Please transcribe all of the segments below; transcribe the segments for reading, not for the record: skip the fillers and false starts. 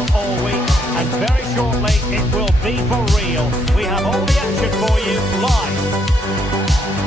well all week, and very shortly it will be for real. We have all the action for you live.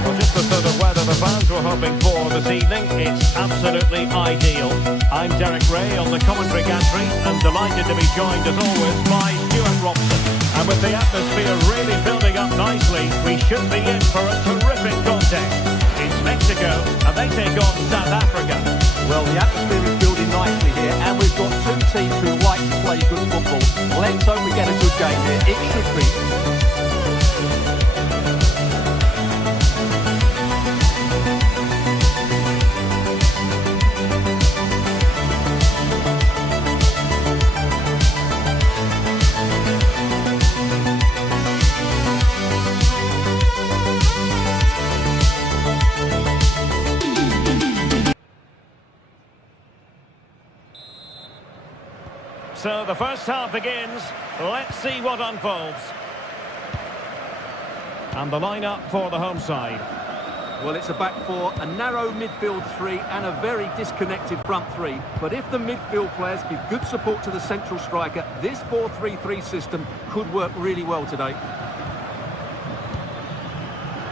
Well, just the sort of weather the fans were hoping for this evening. It's absolutely ideal. I'm Derek Ray on the commentary gantry, and delighted to be joined as always by Stuart Robson. And with the atmosphere really building up nicely, we should be in for a terrific contest. It's Mexico, and they take on South Africa. Well, the atmosphere is building nicely here, and we've got two teams who like to play good football. Let's hope we get a good game here. It should be. So the first half begins. Let's see what unfolds. And the lineup for the home side. Well, it's a back four, a narrow midfield three and a very disconnected front three. But if the midfield players give good support to the central striker, this 4-3-3 system could work really well today.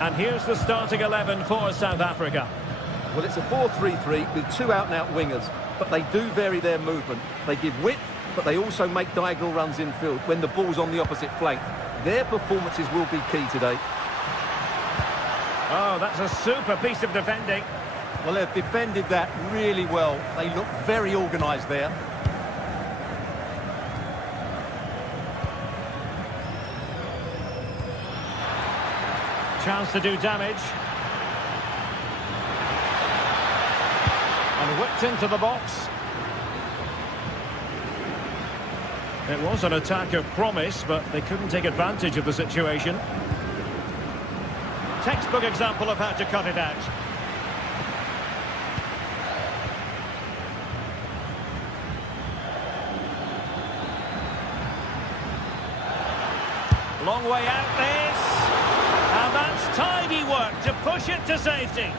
And here's the starting 11 for South Africa. Well, it's a 4-3-3 with two out-and-out wingers, but they do vary their movement. They give width, but they also make diagonal runs infield when the ball's on the opposite flank. Their performances will be key today. Oh, that's a super piece of defending. Well, they've defended that really well. They look very organised there. Chance to do damage. And whipped into the box. It was an attack of promise, but they couldn't take advantage of the situation. Textbook example of how to cut it out. Long way out this. And that's tidy work to push it to safety.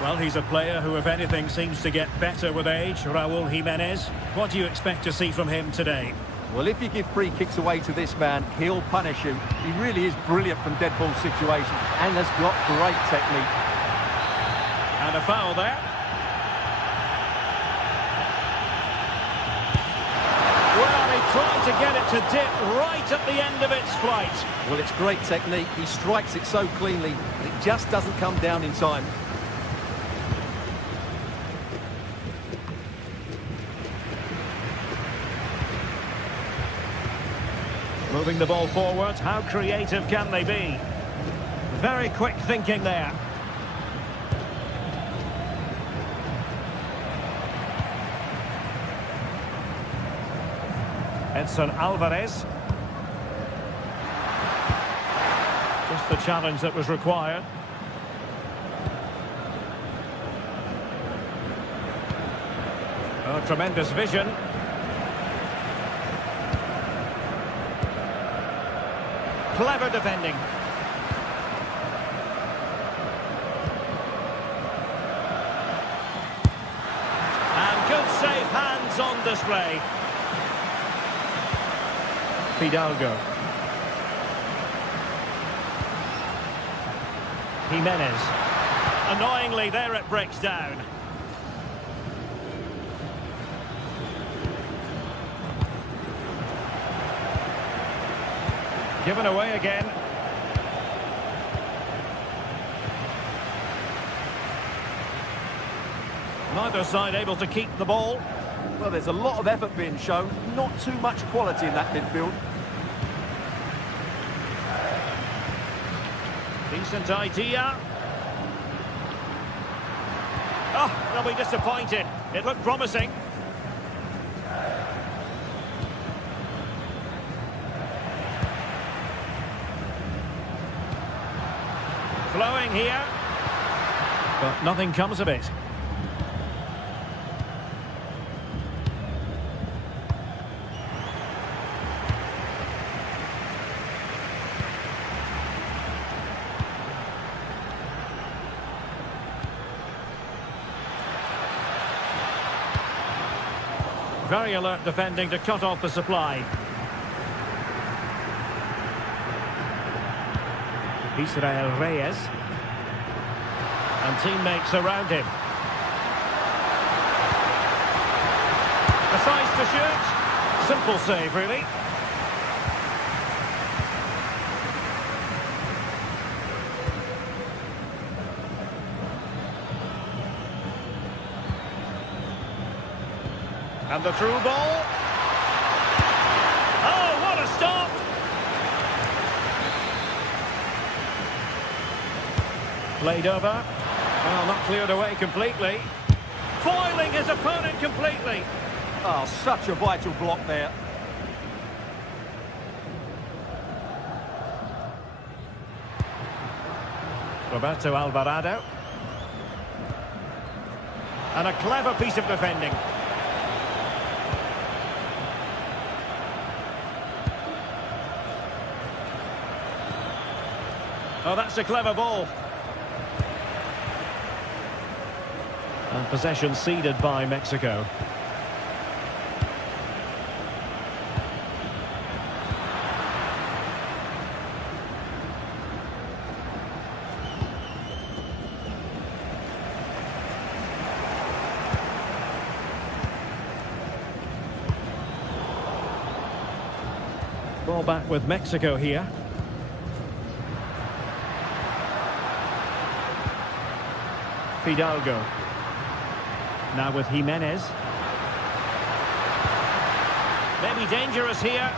Well, he's a player who, if anything, seems to get better with age. Raúl Jiménez. What do you expect to see from him today? Well, if you give free kicks away to this man, he'll punish you. He really is brilliant from dead ball situations and has got great technique. And a foul there. Well, he tried to get it to dip right at the end of its flight. Well, it's great technique. He strikes it so cleanly, but it just doesn't come down in time. Moving the ball forward, how creative can they be? Very quick thinking there. Edson Alvarez. Just the challenge that was required. Oh, tremendous vision. Clever defending. And good safe hands on display. Fidalgo. Jiménez. Annoyingly, there it breaks down. Given away again. Neither side able to keep the ball. Well, there's a lot of effort being shown, not too much quality in that midfield. Decent idea. Oh, they'll be disappointed. It looked promising. Flowing here, but nothing comes of it. Very alert defending to cut off the supply. Israel Reyes. And teammates around him. Decides to shoot. Simple save, really. And the through ball. Oh, what a stop! Played over. Well, not cleared away completely. Foiling his opponent completely. Oh, such a vital block there. Roberto Alvarado. And a clever piece of defending. Oh, that's a clever ball. And possession ceded by Mexico. Ball back with Mexico here. Fidalgo. Now with Jimenez. Maybe dangerous here.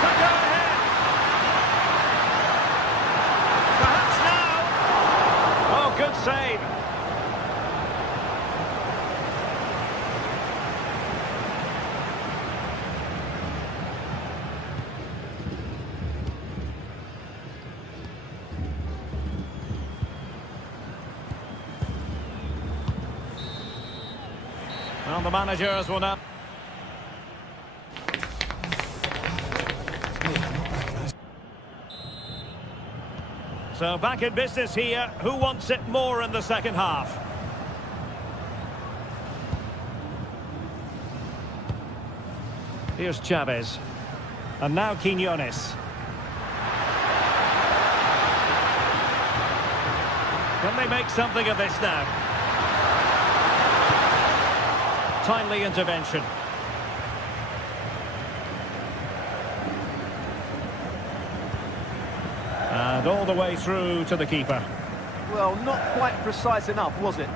Could go ahead. Perhaps now. Oh, good save. Well, the managers will now... So back in business here. Who wants it more in the second half? Here's Chavez. And now Quiñones. Can they make something of this now? Timely intervention. And all the way through to the keeper. Well, not quite precise enough, was it?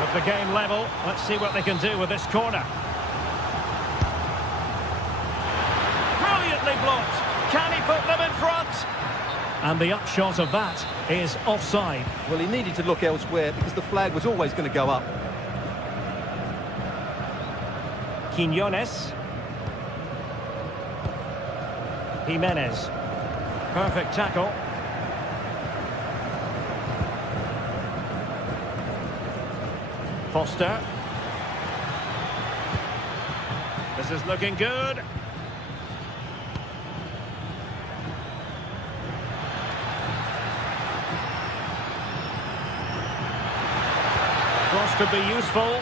With the game level, let's see what they can do with this corner. Blocked. Can he put them in front? And the upshot of that is offside. Well, he needed to look elsewhere because the flag was always going to go up. Quiñones. Jimenez. Perfect tackle. Foster. This is looking good. Cross could be useful.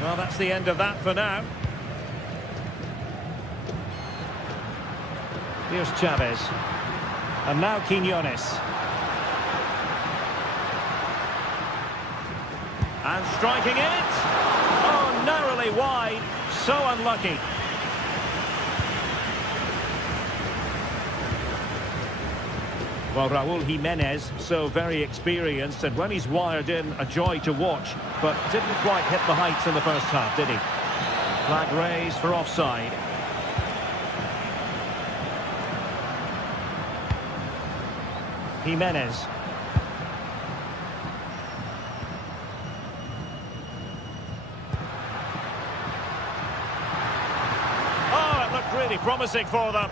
Well, that's the end of that for now. Here's Chavez. And now Quiñones. And striking it. Oh, narrowly wide. So unlucky. Well, Raúl Jimenez, so very experienced, and when he's wired in, a joy to watch, but didn't quite hit the heights in the first half, did he? Flag raised for offside. Jimenez. Oh, it looked really promising for them.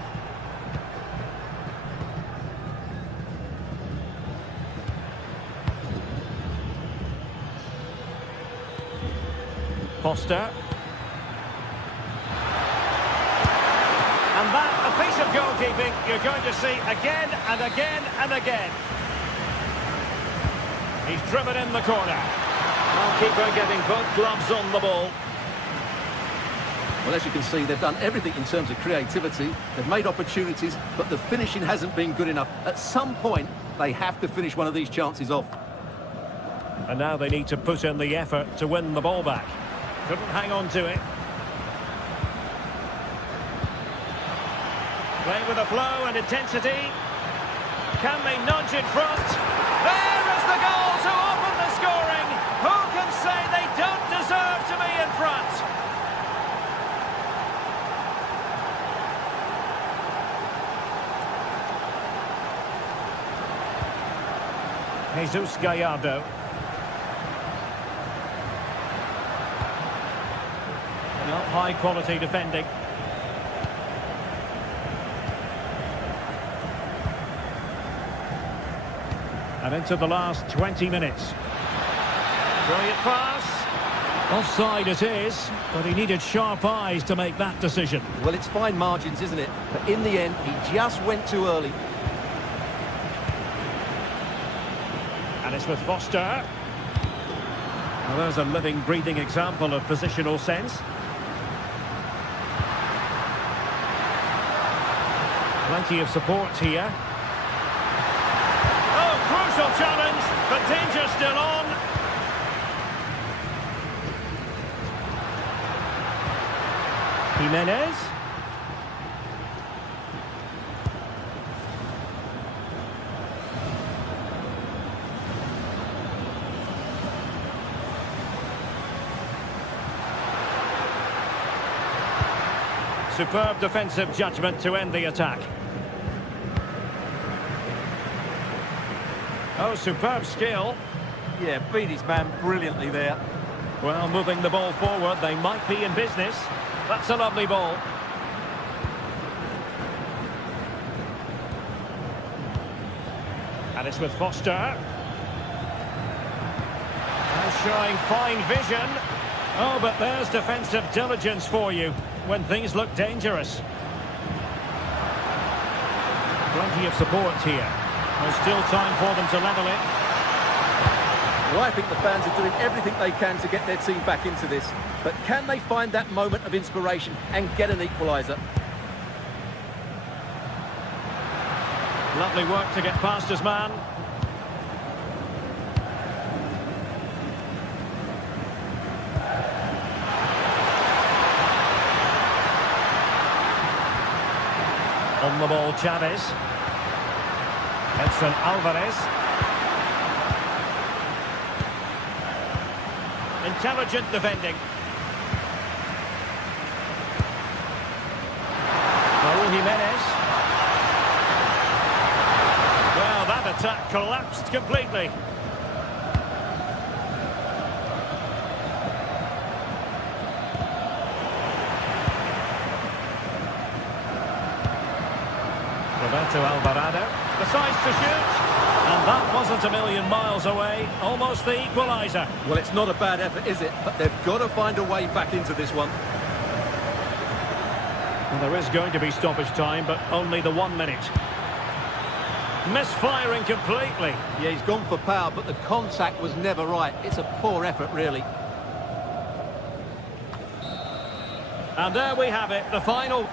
Foster. And that, a piece of goalkeeping you're going to see again and again and again. He's driven in the corner. Goalkeeper getting both gloves on the ball. Well, as you can see, they've done everything in terms of creativity. They've made opportunities, but the finishing hasn't been good enough. At some point, they have to finish one of these chances off. And now they need to put in the effort to win the ball back. Couldn't hang on to it. Play with a flow and intensity. Can they nudge in front? There is the goal to open the scoring. Who can say they don't deserve to be in front? Jesus Gallardo. Not high quality defending. And into the last 20 minutes. Brilliant pass. Offside it is, but he needed sharp eyes to make that decision. Well, it's fine margins, isn't it? But in the end, he just went too early. And it's with Foster. Well, there's a living, breathing example of positional sense. Plenty of support here. Oh, crucial challenge, but danger still on. Jimenez. Superb defensive judgment to end the attack. Oh, superb skill. Yeah, beat his man brilliantly there. Well, moving the ball forward, they might be in business. That's a lovely ball. And it's with Foster. And showing fine vision. Oh, but there's defensive diligence for you when things look dangerous. Plenty of support here. There's still time for them to level it. Well, I think the fans are doing everything they can to get their team back into this. But can they find that moment of inspiration and get an equaliser? Lovely work to get past his man. On the ball, Chavez. Edson Alvarez. Intelligent defending. Raúl Jimenez. Well, that attack collapsed completely. Roberto Alvarado decides to shoot, and that wasn't a million miles away, almost the equaliser. Well, it's not a bad effort, is it? But they've got to find a way back into this one. Well, there is going to be stoppage time, but only the 1 minute. Misfiring completely. Yeah, he's gone for power, but the contact was never right. It's a poor effort, really. And there we have it, the final.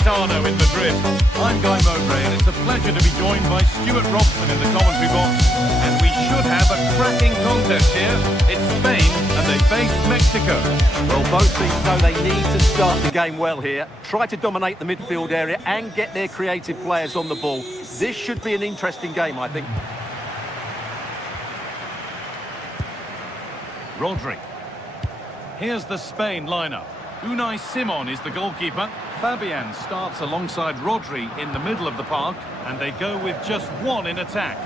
Gaetano in Madrid. I'm Guy Mowbray, and it's a pleasure to be joined by Stuart Robson in the commentary box. And we should have a cracking contest here. It's Spain, and they face Mexico. Well, both teams know they need to start the game well here. Try to dominate the midfield area and get their creative players on the ball. This should be an interesting game, I think. Rodri. Here's the Spain lineup. Unai Simon is the goalkeeper. Fabian starts alongside Rodri in the middle of the park, and they go with just one in attack.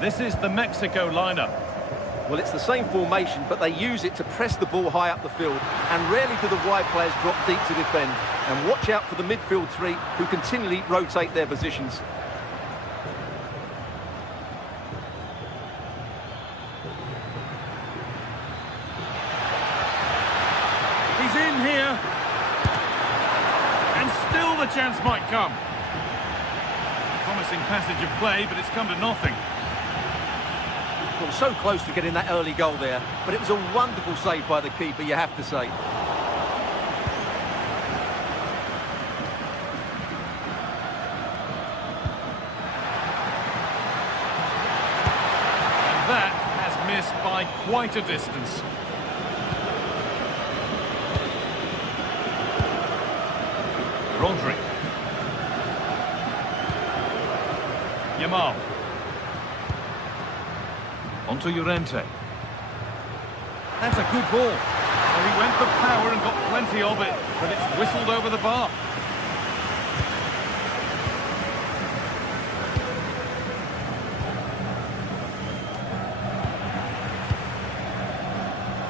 This is the Mexico lineup. Well, it's the same formation, but they use it to press the ball high up the field, and rarely do the wide players drop deep to defend. And watch out for the midfield three, who continually rotate their positions. He's in here. And still the chance might come. Promising passage of play, but it's come to nothing. Well, so close to getting that early goal there, but it was a wonderful save by the keeper, you have to say. And that has missed by quite a distance. Rodri. Yamal. Onto Llorente. That's a good ball. Well, he went for power and got plenty of it, but it's whistled over the bar.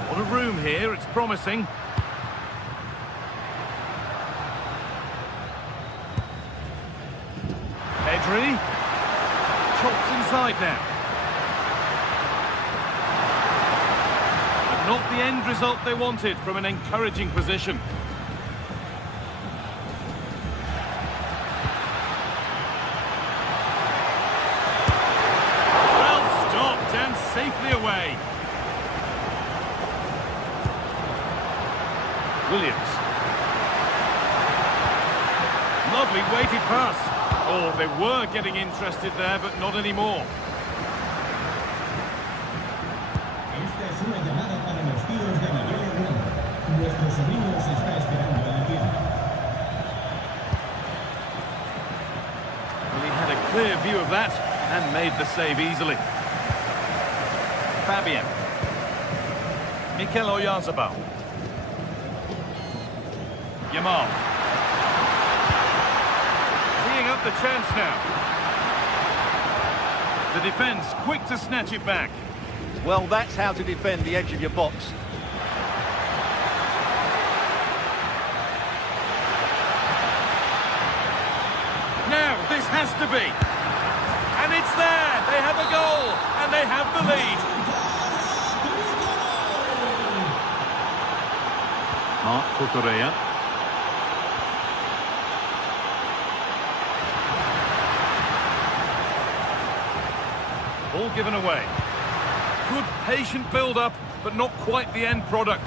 What a room here, it's promising. Pedri. Chops inside now. But not the end result they wanted from an encouraging position. Well stopped and safely away. Williams. Lovely weighted pass. Oh, they were getting interested there, but not anymore. Esta es una llamada para los tíos de mayor edad. Nuestro sobrino os está esperando en la tienda. Well, he had a clear view of that and made the save easily. Fabian. Mikel Oyarzabal. Yamal. Teeing up the chance now. The defence quick to snatch it back. Well, that's how to defend the edge of your box. Now, this has to be. And it's there. They have a goal. And they have the lead. Marc Cucurella. Ball given away. Good patient build-up, but not quite the end product.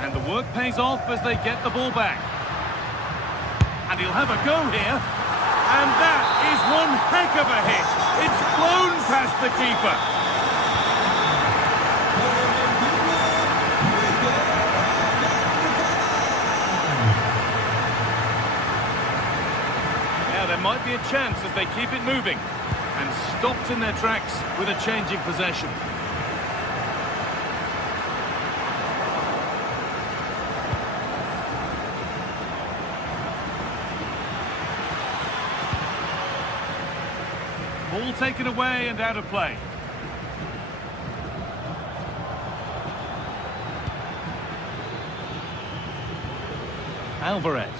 And the work pays off as they get the ball back. And he'll have a go here. And that is one heck of a hit. It's blown past the keeper. There might be a chance as they keep it moving, and stopped in their tracks with a change in possession. Ball taken away and out of play. Alvarez.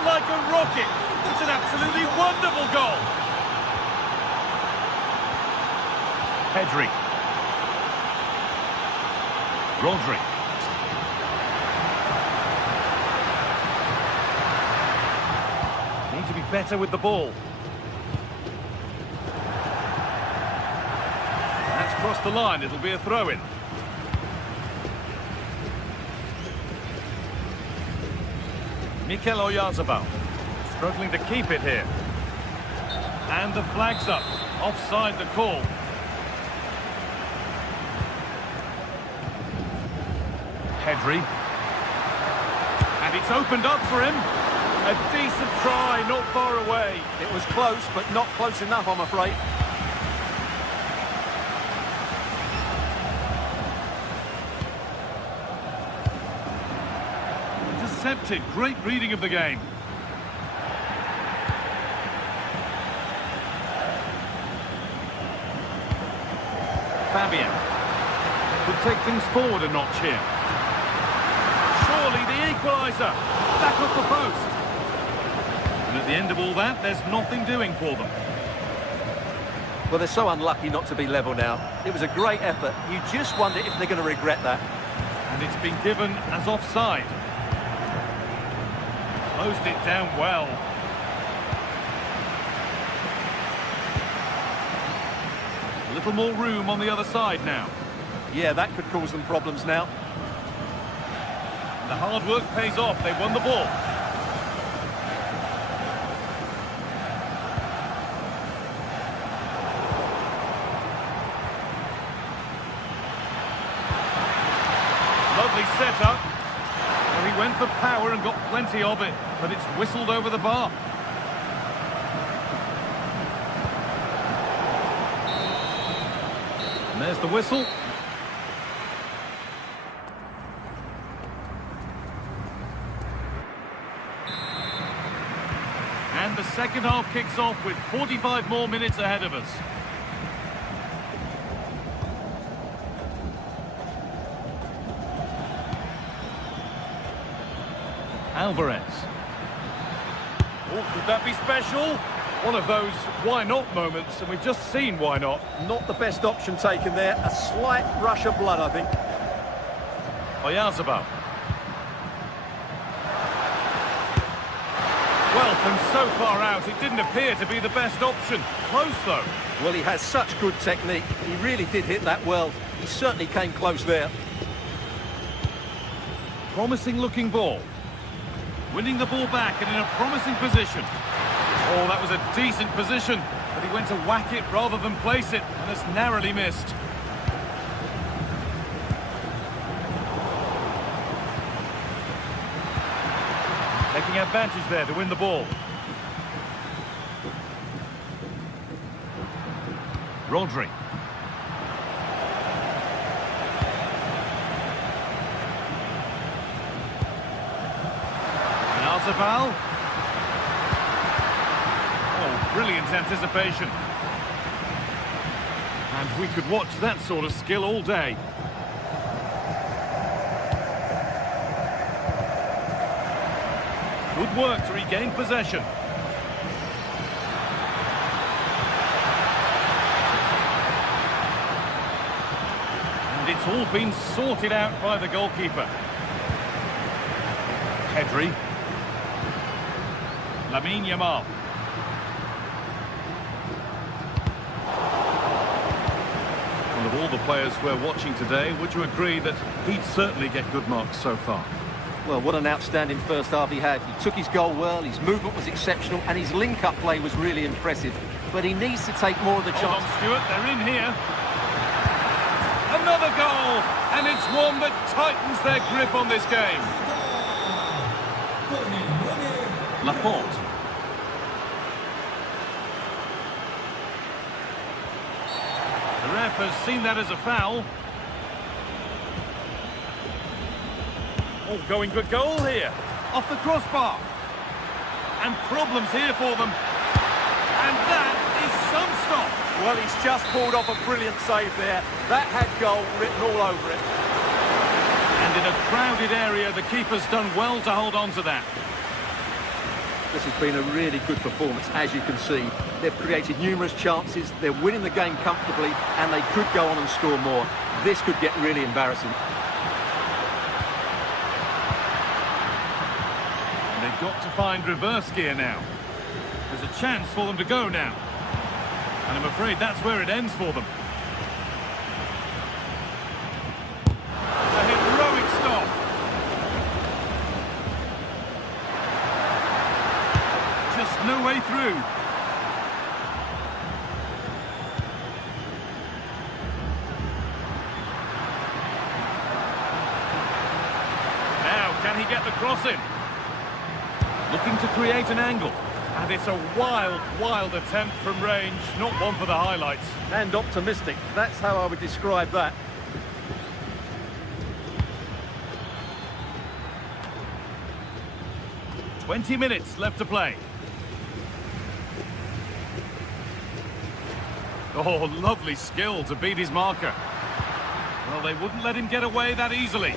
Like a rocket. It's an absolutely wonderful goal. Pedri. Rodri. better with the ball. That's crossed the line, it'll be a throw-in. Mikel Oyarzabal struggling to keep it here. And the flag's up. Offside the call. Pedri. And it's opened up for him. A decent try, not far away. It was close, but not close enough, I'm afraid. Intercepted. Great reading of the game. Fabian could take things forward a notch here. Surely the equaliser. Back up the post. And at the end of all that, there's nothing doing for them. Well, they're so unlucky not to be level now. It was a great effort. You just wonder if they're going to regret that. And it's been given as offside. Closed it down well. A little more room on the other side now. Yeah, that could cause them problems now. The hard work pays off. They won the ball. Lovely setup. Well, he went for power and got plenty of it, but it's whistled over the bar. And there's the whistle. And the second half kicks off with 45 more minutes ahead of us. Alvarez. Oh, could that be special? One of those why not moments, and we've just seen why not. Not the best option taken there. A slight rush of blood, I think. Oyarzabal. Well, from so far out, it didn't appear to be the best option. Close, though. Well, he has such good technique. He really did hit that well. He certainly came close there. Promising-looking ball. Winning the ball back and in a promising position. Oh, that was a decent position, but he went to whack it rather than place it, and has narrowly missed. Taking advantage there to win the ball. Rodri. Oyarzabal. Oh, brilliant anticipation. And we could watch that sort of skill all day. Good work to regain possession. And it's all been sorted out by the goalkeeper. Pedri. Lamine Yamal. Well, of all the players we're watching today, would you agree that he'd certainly get good marks so far? Well, what an outstanding first half he had. He took his goal well, his movement was exceptional, and his link-up play was really impressive. But he needs to take more of the Hold chance. on, Stuart, they're in here. Another goal, and it's one that tightens their grip on this game. Laporte. The ref has seen that as a foul. Oh, going for goal here. Off the crossbar. And problems here for them. And that is some stop. Well, he's just pulled off a brilliant save there. That had goal written all over it. And in a crowded area, the keeper's done well to hold on to that. This has been a really good performance, as you can see. They've created numerous chances, they're winning the game comfortably, and they could go on and score more. This could get really embarrassing. They've got to find reverse gear now. There's a chance for them to go now. And I'm afraid that's where it ends for them. A heroic stop. Just no way through. Now, can he get the cross in? Looking to create an angle. And it's a wild, wild attempt from range. Not one for the highlights. And optimistic. That's how I would describe that. "20 minutes left to play." Oh, lovely skill to beat his marker. Well, they wouldn't let him get away that easily.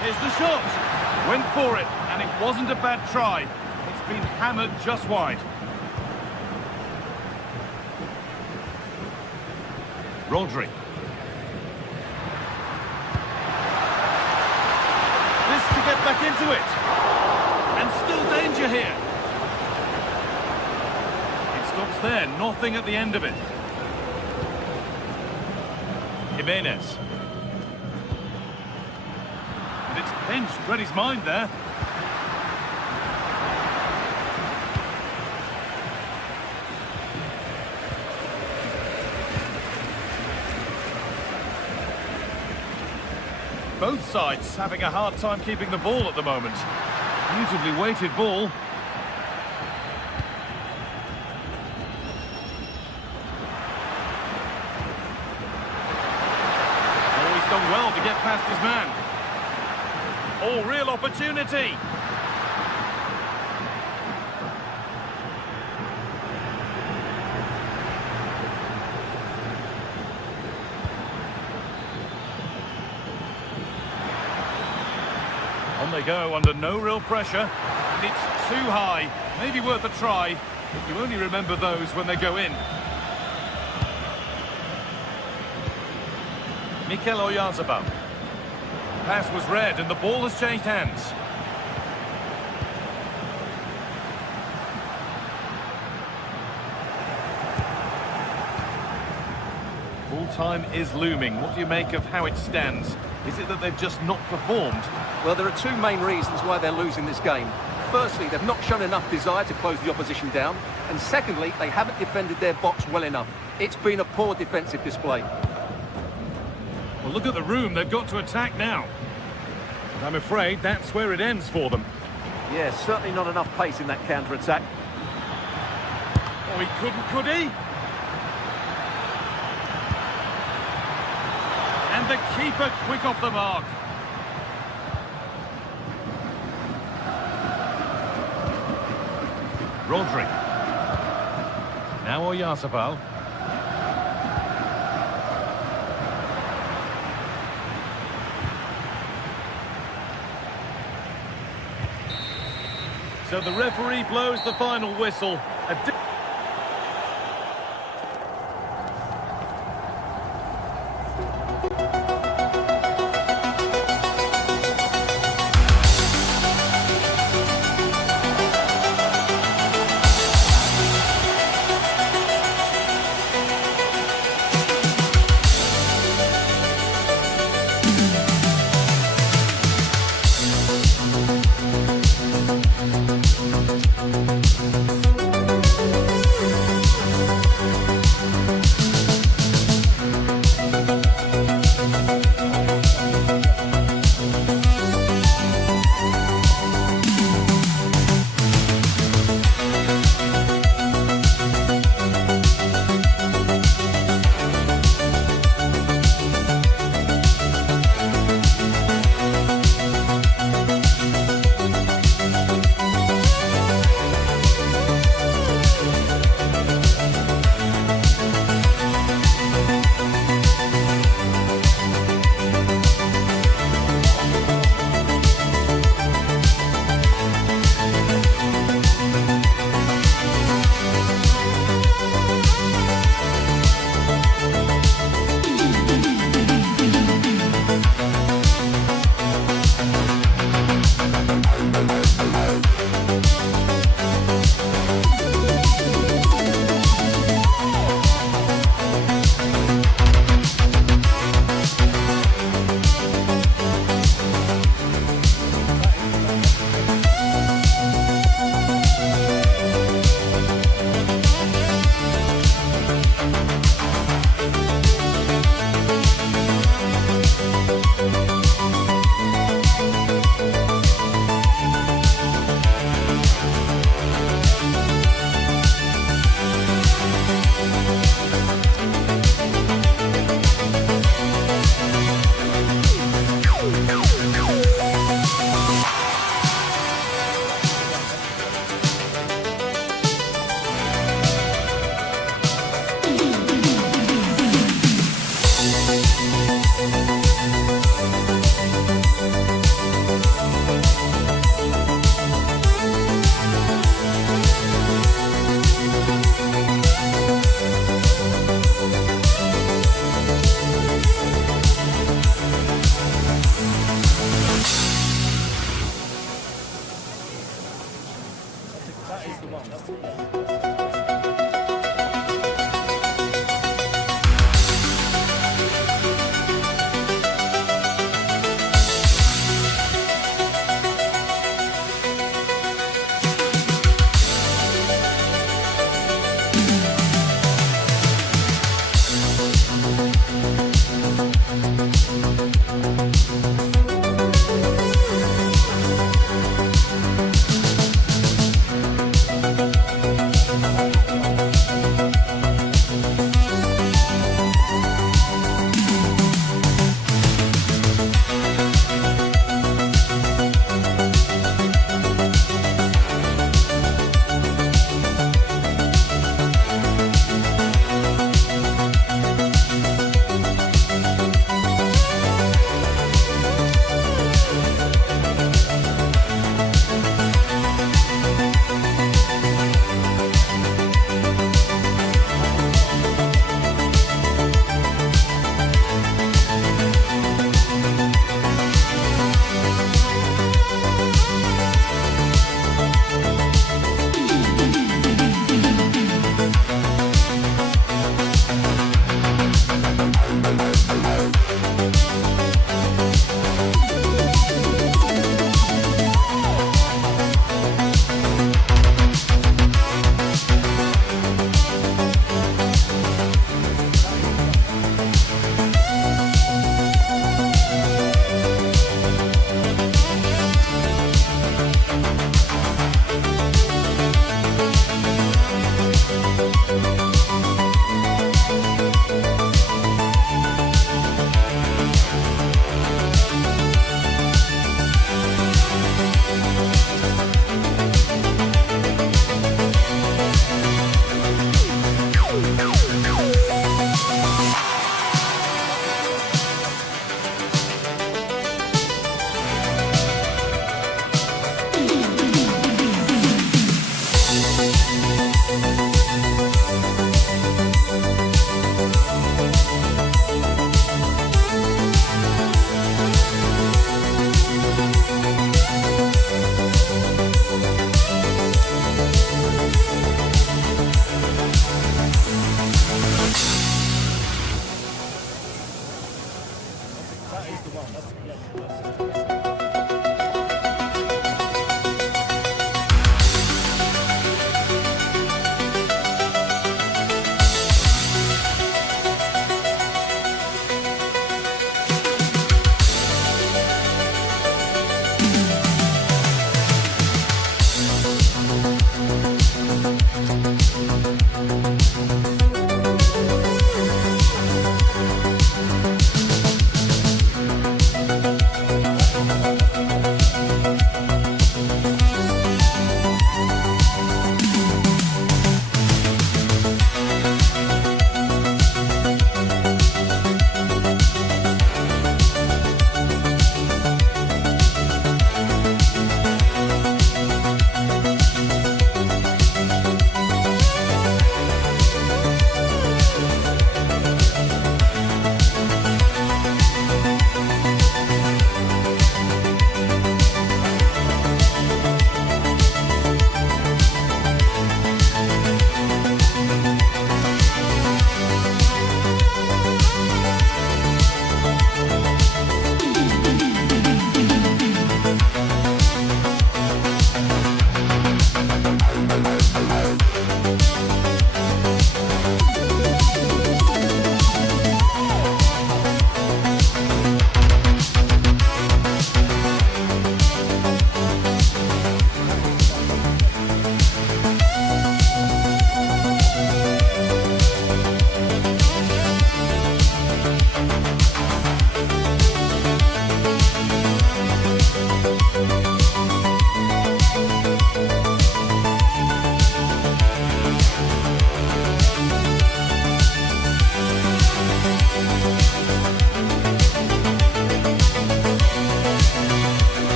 Here's the shot. Went for it, and it wasn't a bad try. It's been hammered just wide. Rodri. This to get back into it. And still danger here. It stops there, nothing at the end of it. Jimenez. And it's pinched, read his mind there. Both sides having a hard time keeping the ball at the moment. Beautifully weighted ball. Oh, he's done well to get past his man. Oh, real opportunity. On they go under no real pressure. And it's too high. Maybe worth a try, but you only remember those when they go in. Mikel Oyarzabal. Pass was read and the ball has changed hands. Full time is looming. What do you make of how it stands? Is it that they've just not performed? Well, there are two main reasons why they're losing this game. Firstly, they've not shown enough desire to close the opposition down. And secondly, they haven't defended their box well enough. It's been a poor defensive display. Well, look at the room they've got to attack now. And I'm afraid that's where it ends for them. Yeah, certainly not enough pace in that counter-attack. Oh, he couldn't, could he? And the keeper quick off the mark. Rodri. Now Oyarzabal. So the referee blows the final whistle. is the one. That's the one.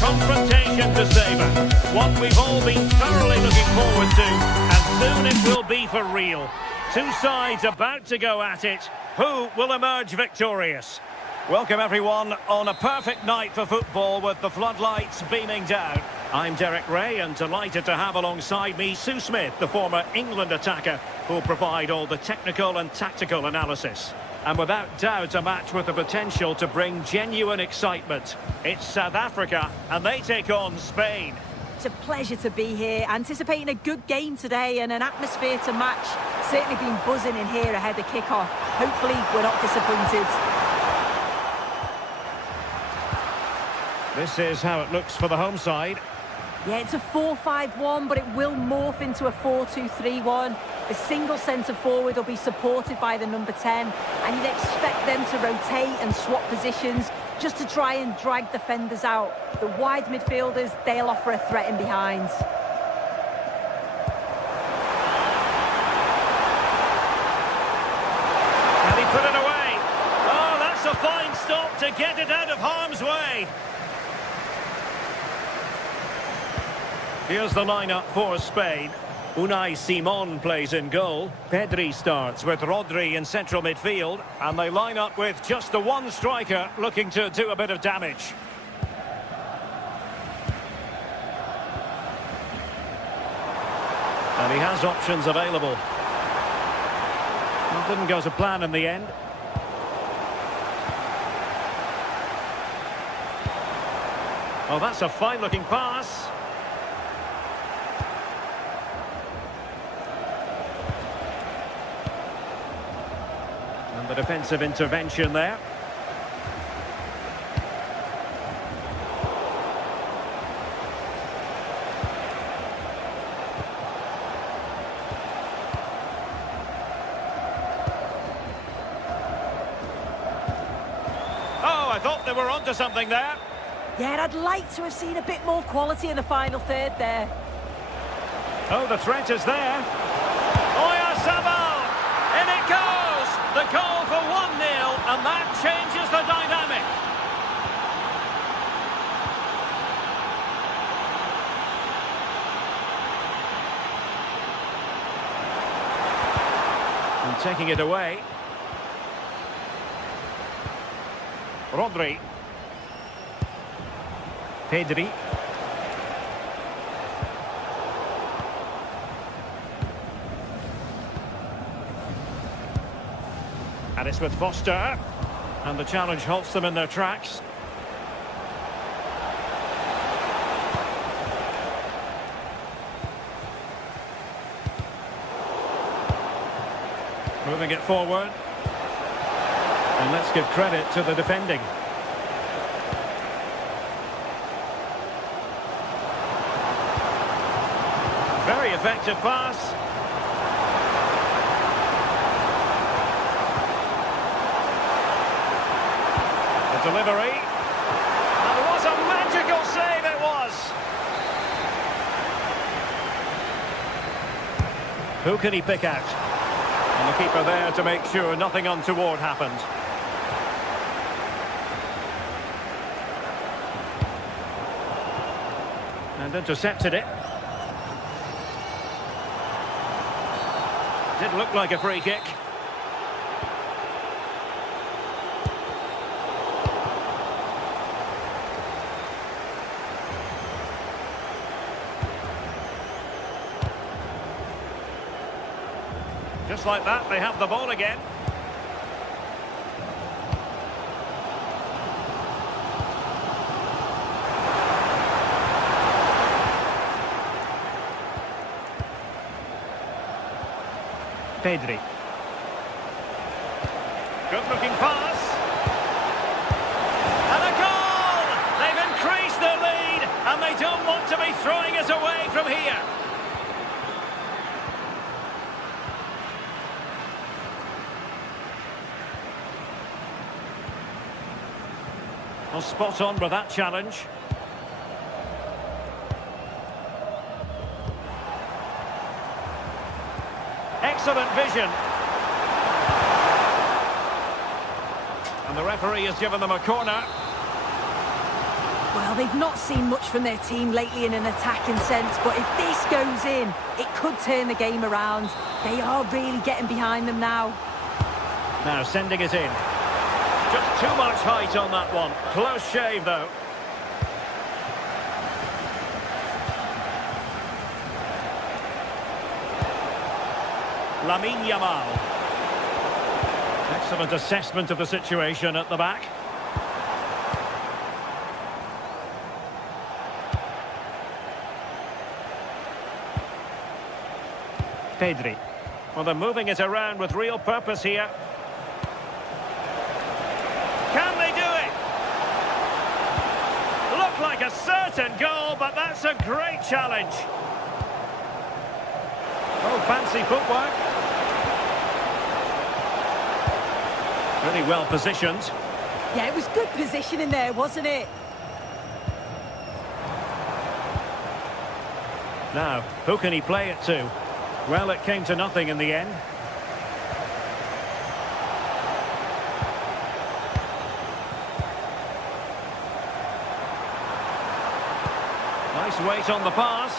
confrontation to savour. One we've all been thoroughly looking forward to, and soon it will be for real. Two sides about to go at it. Who will emerge victorious? Welcome everyone on a perfect night for football with the floodlights beaming down. I'm Derek Ray and delighted to have alongside me Sue Smith, the former England attacker, who'll provide all the technical and tactical analysis. And without doubt a match with the potential to bring genuine excitement. It's South Africa and they take on Spain. It's a pleasure to be here, anticipating a good game today and an atmosphere to match. Certainly been buzzing in here ahead of kick-off. Hopefully we're not disappointed. This is how it looks for the home side. Yeah, it's a 4-5-1, but it will morph into a 4-2-3-1. The single centre-forward will be supported by the number 10, and you'd expect them to rotate and swap positions just to try and drag defenders out. The wide midfielders, they'll offer a threat in behind. And he put it away. Oh, that's a fine stop to get it out of harm's way. Here's the lineup for Spain. Unai Simon plays in goal. Pedri starts with Rodri in central midfield. And they line up with just the one striker looking to do a bit of damage. And he has options available. It didn't go to plan in the end. Oh, that's a fine-looking pass. The defensive intervention there. Oh, I thought they were onto something there. Yeah, I'd like to have seen a bit more quality in the final third there. Oh, the threat is there. Oyarzabal! In it goes! The goal for 1-0, and that changes the dynamic. And taking it away. Rodri. Pedri. And it's with Foster. And the challenge halts them in their tracks. Moving it forward. And let's give credit to the defending. effective pass. The delivery. And what a magical save it was! Who can he pick out? And the keeper there to make sure nothing untoward happened. And intercepted it. Did look like a free kick. Just like that, they have the ball again. Pedri. Good-looking pass. And a goal! They've increased their lead, and they don't want to be throwing it away from here. Well, spot on with that challenge. Excellent vision. And the referee has given them a corner. Well, they've not seen much from their team lately in an attacking sense, but if this goes in, it could turn the game around. They are really getting behind them now. Now sending it in. Just too much height on that one. Close shave, though. Lamine Yamal. Excellent assessment of the situation at the back. Pedri. Well, they're moving it around with real purpose here. Can they do it? Looked like a certain goal, but that's a great challenge. Oh, fancy footwork. Really well positioned. Yeah, it was good positioning there, wasn't it? Now, who can he play it to? Well, it came to nothing in the end. Nice weight on the pass.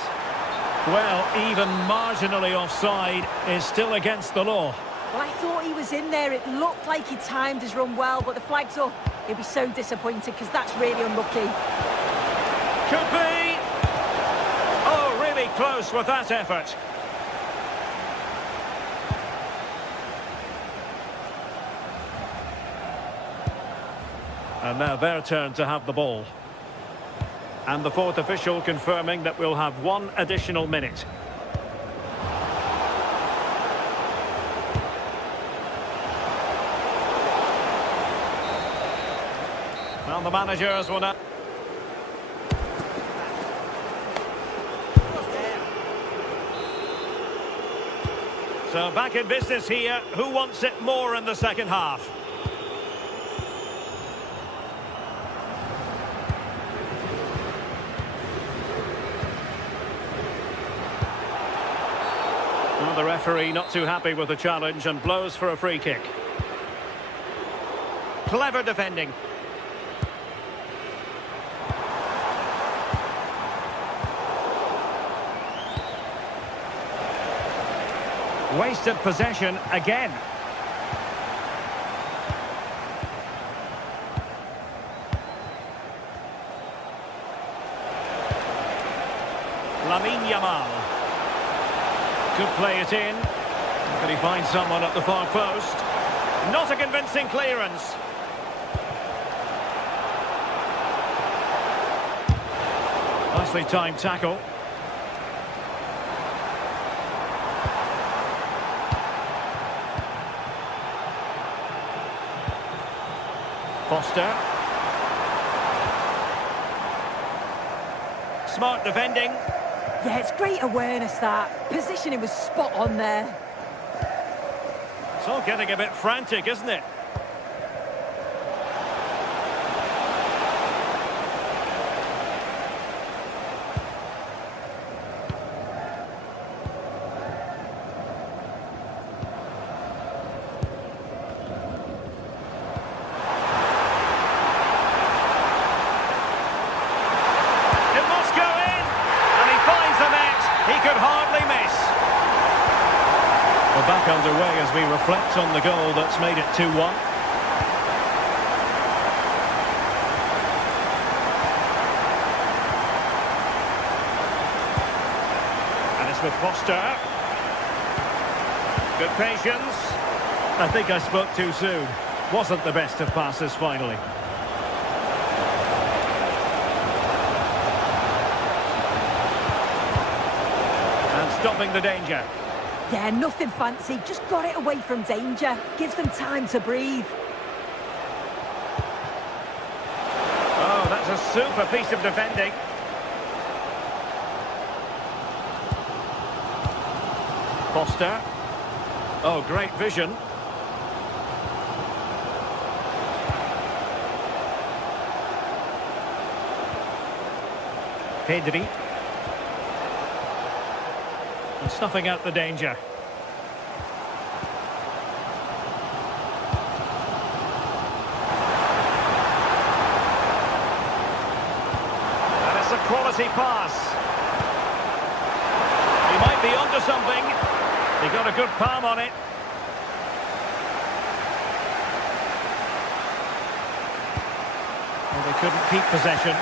Well, even marginally offside is still against the law. Well, I thought he was in there. It looked like he timed his run well, but the flag's up. He'll be so disappointed because that's really unlucky. Could be. Oh, really close with that effort. And now their turn to have the ball. And the fourth official confirming that we'll have one additional minute. Well, the managers will now... So back in business here. Who wants it more in the second half? Well, the referee not too happy with the challenge and blows for a free kick. Clever defending. Wasted possession again. Lamine Yamal. Could play it in. Can he find someone at the far post? Not a convincing clearance. Nicely timed tackle. Foster. Smart defending. Yeah, it's great awareness, that. Positioning was spot on there. It's all getting a bit frantic, isn't it? Back underway as we reflect on the goal that's made it 2-1. And it's with Foster. Good patience. I think I spoke too soon. Wasn't the best of passes finally. And stopping the danger. Yeah, nothing fancy, just got it away from danger. Gives them time to breathe. Oh, that's a super piece of defending. Foster. Oh, great vision. Pedri. And snuffing out the danger. And it's a quality pass. He might be onto something. He got a good palm on it. Well, they couldn't keep possession.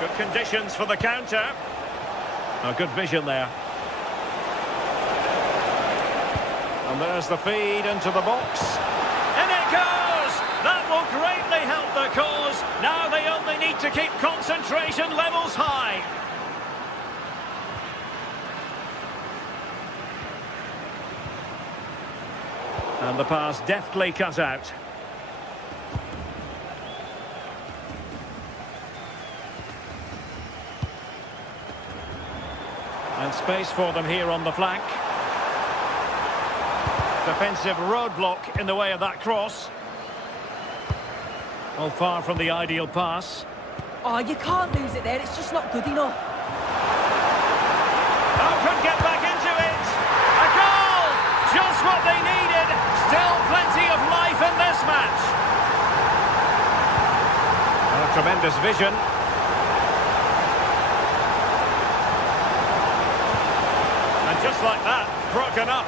Good conditions for the counter. Oh, good vision there. And there's the feed into the box. In it goes! That will greatly help the cause. Now they only need to keep concentration levels high. And the pass deftly cut out. And space for them here on the flank. Defensive roadblock in the way of that cross. Well, far from the ideal pass. Oh, you can't lose it there, it's just not good enough. Oh, could get back into it. A goal! Just what they needed. Still plenty of life in this match. Oh, tremendous vision. And just like that, broken up.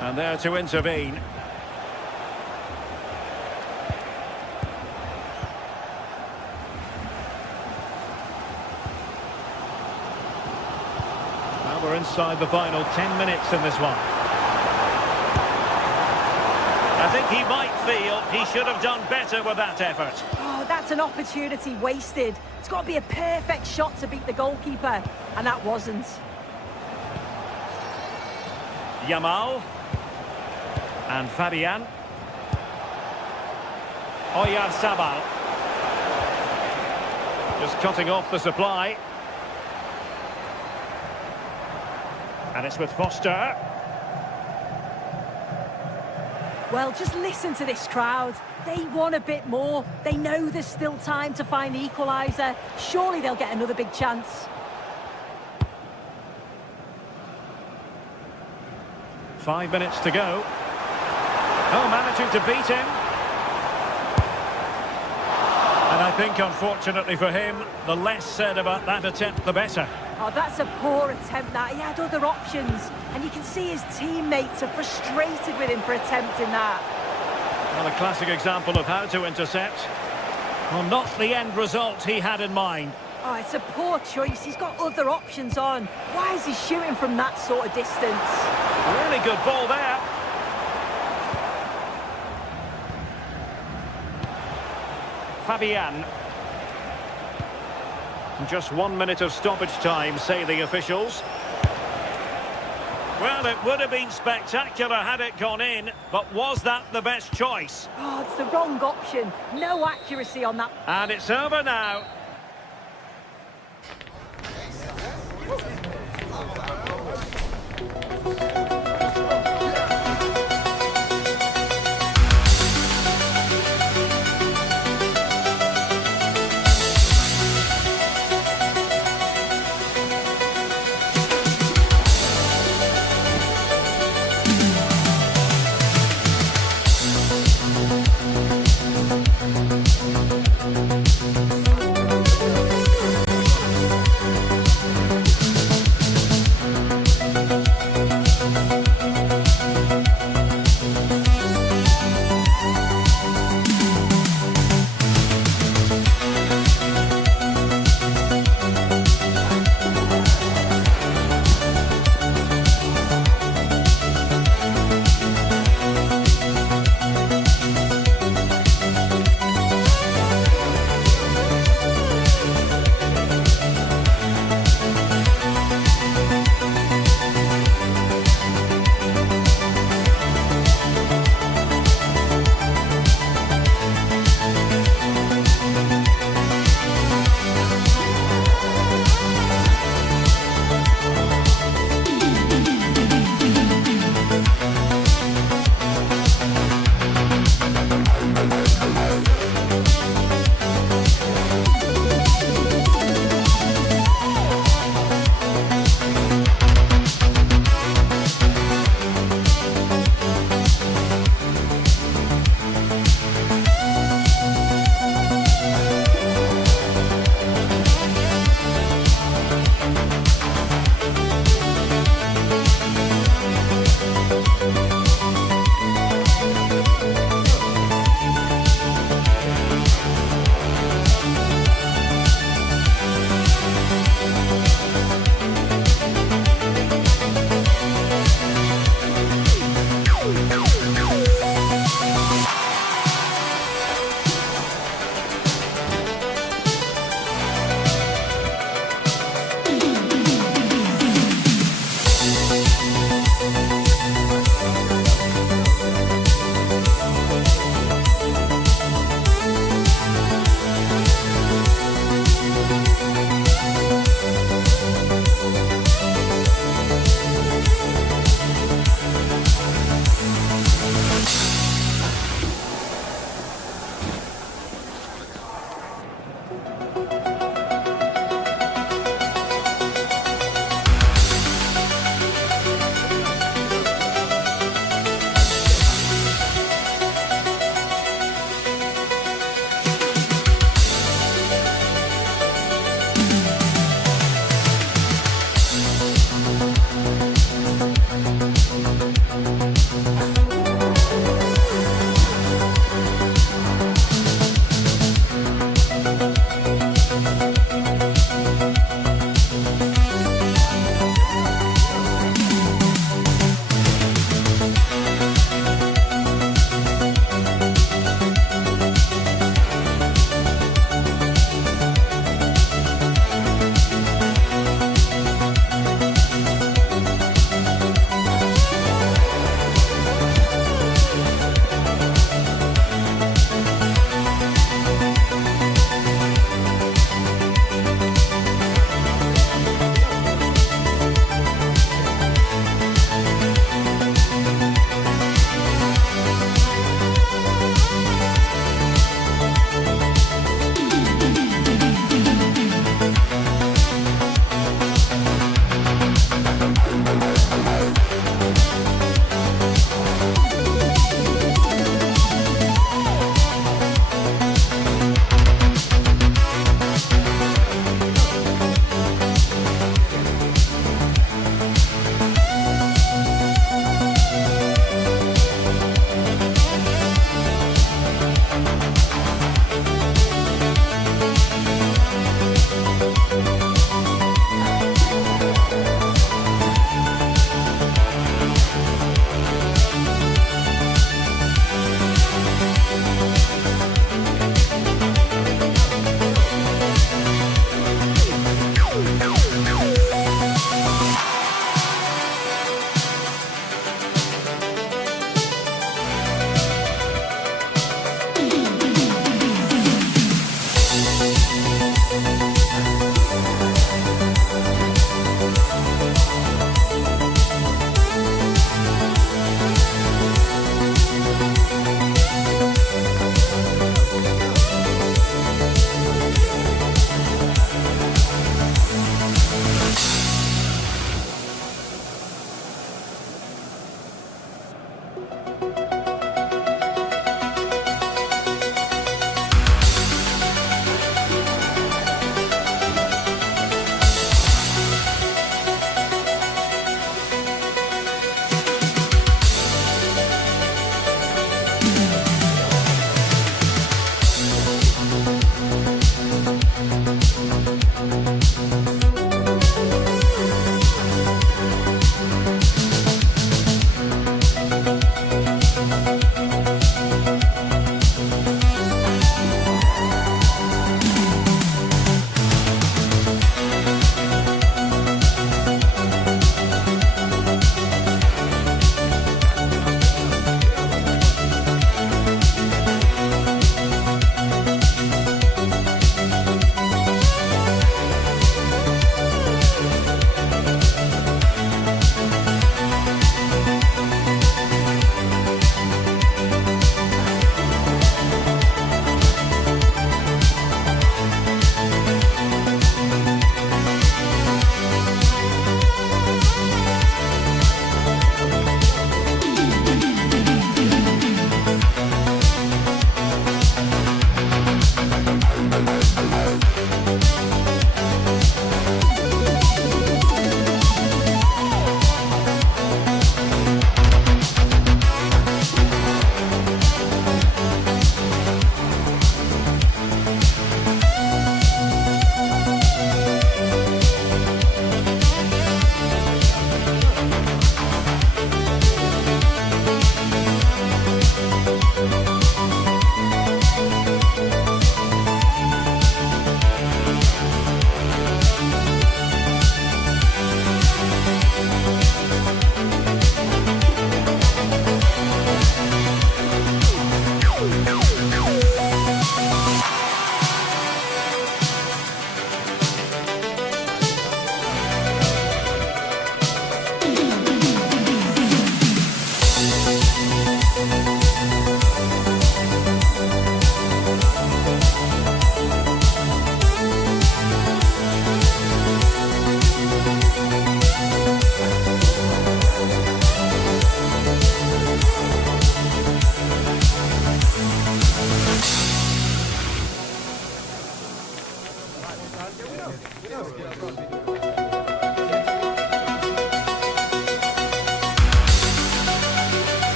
And there to intervene. Now we're inside the final 10 minutes in this one. I think he might feel he should have done better with that effort. Oh, that's an opportunity wasted. It's got to be a perfect shot to beat the goalkeeper, and that wasn't. Yamal. And Fabian. Oyarzabal. Just cutting off the supply. And it's with Foster. Well, just listen to this crowd. They want a bit more. They know there's still time to find the equaliser. Surely they'll get another big chance. 5 minutes to go. Oh, managing to beat him. And I think, unfortunately for him, the less said about that attempt, the better. Oh, that's a poor attempt, that. He had other options. And you can see his teammates are frustrated with him for attempting that. Well, a classic example of how to intercept. Well, not the end result he had in mind. Oh, it's a poor choice. He's got other options on. Why is he shooting from that sort of distance? Really good ball there. Fabian. Just 1 minute of stoppage time, say the officials. Well, it would have been spectacular had it gone in, but was that the best choice? Oh, it's the wrong option. No accuracy on that. And it's over now.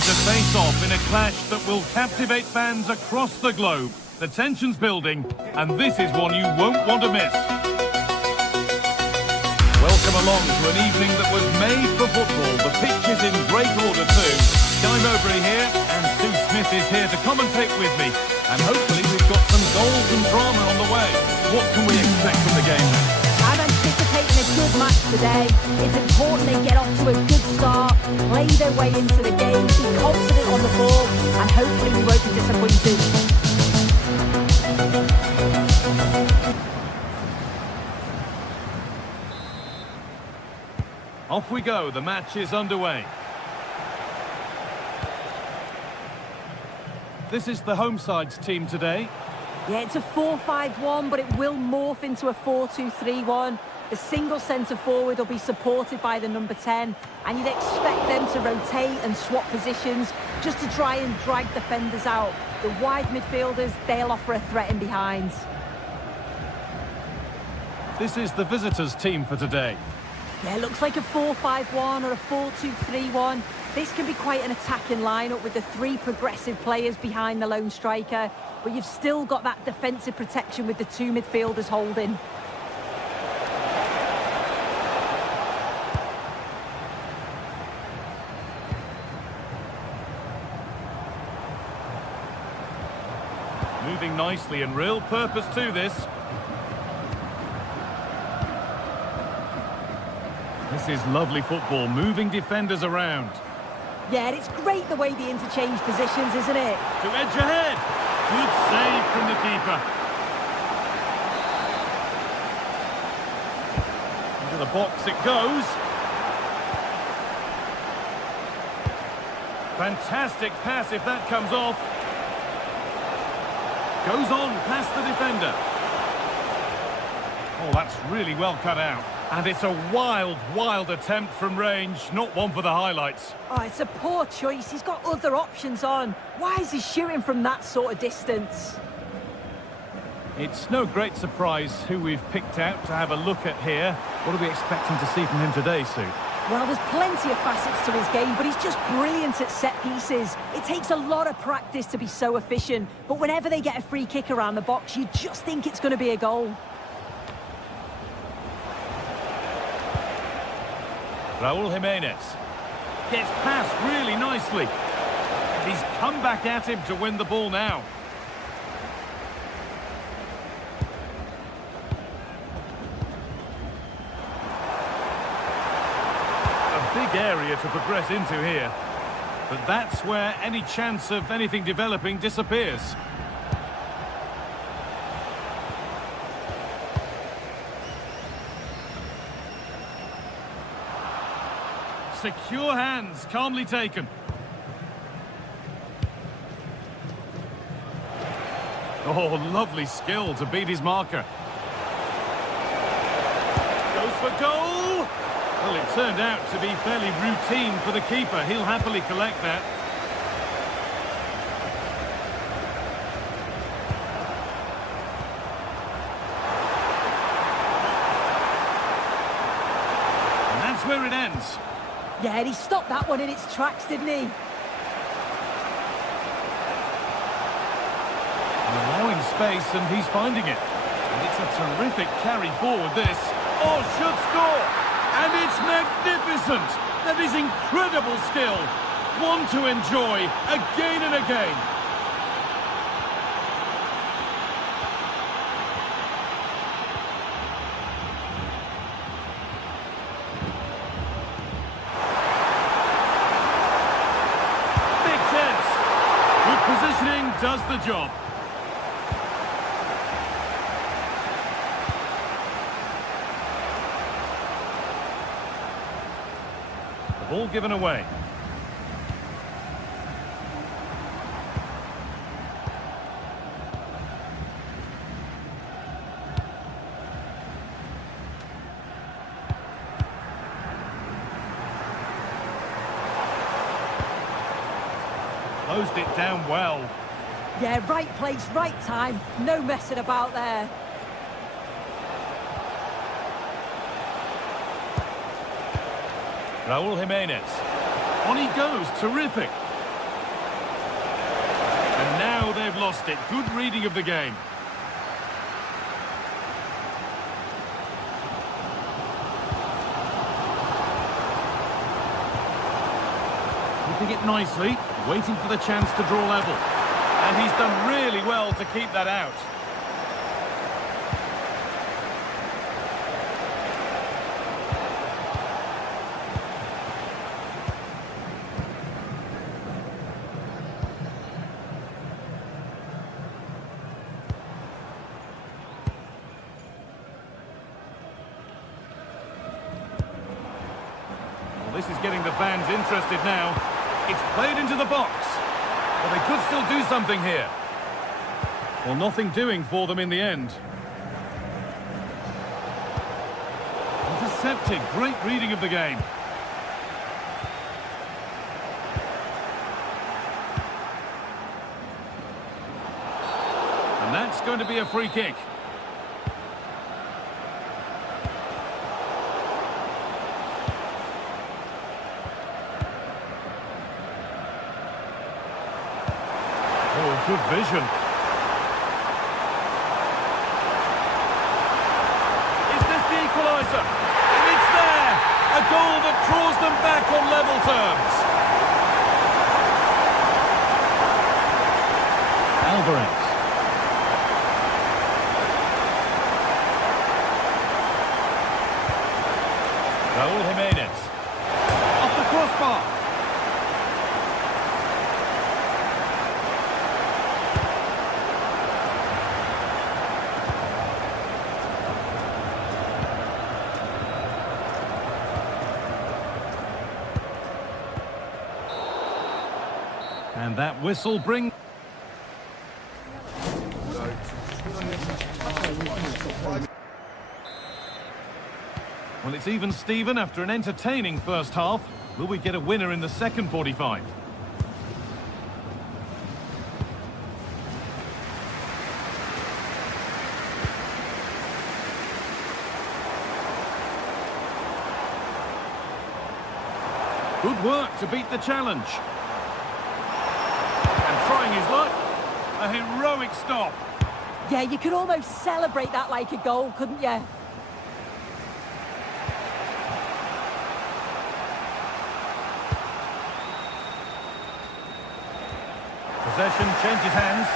To face off in a clash that will captivate fans across the globe. The tension's building, and this is one you won't want to miss. Welcome along to an evening that was made for football. The pitch is in great order too. Guy Mowbray here, and Sue Smith is here to commentate with me. And hopefully we've got some goals and drama on the way. What can we expect from the game? I'm anticipating a good match today. It's important they get off to a good start, play their way into the game, be confident on the ball, and hopefully we won't be disappointed. Off we go, the match is underway. This is the home side's team today. Yeah, it's a 4-5-1, but it will morph into a 4-2-3-1. The single centre forward will be supported by the number 10, and you'd expect them to rotate and swap positions just to try and drag defenders out. The wide midfielders, they'll offer a threat in behind. This is the visitors' team for today. Yeah, it looks like a 4-5-1 or a 4-2-3-1. This can be quite an attacking lineup with the three progressive players behind the lone striker, but you've still got that defensive protection with the two midfielders holding. Moving nicely and real purpose to this. This is lovely football, moving defenders around. Yeah, and it's great the way they interchange positions, isn't it? To edge ahead. Good save from the keeper. Into the box it goes. Fantastic pass if that comes off. Goes on past the defender. Oh, that's really well cut out. And it's a wild, wild attempt from range, not one for the highlights. Oh, it's a poor choice. He's got other options on. Why is he shooting from that sort of distance? It's no great surprise who we've picked out to have a look at here. What are we expecting to see from him today, Sue? Well, there's plenty of facets to his game, but he's just brilliant at set pieces. It takes a lot of practice to be so efficient, but whenever they get a free kick around the box, you just think it's going to be a goal. Raúl Jiménez gets past really nicely. And he's come back at him to win the ball now. A big area to progress into here. But that's where any chance of anything developing disappears. Secure hands, calmly taken. Oh, lovely skill to beat his marker. Goes for goal! Well, it turned out to be fairly routine for the keeper. He'll happily collect that. And that's where it ends. Yeah, and he stopped that one in its tracks, didn't he? Allowing space, and he's finding it. And it's a terrific carry forward, this. Oh, should score! And it's magnificent! That is incredible skill. One to enjoy again and again. Positioning does the job. The ball given away. Closed it down well. Yeah, right place, right time. No messing about there. Raúl Jiménez. On he goes, terrific. And now they've lost it. Good reading of the game. Keeping it nicely, waiting for the chance to draw level. And he's done really well to keep that out. Well, this is getting the fans interested now. It's played into the box. But they could still do something here. Well, nothing doing for them in the end. Intercepted. Great reading of the game. And that's going to be a free kick. Oh, good vision. Is this the equaliser? And it's there! A goal that draws them back on level terms. Alvarez. Raúl Jiménez. Off the crossbar. And that whistle brings... Well, it's even Steven after an entertaining first half. Will we get a winner in the second 45? Good work to beat the challenge. And trying his luck. A heroic stop. Yeah, you could almost celebrate that like a goal, couldn't you? Possession changes hands.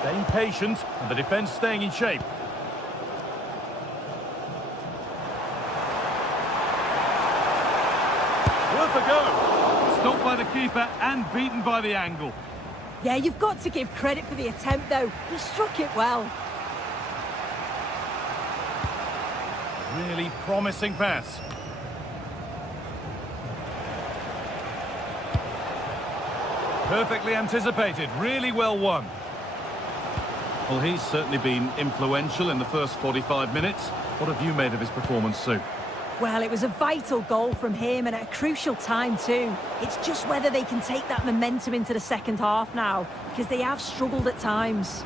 Staying patient and the defence staying in shape. Worth a go. Stopped by the keeper and beaten by the angle. Yeah, you've got to give credit for the attempt, though. He struck it well. Really promising pass. Perfectly anticipated, really well won. Well, he's certainly been influential in the first 45 minutes. What have you made of his performance, Sue? Well, it was a vital goal from him and at a crucial time too. It's just whether they can take that momentum into the second half now, because they have struggled at times.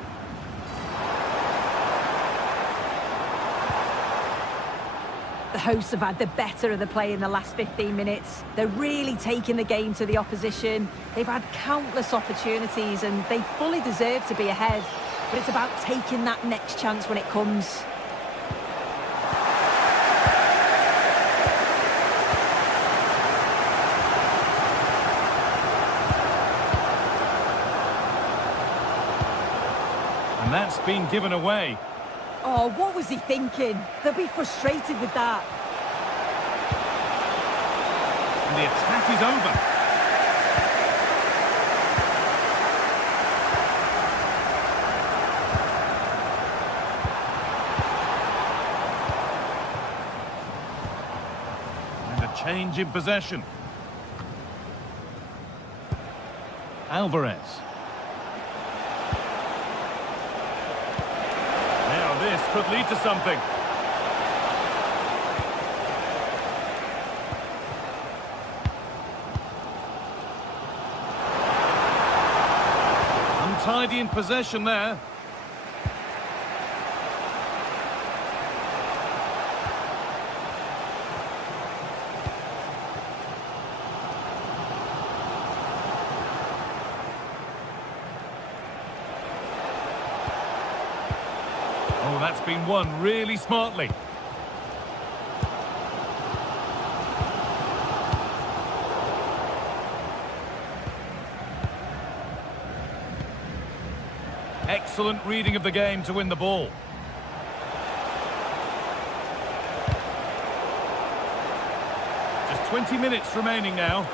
The hosts have had the better of the play in the last 15 minutes. They're really taking the game to the opposition. They've had countless opportunities and they fully deserve to be ahead. But it's about taking that next chance when it comes. And that's been given away. Oh, what was he thinking? They'll be frustrated with that. And the attack is over. And a change in possession. Alvarez. This could lead to something. Untidy in possession there. Oh, that's been won really smartly. Excellent reading of the game to win the ball. Just 20 minutes remaining now.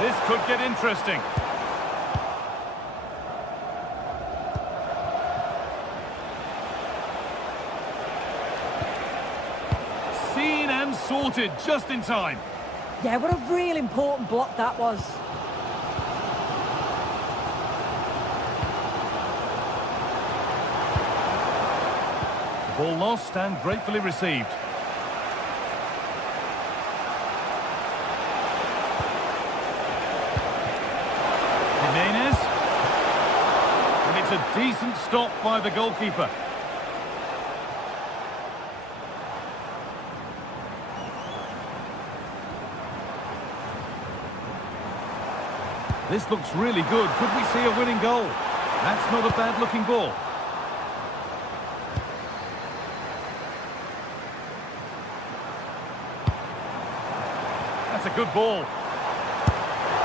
This could get interesting. Seen and sorted just in time. Yeah, what a real important block that was. Ball lost and gratefully received. And it's a decent stop by the goalkeeper. This looks really good. Could we see a winning goal? That's not a bad looking ball. That's a good ball.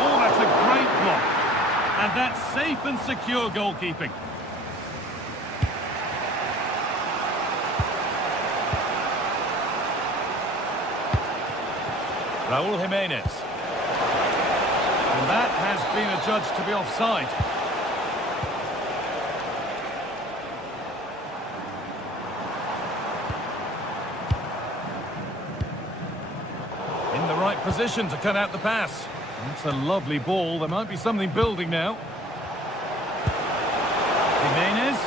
Oh, that's a great block. And that's safe and secure goalkeeping. Raúl Jiménez. And that has been adjudged to be offside. In the right position. position to cut out the pass. That's a lovely ball. There might be something building now. Jimenez.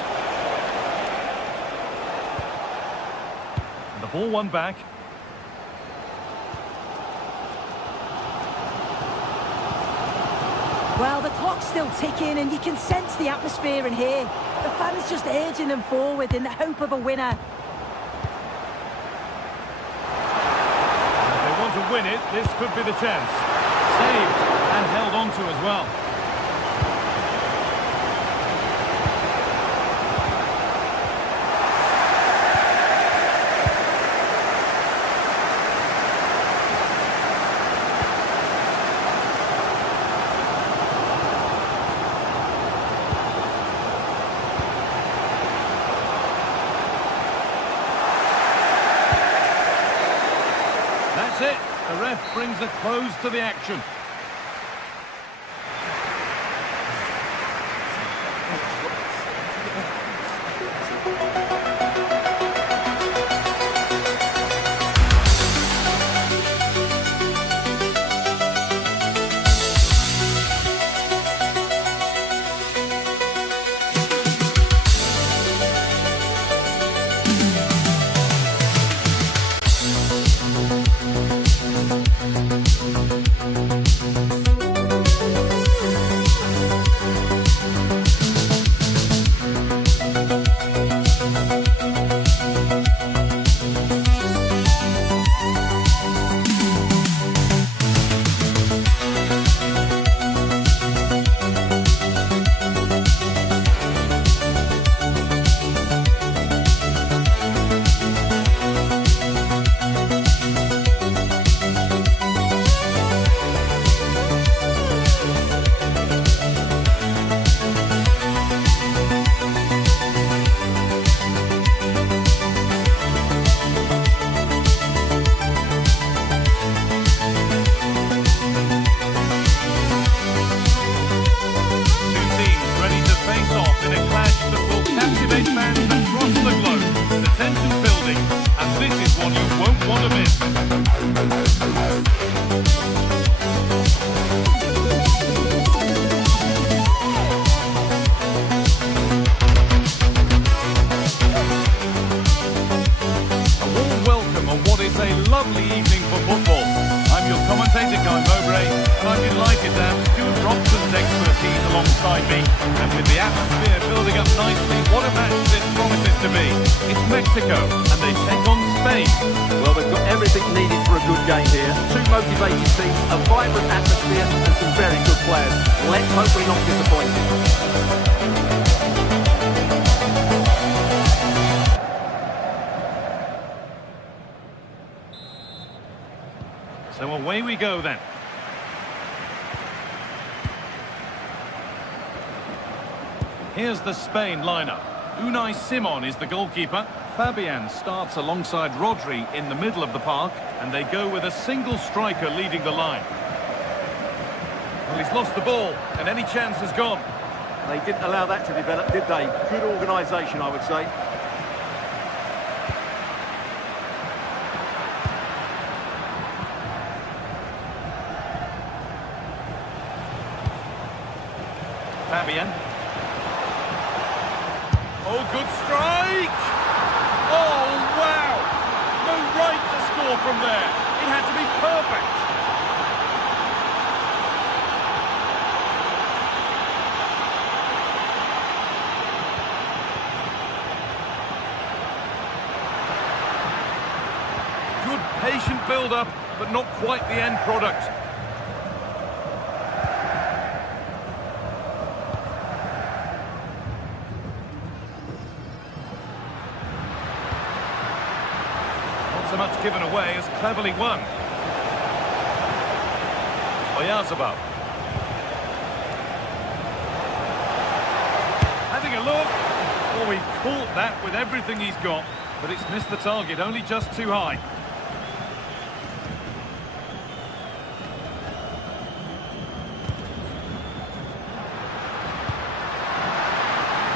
The ball won back. Well, the clock's still ticking and you can sense the atmosphere in here. The fans just urging them forward in the hope of a winner. If they want to win it, this could be the chance. Saved and held on to as well. That's it. The ref brings a close to the action. Lovely evening for football. I'm your commentator, Guy Mowbray, and I'm delighted to have Stuart Robson's expertise alongside me. And with the atmosphere building up nicely, what a match this promises to be. It's Mexico, and they take on Spain. Well, they've got everything needed for a good game here. Two motivated teams, a vibrant atmosphere, and some very good players. Let's hope we're not disappointed. So away we go then. Here's the Spain lineup. Unai Simon is the goalkeeper. Fabian starts alongside Rodri in the middle of the park, and they go with a single striker leading the line. Well, he's lost the ball, and any chance has gone. They didn't allow that to develop, did they? Good organisation, I would say. Fabian. Oh, good strike! Oh, wow! No right to score from there. It had to be perfect. Good patient build-up, but not quite the end product. So much given away as cleverly won. Oyarzabal. Having a look. Oh, he caught that with everything he's got, but it's missed the target, only just too high.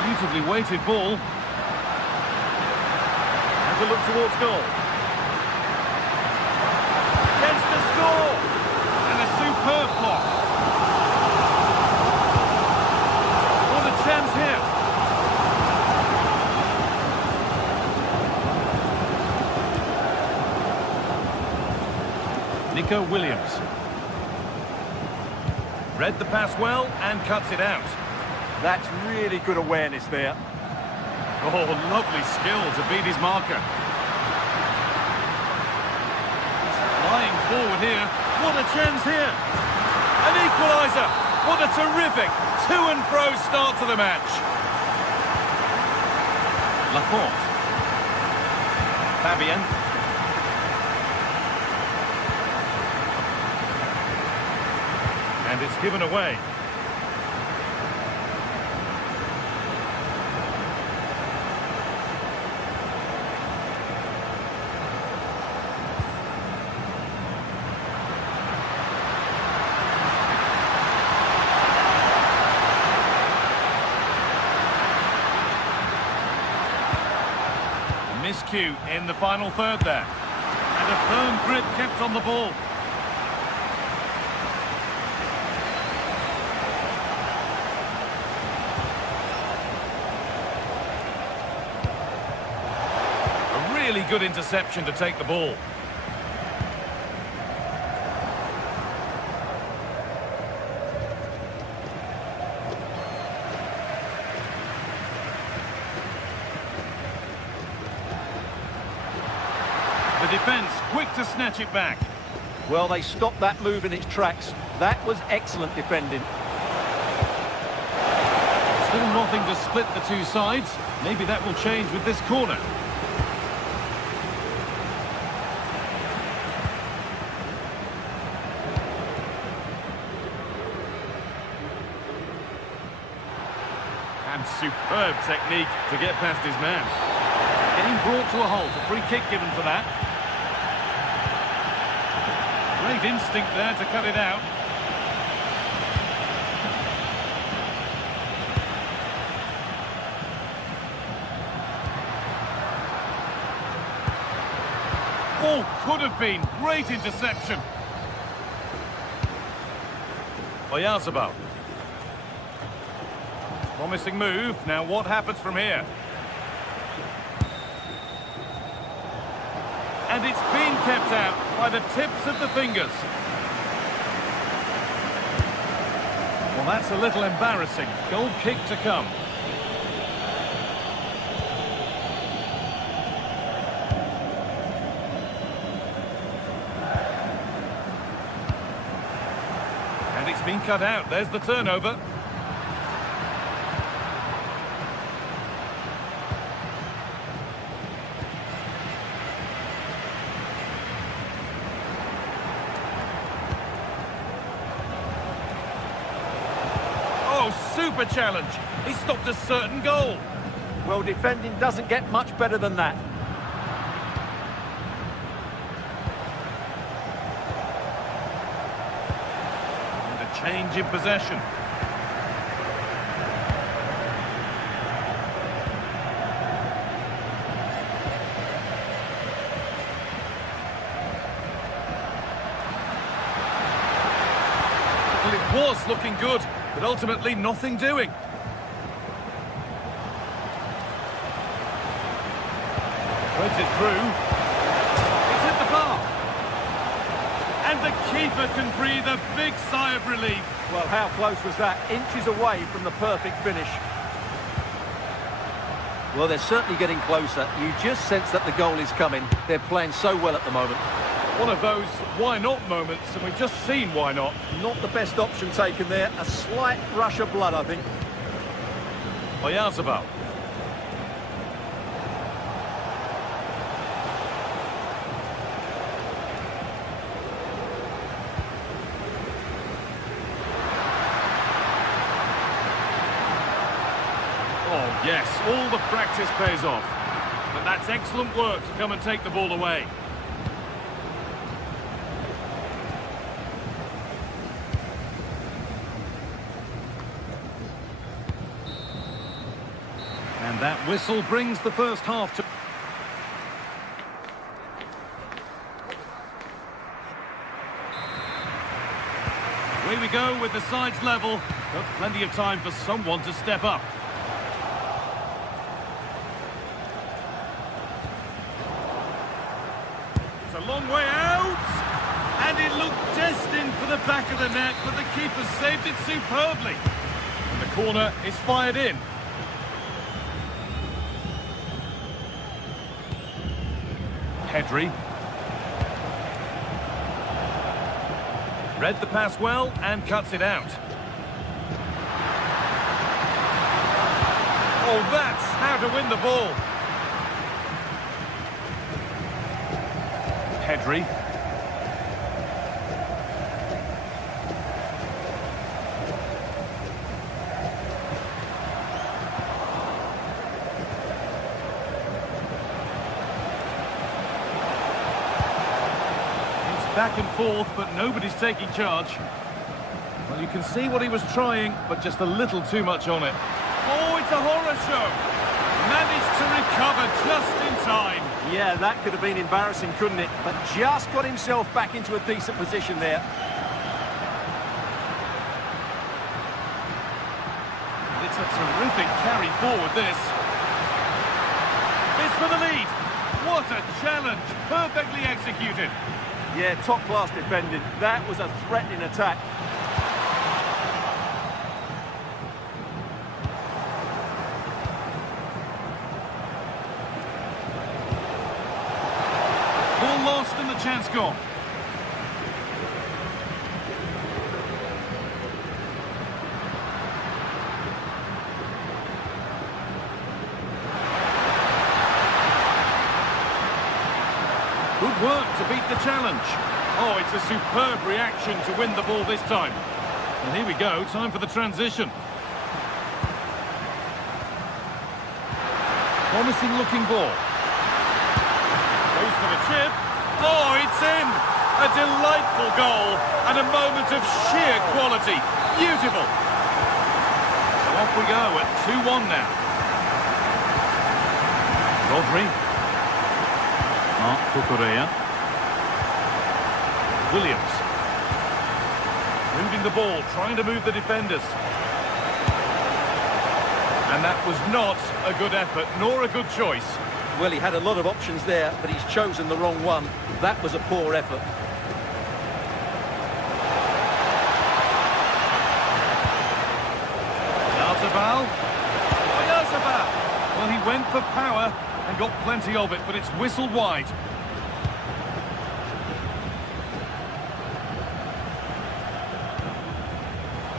Beautifully weighted ball. And to look towards goal. To score. Nico Williams. Read the pass well and cuts it out. That's really good awareness there. Oh, lovely skill to beat his marker. Flying forward here. What a chance here. An equaliser. What a terrific to-and-fro start to the match. Laporte. Fabian. And it's given away. Miscue in the final third there. And a firm grip kept on the ball. A really good interception to take the ball. The defence quick to snatch it back. Well, they stopped that move in its tracks. That was excellent defending. Still nothing to split the two sides. Maybe that will change with this corner. And superb technique to get past his man. Getting brought to a halt. A free kick given for that. Great instinct there to cut it out. Oh, could have been. Great interception. Oyarzabal. Promising move. Now what happens from here? And it's been kept out by the tips of the fingers. Well, that's a little embarrassing. Goal kick to come. And it's been cut out. There's the turnover. Super challenge. He stopped a certain goal. Well, defending doesn't get much better than that. And a change in possession. Well, it was looking good, but ultimately nothing doing. Threads it through. It's hit the bar. And the keeper can breathe a big sigh of relief. Well, how close was that? Inches away from the perfect finish. Well, they're certainly getting closer. You just sense that the goal is coming. They're playing so well at the moment. One of those why-not moments, and we've just seen why not. Not the best option taken there. A slight rush of blood, I think. Oyarzabal. Oh, yes, all the practice pays off. But that's excellent work to come and take the ball away. And that whistle brings the first half to... Away we go with the sides level, but plenty of time for someone to step up. It's a long way out, and it looks the back of the net, but the keeper saved it superbly. And the corner is fired in. Pedri. Read the pass well and cuts it out. Oh, that's how to win the ball. Pedri. Back and forth, but nobody's taking charge. Well, you can see what he was trying, but just a little too much on it. Oh, it's a horror show. Managed to recover just in time. Yeah, that could have been embarrassing, couldn't it? But just got himself back into a decent position there. It's a terrific carry forward, this. It's for the lead. What a challenge. Perfectly executed. Yeah, top-class defending. That was a threatening attack. Ball lost and the chance gone. Good work to beat the challenge. Oh, it's a superb reaction to win the ball this time. And here we go, time for the transition. Promising looking ball. Goes for the chip. Oh, it's in! A delightful goal and a moment of sheer quality. Beautiful. So off we go at 2-1 now. Rodri. Cucurella. Williams. Moving the ball, trying to move the defenders. And that was not a good effort, nor a good choice. Well, he had a lot of options there, but he's chosen the wrong one. That was a poor effort. Well, he went for power and got plenty of it, but it's whistled wide.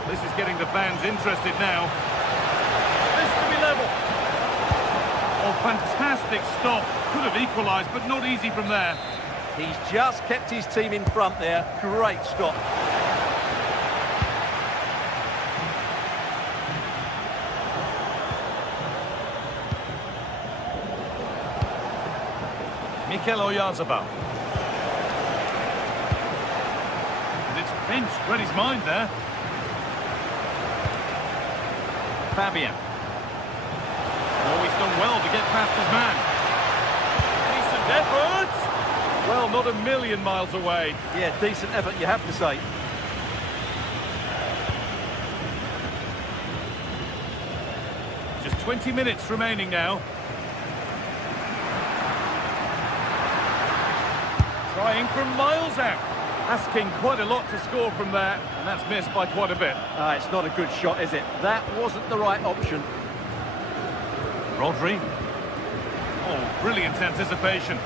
This is getting the fans interested now. This to be level. Oh, fantastic stop. Could have equalised, but not easy from there. He's just kept his team in front there. Great stop. Mikel Oyarzabal. And it's pinched, read his mind there. Fabian. Oh, he's done well to get past his man. Decent effort! Well, not a million miles away. Yeah, decent effort, you have to say. Just 20 minutes remaining now. Trying from miles out. Asking quite a lot to score from there, and that's missed by quite a bit. It's not a good shot, is it? That wasn't the right option. Rodri. Oh, brilliant anticipation.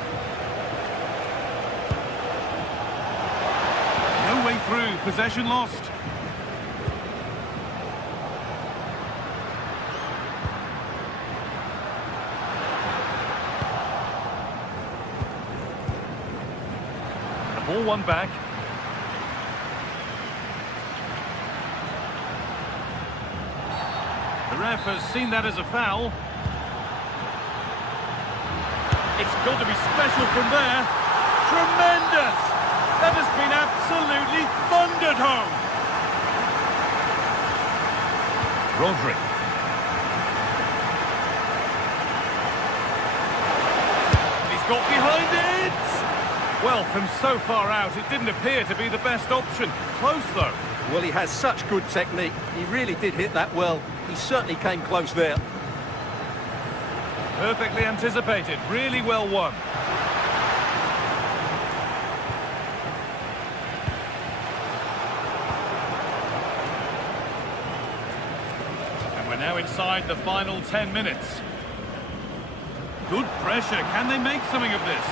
No way through, possession lost. The ball won back. The ref has seen that as a foul. It's got to be special from there. Tremendous! That has been absolutely thundered home. Rodri. He's got behind it! Well, from so far out, it didn't appear to be the best option. Close, though. Well, he has such good technique. He really did hit that well. He certainly came close there. Perfectly anticipated. Really well won. now inside the final 10 minutes. Good pressure. Can they make something of this?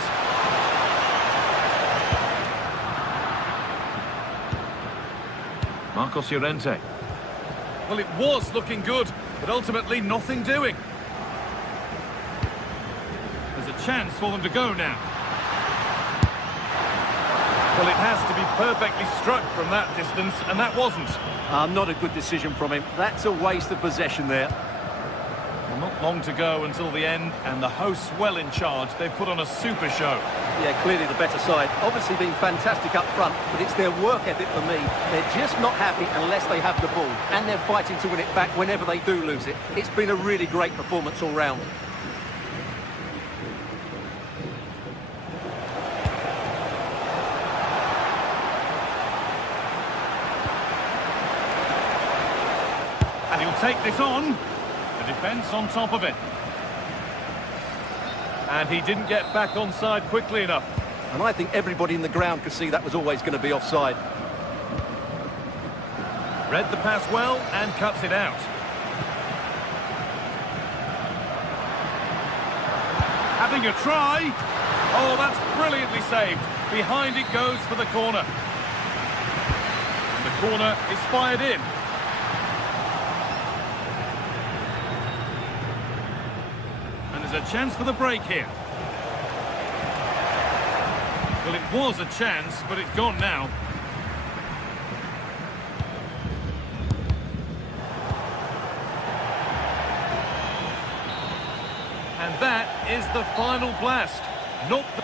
Marcos Llorente. Well, it was looking good, but ultimately nothing doing. There's a chance for them to go now. Well, it has to be perfectly struck from that distance, and that wasn't. Not a good decision from him. That's a waste of possession there. Well, not long to go until the end, and the hosts well in charge. They've put on a super show. Yeah, clearly the better side. Obviously being fantastic up front, but it's their work ethic for me. They're just not happy unless they have the ball, and they're fighting to win it back whenever they do lose it. It's been a really great performance all round. And he'll take this on. The defence on top of it. And he didn't get back onside quickly enough. And I think everybody in the ground could see that was always going to be offside. Read the pass well and cuts it out. Having a try. Oh, that's brilliantly saved. Behind it goes for the corner. And the corner is fired in. And there's a chance for the break here. Well, it was a chance, but it's gone now. And that is the final blast. Not the...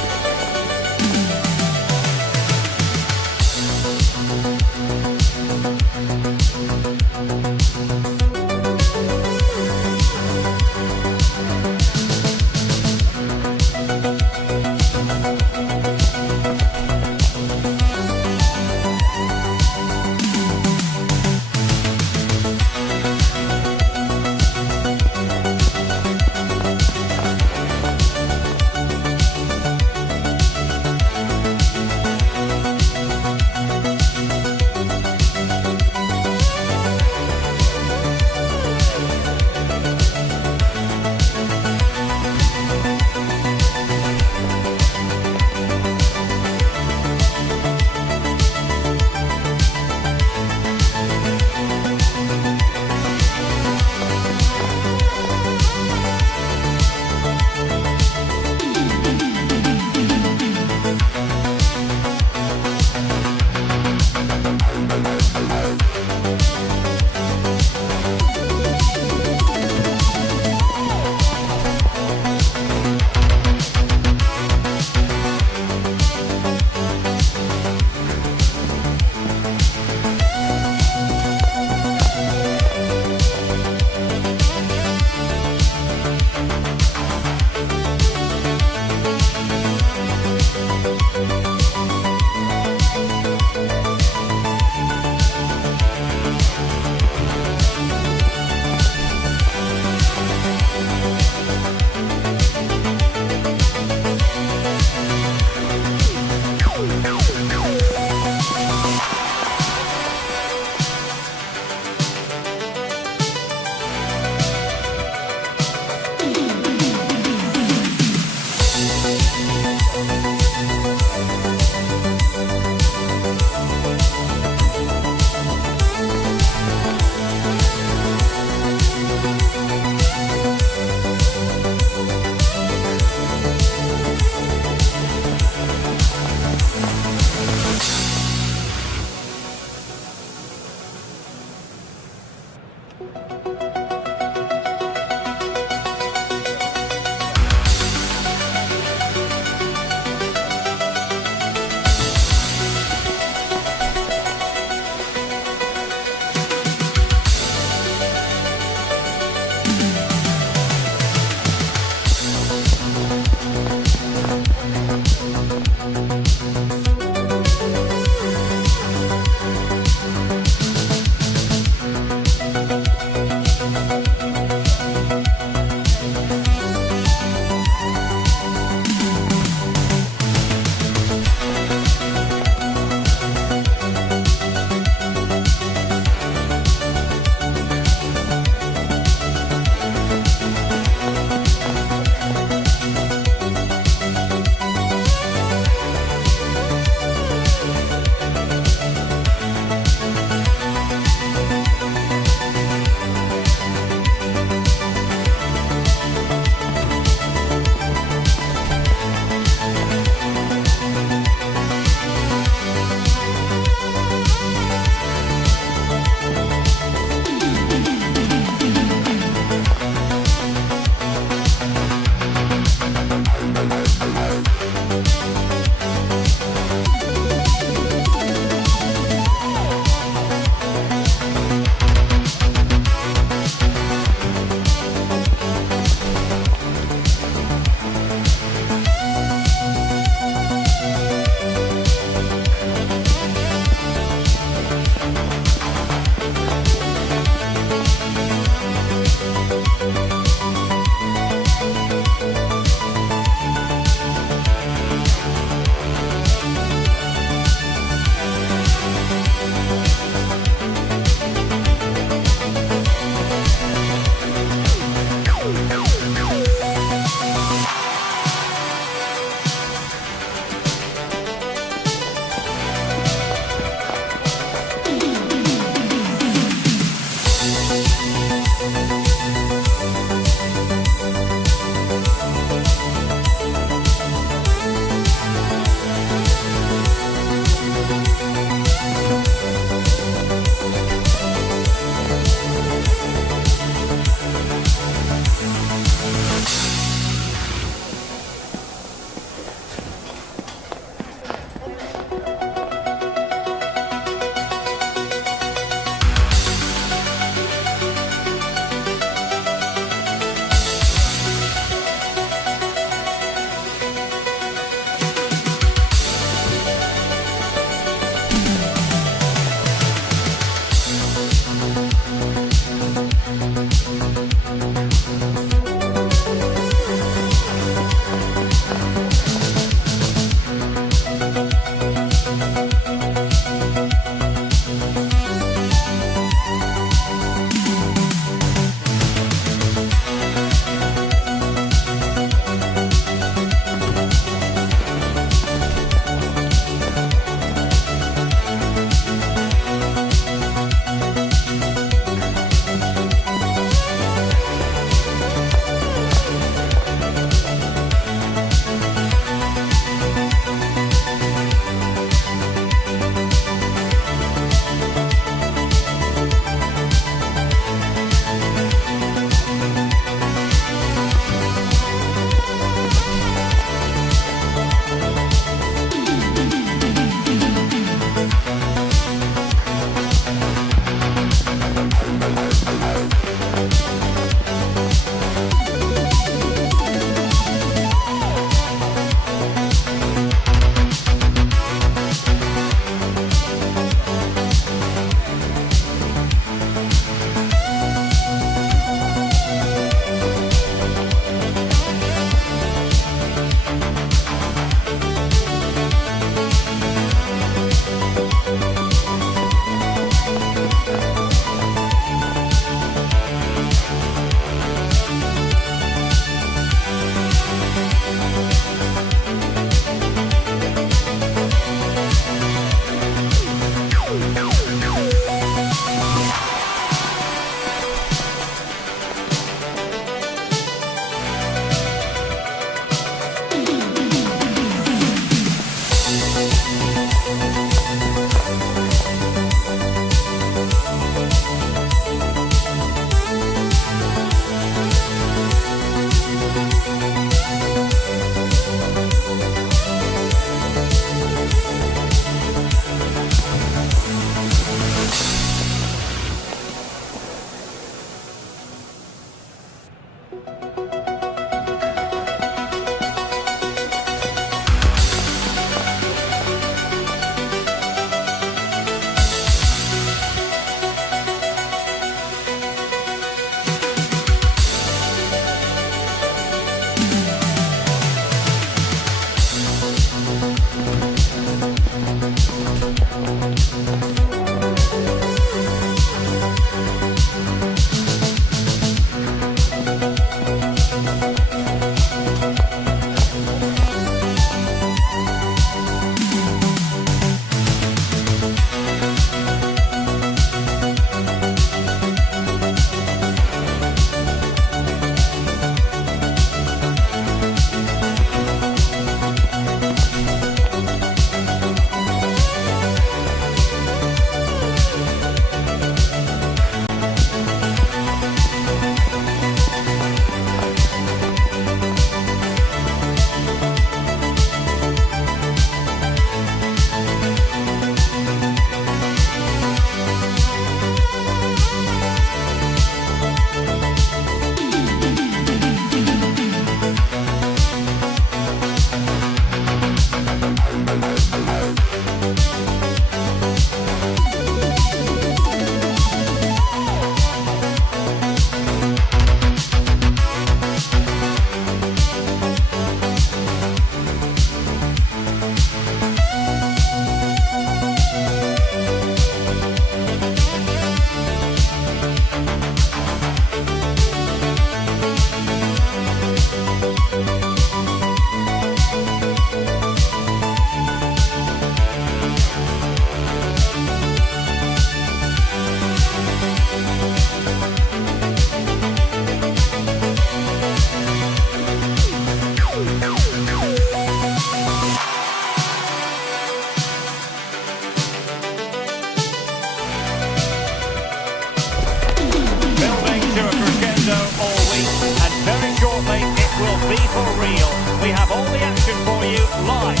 real. We have all the action for you live.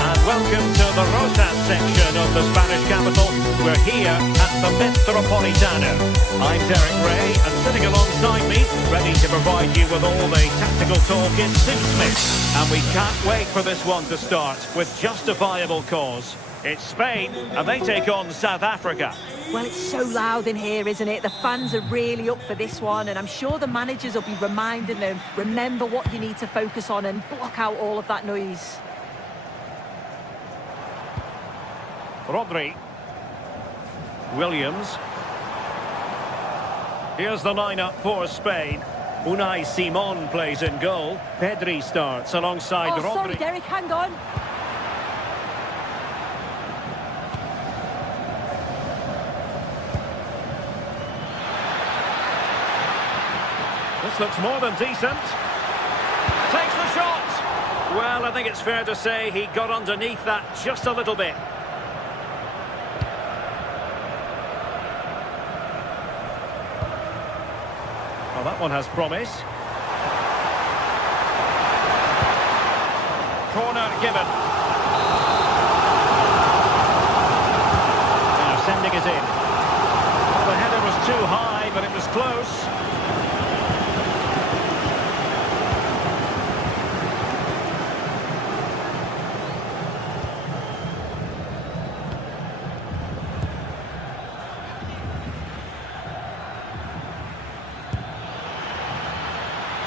And welcome to the Rosas section of the Spanish capital. We're here at the Metropolitano. I'm Derek Ray, and sitting alongside me, ready to provide you with all the tactical talk, is Tim Smith. And we can't wait for this one to start with justifiable cause. It's Spain, and they take on South Africa. Well, it's so loud in here, isn't it? The fans are really up for this one, and I'm sure the managers will be reminding them, remember what you need to focus on and block out all of that noise. Rodri. Williams. Here's the lineup for Spain. Unai Simon plays in goal. Pedri starts alongside Rodri. Sorry, Derek, hang on. This looks more than decent. Takes the shot. Well, I think it's fair to say he got underneath that just a little bit. Well, that one has promise. Corner given. Now sending it in. Well, the header was too high, but it was close.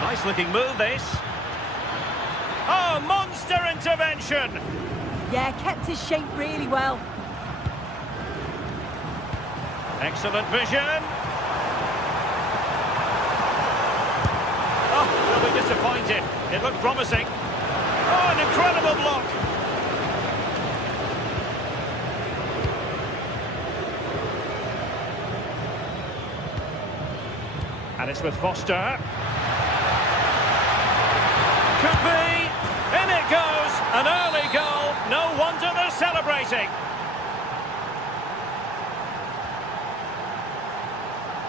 Nice looking move, this. Oh, monster intervention! Yeah, kept his shape really well. Excellent vision. Oh, they'll be disappointed. It looked promising. Oh, an incredible block. And it's with Foster. Could be. In it goes. An early goal. No wonder they're celebrating.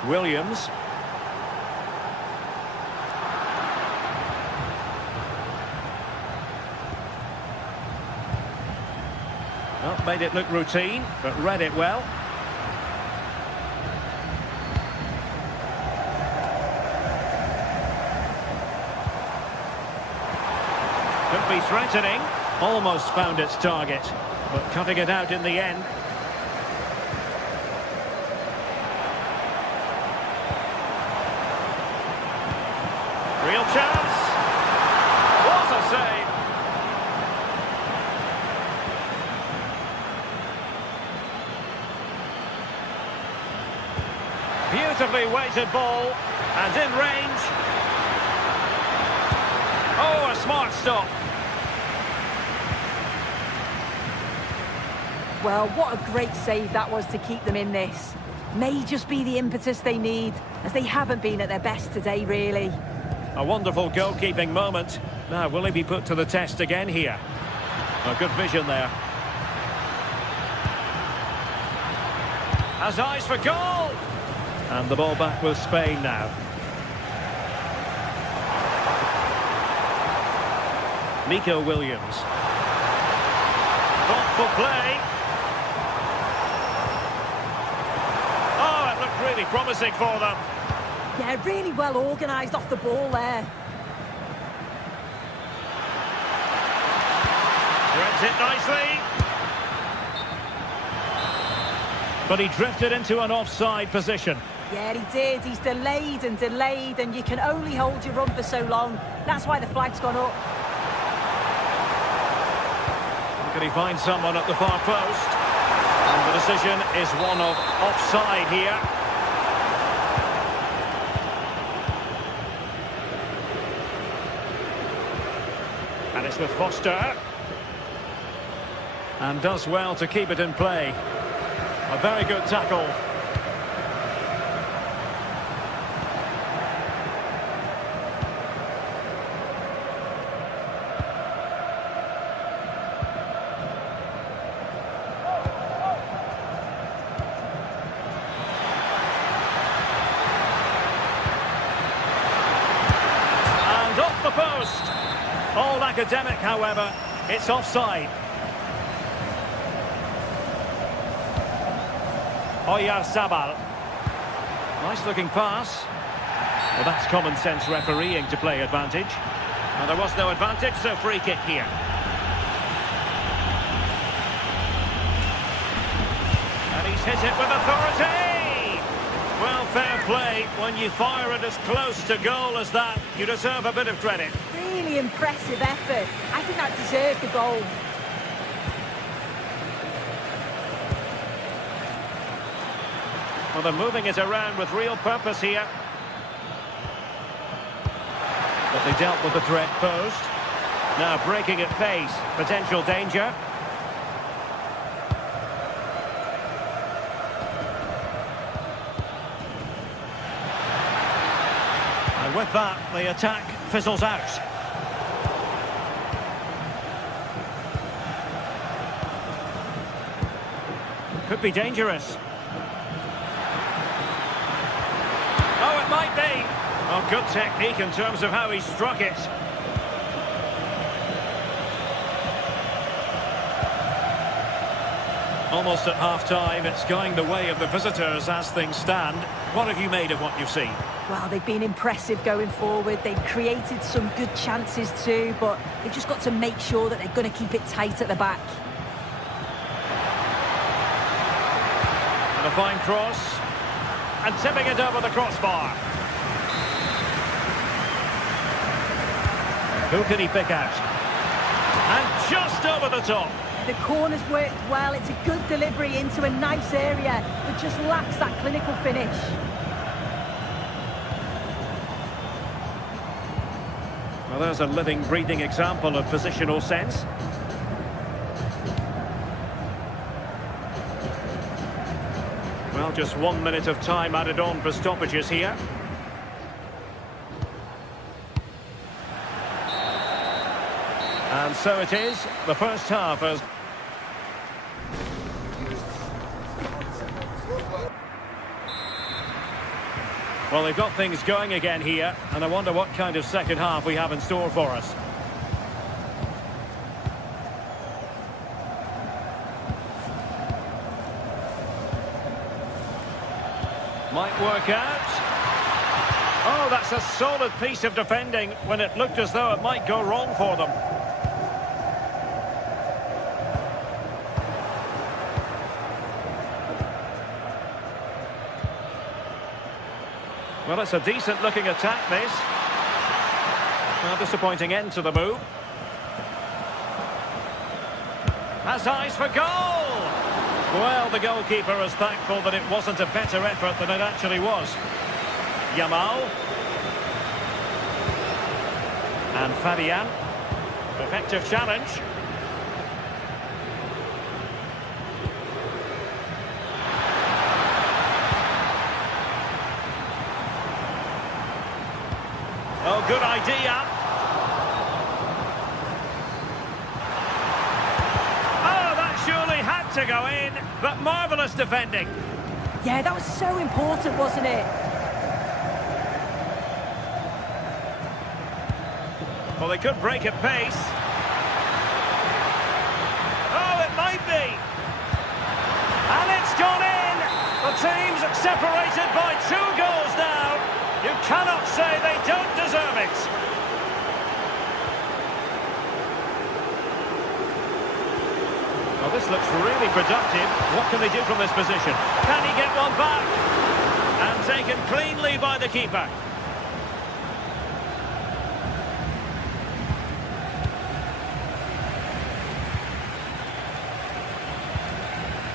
Williams. Well, made it look routine, but read it well. Could be threatening. Almost found its target, but cutting it out in the end. Real chance. What a save. Beautifully weighted ball, and in range. Oh, a smart stop. Well, what a great save that was to keep them in this. May just be the impetus they need, as they haven't been at their best today, really. A wonderful goalkeeping moment. Now, will he be put to the test again here? A good vision there. Has eyes for goal! And the ball back with Spain now. Nico Williams. Thoughtful play. Oh, it looked really promising for them. Yeah, really well organised off the ball there. Threads it nicely. But he drifted into an offside position. Yeah, he did. He's delayed, and you can only hold your run for so long. That's why the flag's gone up. Can he find someone at the far post? And the decision is one of offside here. And it's with Foster. And does well to keep it in play. A very good tackle. And off the post. All academic, however, it's offside. Oyarzabal. Nice looking pass. Well, that's common sense refereeing to play advantage. And there was no advantage, so free kick here. And he's hit it with authority! Well, fair play. When you fire it as close to goal as that, you deserve a bit of credit. Really impressive effort. I think that deserved the goal. Well, they're moving it around with real purpose here. But they dealt with the threat posed. Now breaking at pace. Potential danger. And with that, the attack fizzles out. Could be dangerous. Oh, it might be. Oh, good technique in terms of how he struck it. Almost at half-time, it's going the way of the visitors as things stand. What have you made of what you've seen? Well, they've been impressive going forward. They've created some good chances too, but they've just got to make sure that they're going to keep it tight at the back. And a fine cross. And tipping it over the crossbar. Who can he pick out? And just over the top. The corner's worked well. It's a good delivery into a nice area, but just lacks that clinical finish. Well, there's a living, breathing example of positional sense. Well, just 1 minute of time added on for stoppages here. And so it is. The first half has... Well, they've got things going again here, and I wonder what kind of second half we have in store for us. Might work out. Oh, that's a solid piece of defending when it looked as though it might go wrong for them. Well, it's a decent-looking attack, this. Well, disappointing end to the move. Has eyes for goal! Well, the goalkeeper is thankful that it wasn't a better effort than it actually was. Yamal. And Fabian. Effective challenge. Oh, good idea. Oh, that surely had to go in, but marvellous defending. Yeah, that was so important, wasn't it? Well, they could break at pace. Oh, it might be. And it's gone in. The team's separated by 2 goals now. You cannot say they don't deserve it. Well, this looks really productive. What can they do from this position? Can he get one back? And taken cleanly by the keeper.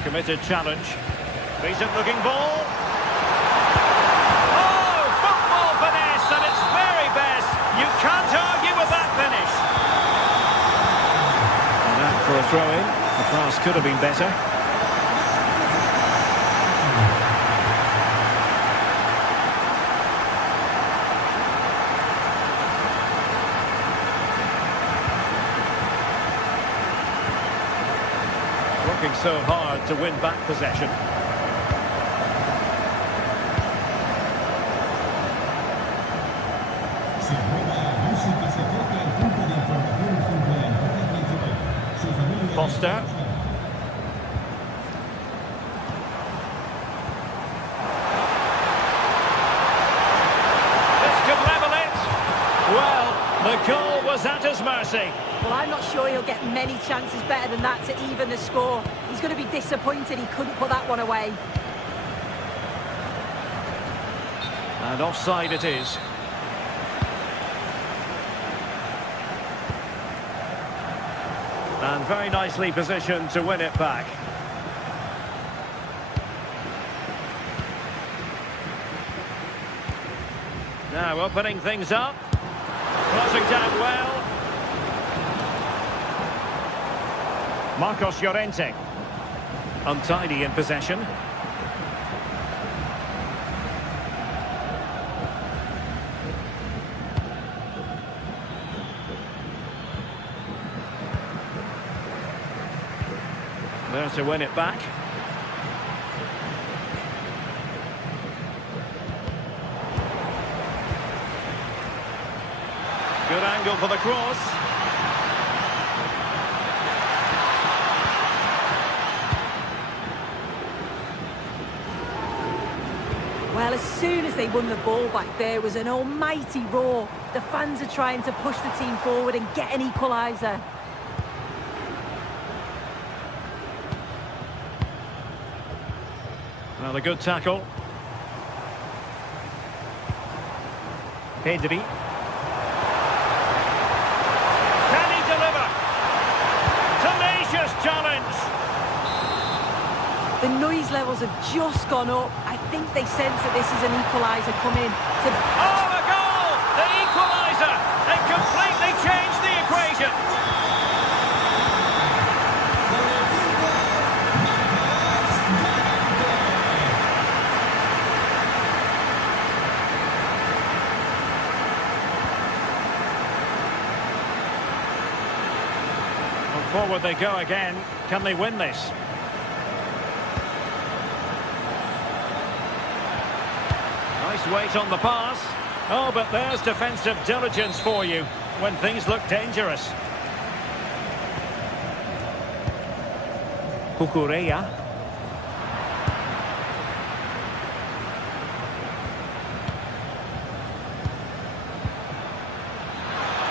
Committed challenge. Decent looking ball. You can't argue with that finish. And that for a throw-in. The pass could have been better. Working so hard to win back possession. Se juega a música y se acerca al punto de información. Foster. This could level it. Well, the goal was at his mercy. Well, I'm not sure he'll get many chances better than that to even the score. He's going to be disappointed he couldn't put that one away. And offside it is. And very nicely positioned to win it back. Now opening things up. Crossing down well. Marcos Llorente. Untidy in possession. There to win it back. Good angle for the cross. Well, as soon as they won the ball back, there was an almighty roar. The fans are trying to push the team forward and get an equaliser. Well, a good tackle. Pedri. Can he deliver? Tenacious challenge. The noise levels have just gone up. I think they sense that this is an equaliser coming. Oh, a goal! The equaliser! It completely changed the equation. Forward they go again. Can they win this? Nice weight on the pass. Oh, but there's defensive diligence for you when things look dangerous. Cucurella.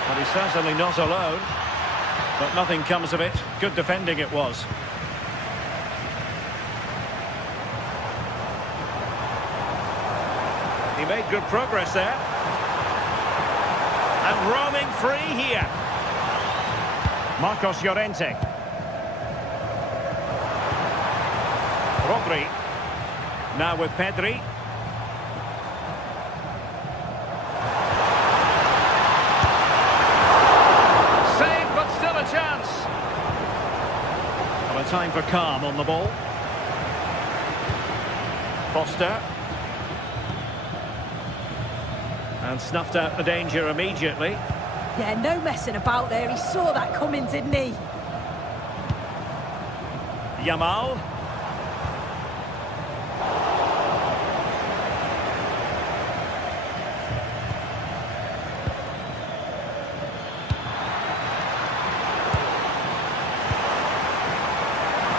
But he's certainly not alone. But nothing comes of it. Good defending it was. He made good progress there. And roaming free here. Marcos Llorente. Rodri. Now with Pedri. Time for calm on the ball. Foster. And snuffed out the danger immediately. Yeah, no messing about there. He saw that coming, didn't he? Yamal.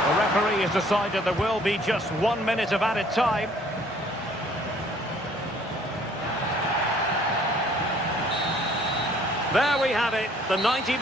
The referee has decided there will be just 1 minute of added time. There we have it, the 90...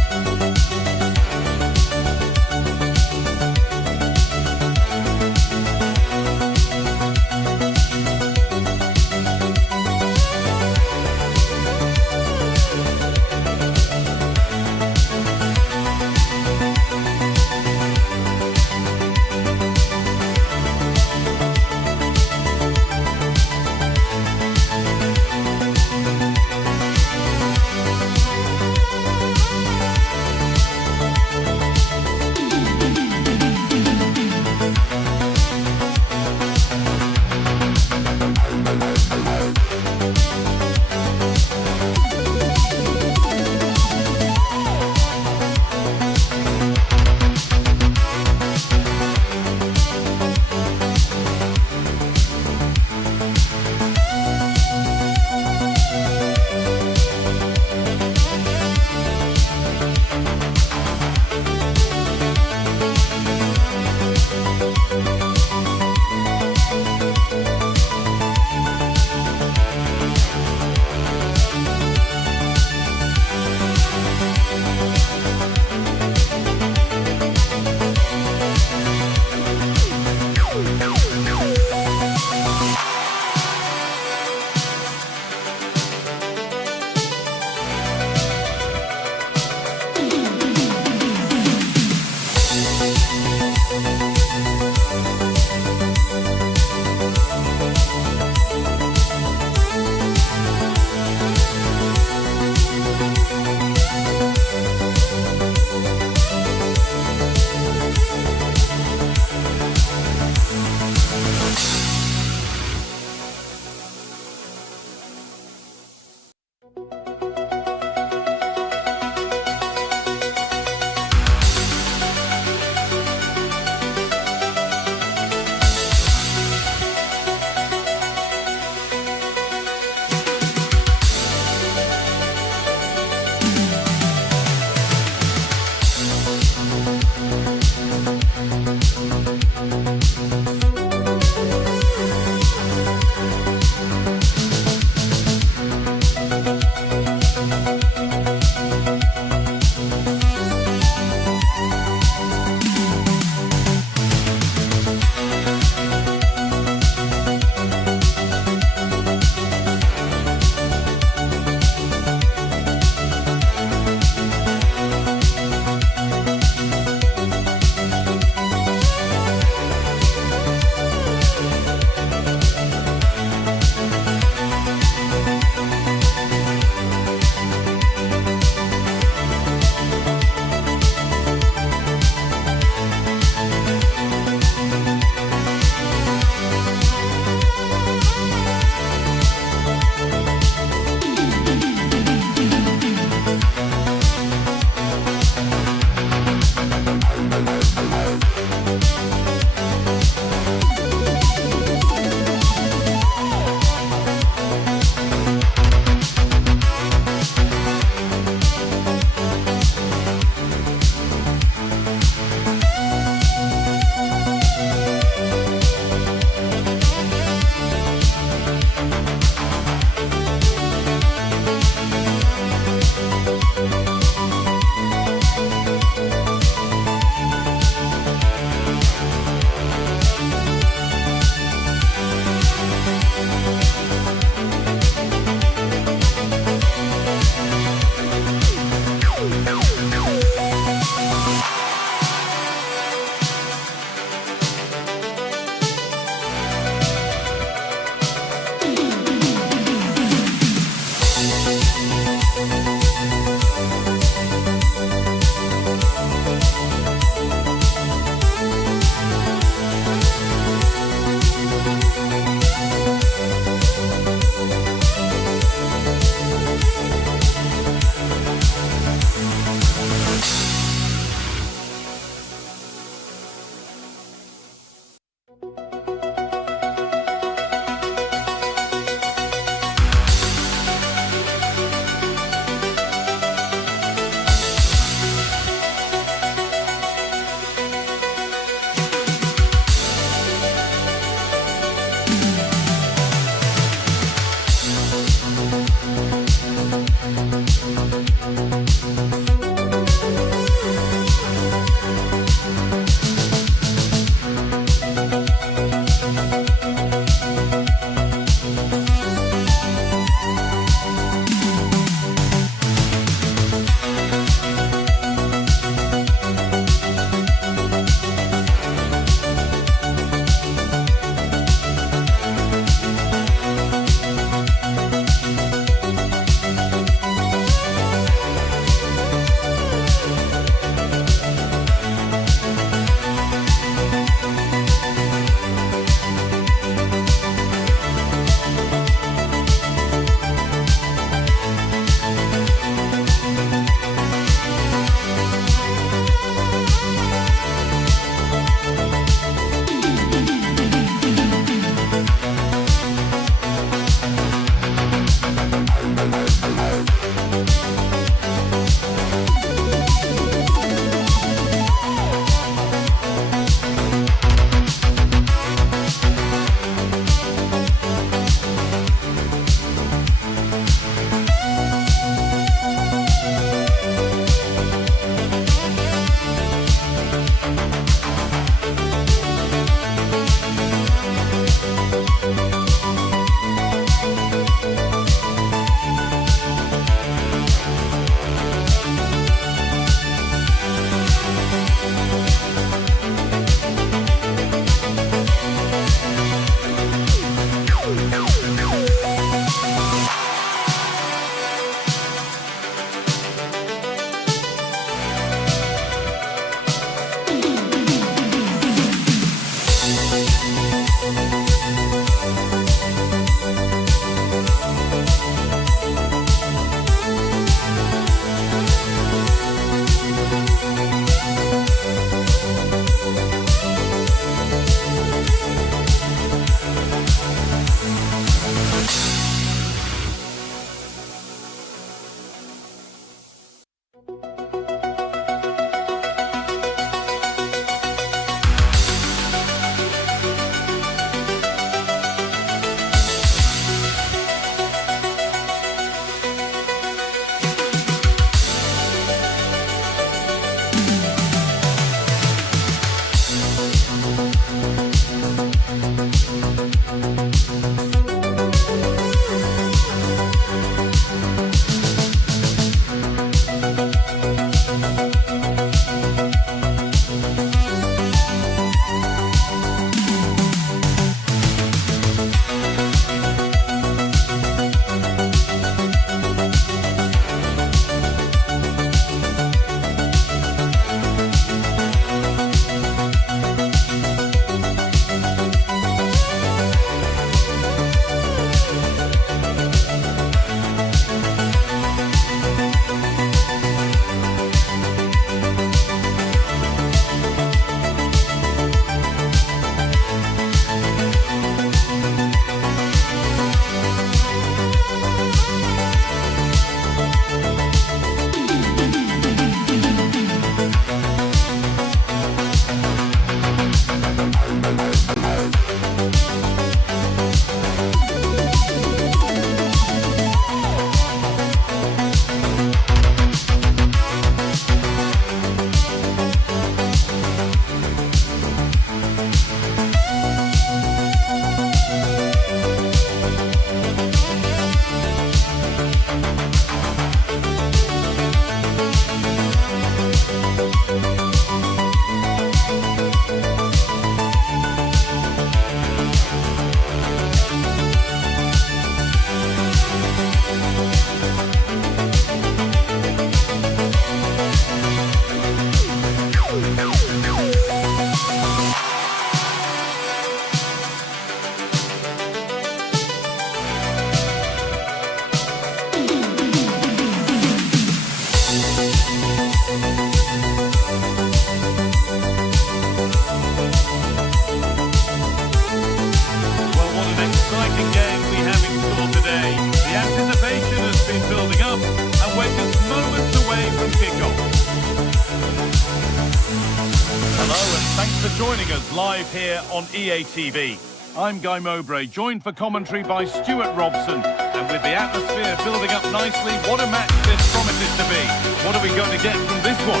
Hello and thanks for joining us live here on EA TV. I'm Guy Mowbray, joined for commentary by Stuart Robson. And with the atmosphere building up nicely, what a match this promises to be. What are we going to get from this one?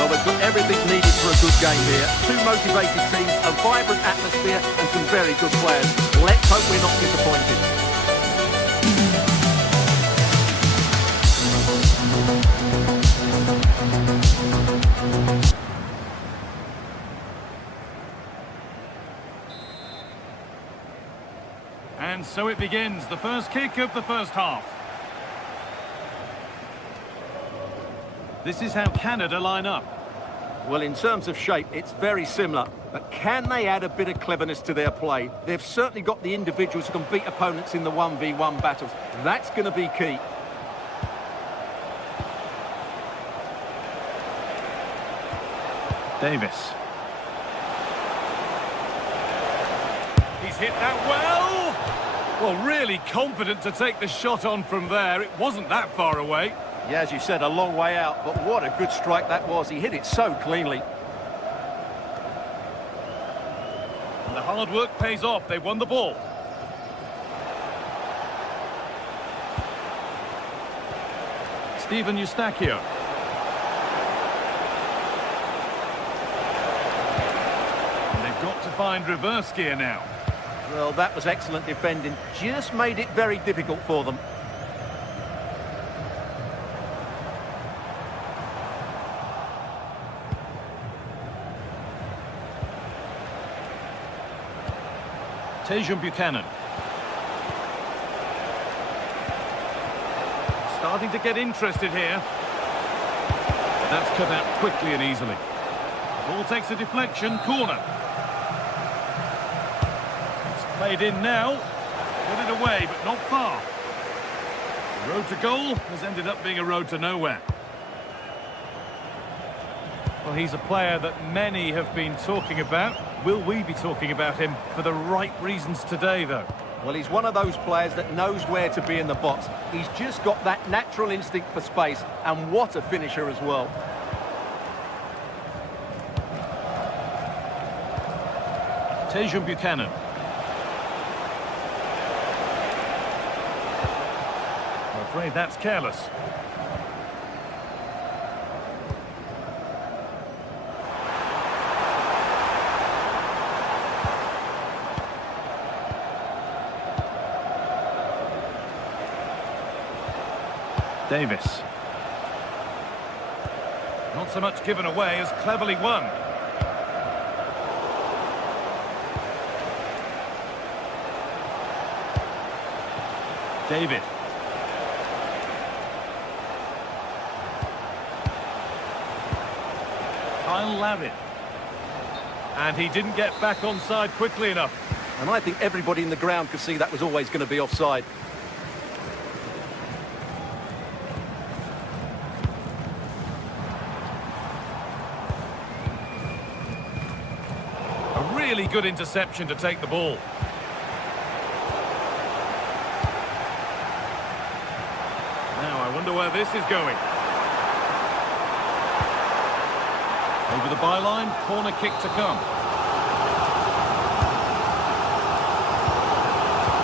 Well, they've got everything needed for a good game here. Two motivated teams, a vibrant atmosphere and some very good players. Let's hope we're not disappointed. And so it begins, the first kick of the first half. This is how Canada line up. Well, in terms of shape, it's very similar. But can they add a bit of cleverness to their play? They've certainly got the individuals who can beat opponents in the 1v1 battles. That's going to be key. Davis. He's hit that well. Well, really confident to take the shot on from there. It wasn't that far away. Yeah, as you said, a long way out, but what a good strike that was. He hit it so cleanly. And the hard work pays off. They won the ball. Stephen Eustachio. And they've got to find reverse gear now. Well, that was excellent defending. Just made it very difficult for them. Tejan Buchanan. Starting to get interested here. That's cut out quickly and easily. Ball takes a deflection, corner. It's played in now. Put it away, but not far. The road to goal has ended up being a road to nowhere. Well, he's a player that many have been talking about. Will we be talking about him for the right reasons today, though? Well, he's one of those players that knows where to be in the box. He's just got that natural instinct for space, and what a finisher as well. Tejan Buchanan. I'm afraid that's careless. Davis. Not so much given away as cleverly won. David. Kyle Lavin. And he didn't get back onside quickly enough. And I think everybody in the ground could see that was always going to be offside. Really good interception to take the ball. Now I wonder where this is going. Over the byline, corner kick to come.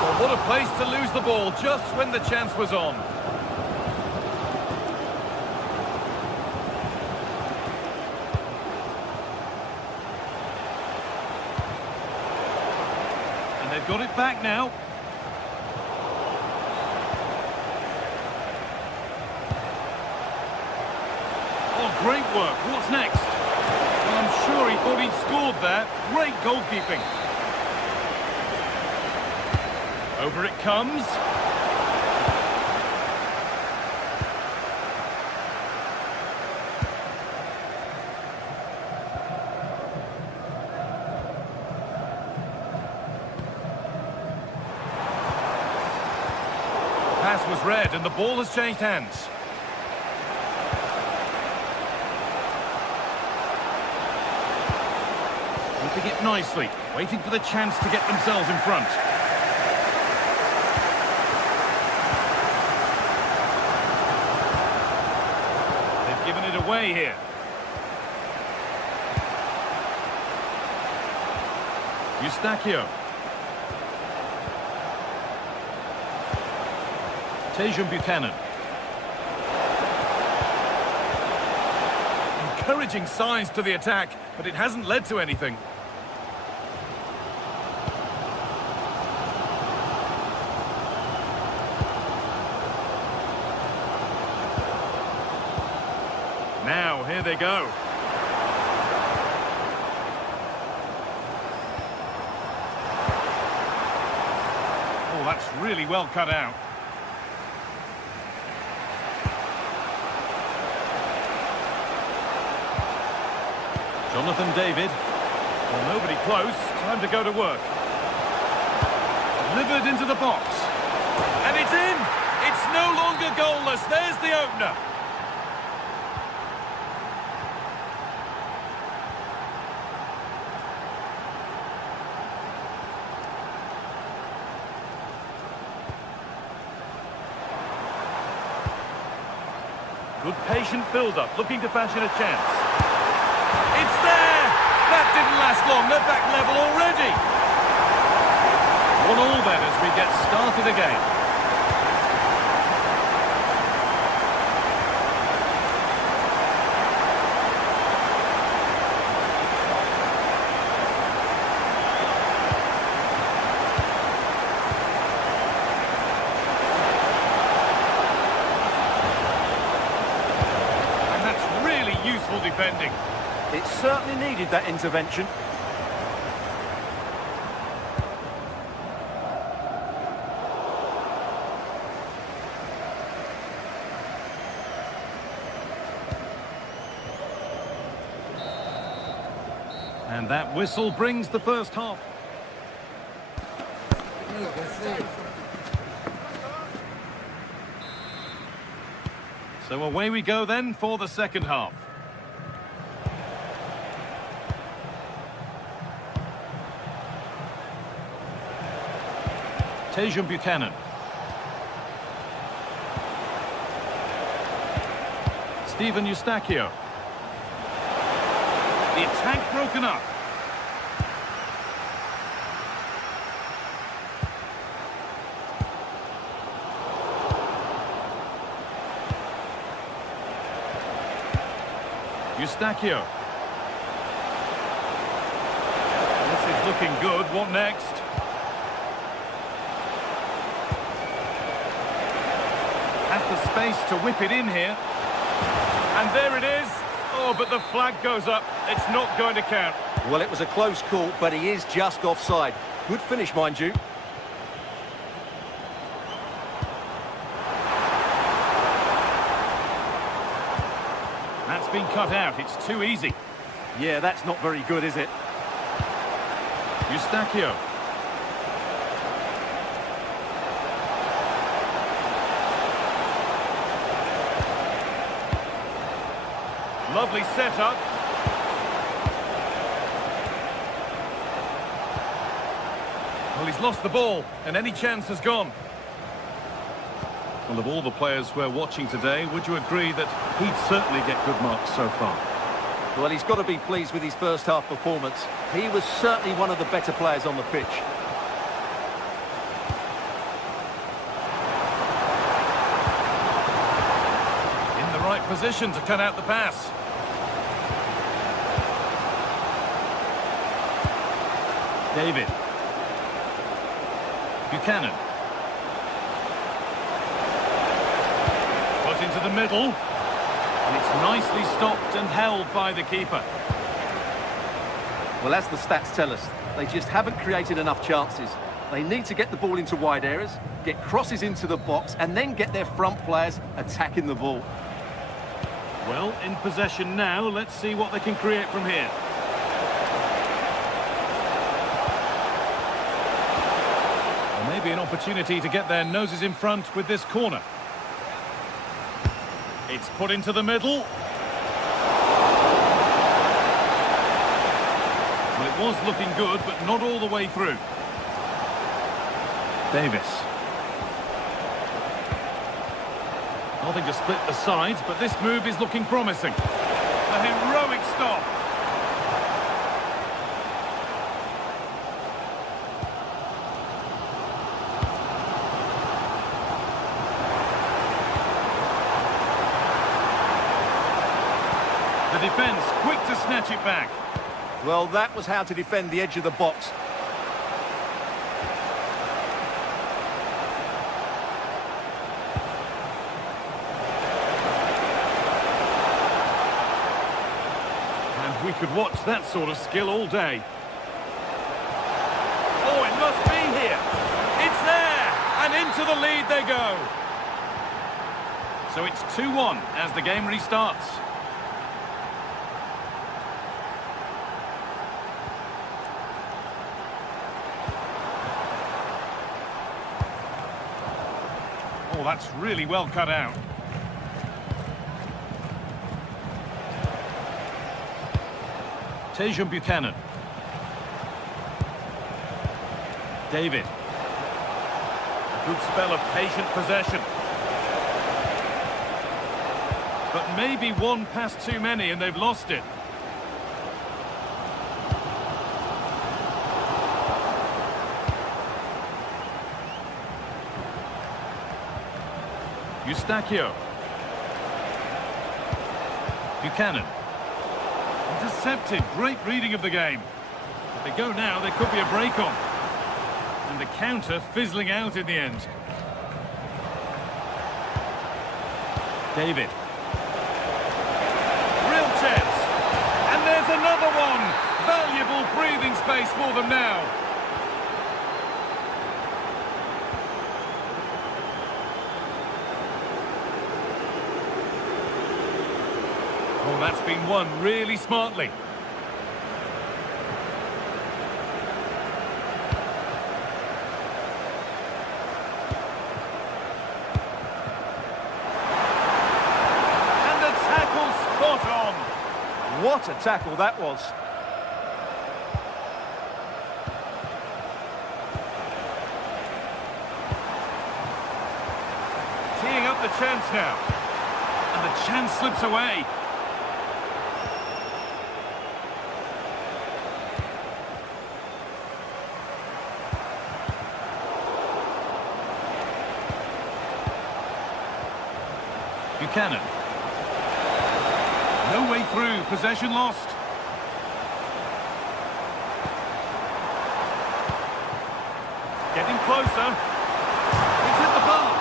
Well, what a place to lose the ball just when the chance was on. They've got it back now. Oh, great work. What's next? Well, I'm sure he thought he'd scored there. Great goalkeeping. Over it comes. Pass was read and the ball has changed hands. Keeping it nicely, waiting for the chance to get themselves in front. They've given it away here. Eustachio. Buchanan. Encouraging signs to the attack, but it hasn't led to anything. Now, here they go. Oh, that's really well cut out. Jonathan David. Well, nobody close. Time to go to work. Delivered into the box. And it's in! It's no longer goalless. There's the opener. Good patient build-up, looking to fashion a chance. It's there! That didn't last long, they're back level already! 1-1 then as we get started again. And that's really useful defending. It certainly needed that intervention. And that whistle brings the first half. So away we go then for the second half. Buchanan. Stephen Eustachio. The attack broken up. Eustachio. This is looking good. What next? Has the space to whip it in here. And there it is. Oh, but the flag goes up. It's not going to count. Well, it was a close call, but he is just offside. Good finish, mind you. That's been cut out. It's too easy. Yeah, that's not very good, is it? Eustachio. Lovely setup. Well, he's lost the ball, and any chance has gone. Well, of all the players we're watching today, would you agree that he'd certainly get good marks so far? Well, he's got to be pleased with his first half performance. He was certainly one of the better players on the pitch. In the right position to cut out the pass. David. Buchanan. Put into the middle. And it's nicely stopped and held by the keeper. Well, as the stats tell us, they just haven't created enough chances. They need to get the ball into wide areas, get crosses into the box, and then get their front players attacking the ball. Well, in possession now. Let's see what they can create from here. Maybe an opportunity to get their noses in front with this corner. It's put into the middle. Well, it was looking good, but not all the way through. Davis. Nothing to split the sides, but this move is looking promising. A heroic stop. The defence quick to snatch it back. Well, that was how to defend the edge of the box. And we could watch that sort of skill all day. Oh, it must be here. It's there, and into the lead they go. So it's 2-1 as the game restarts. Oh, that's really well cut out. Tejan Buchanan. David. A good spell of patient possession. But maybe one pass too many and they've lost it. Eustachio. Buchanan. Intercepted. Great reading of the game. If they go now, there could be a break on. And the counter fizzling out in the end. David. Real chance. And there's another one. Valuable breathing space for them now. Oh, that's been won really smartly. And the tackle spot on. What a tackle that was. Teeing up the chance now. And the chance slips away. Buchanan. No way through, possession lost. Getting closer. It's hit the bar.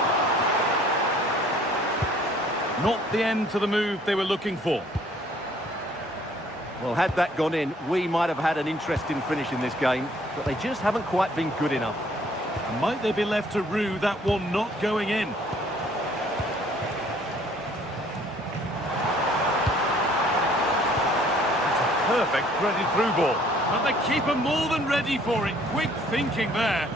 Not the end to the move they were looking for. Well, had that gone in, we might have had an interesting finish in this game, but they just haven't quite been good enough. And might they be left to rue that one not going in? Perfect threaded through ball. But the keeper more than ready for it. Quick thinking there.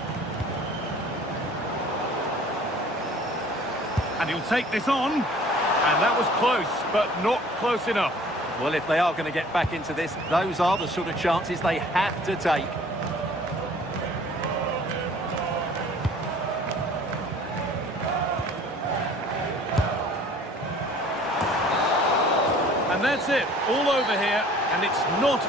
And he'll take this on. And that was close, but not close enough. Well, if they are going to get back into this, those are the sort of chances they have to take. And that's it. All over here. And it's not...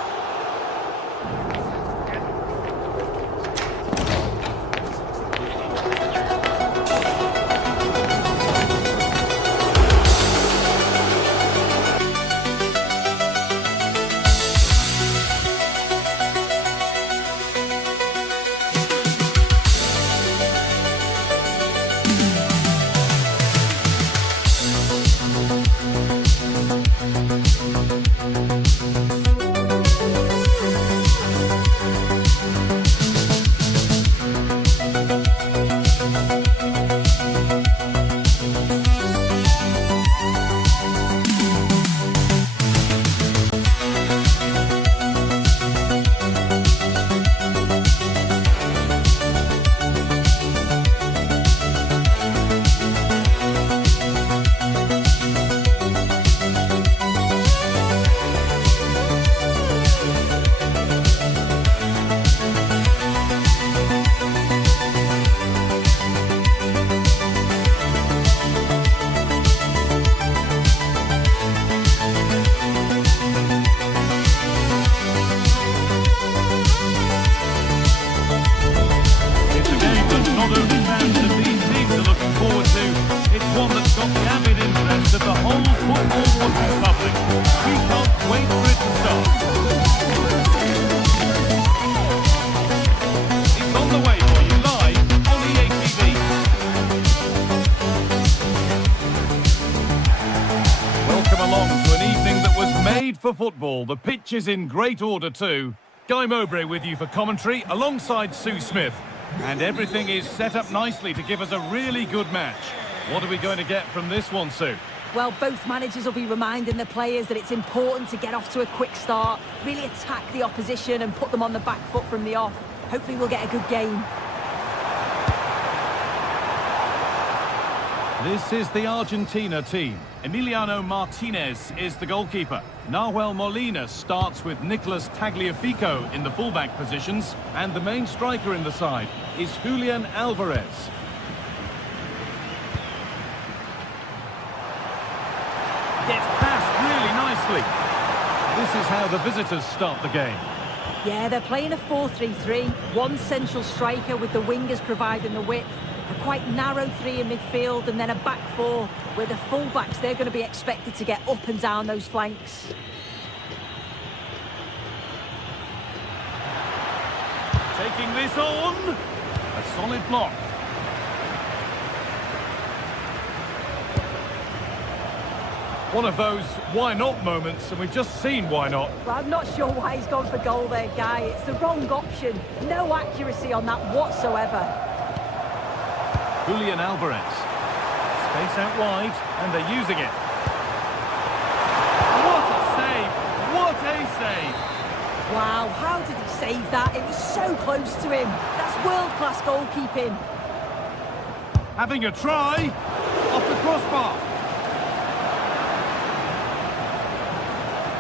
made for football. The pitch is in great order too. Guy Mowbray with you for commentary alongside Sue Smith. And everything is set up nicely to give us a really good match. What are we going to get from this one, Sue? Well, both managers will be reminding the players that it's important to get off to a quick start, really attack the opposition and put them on the back foot from the off. Hopefully we'll get a good game. This is the Argentina team. Emiliano Martinez is the goalkeeper. Nahuel Molina starts with Nicolas Tagliafico in the fullback positions. And the main striker in the side is Julian Alvarez. Gets past really nicely. This is how the visitors start the game. Yeah, they're playing a 4-3-3. One central striker with the wingers providing the width. A quite narrow three in midfield and then a back four where the full-backs, they're going to be expected to get up and down those flanks. Taking this on. A solid block. One of those why not moments, and we've just seen why not. Well, I'm not sure why he's gone for goal there, Guy. It's the wrong option. No accuracy on that whatsoever. Julian Alvarez. Space out wide, and they're using it. What a save! What a save! Wow, how did he save that? It was so close to him. That's world-class goalkeeping. Having a try. Off the crossbar.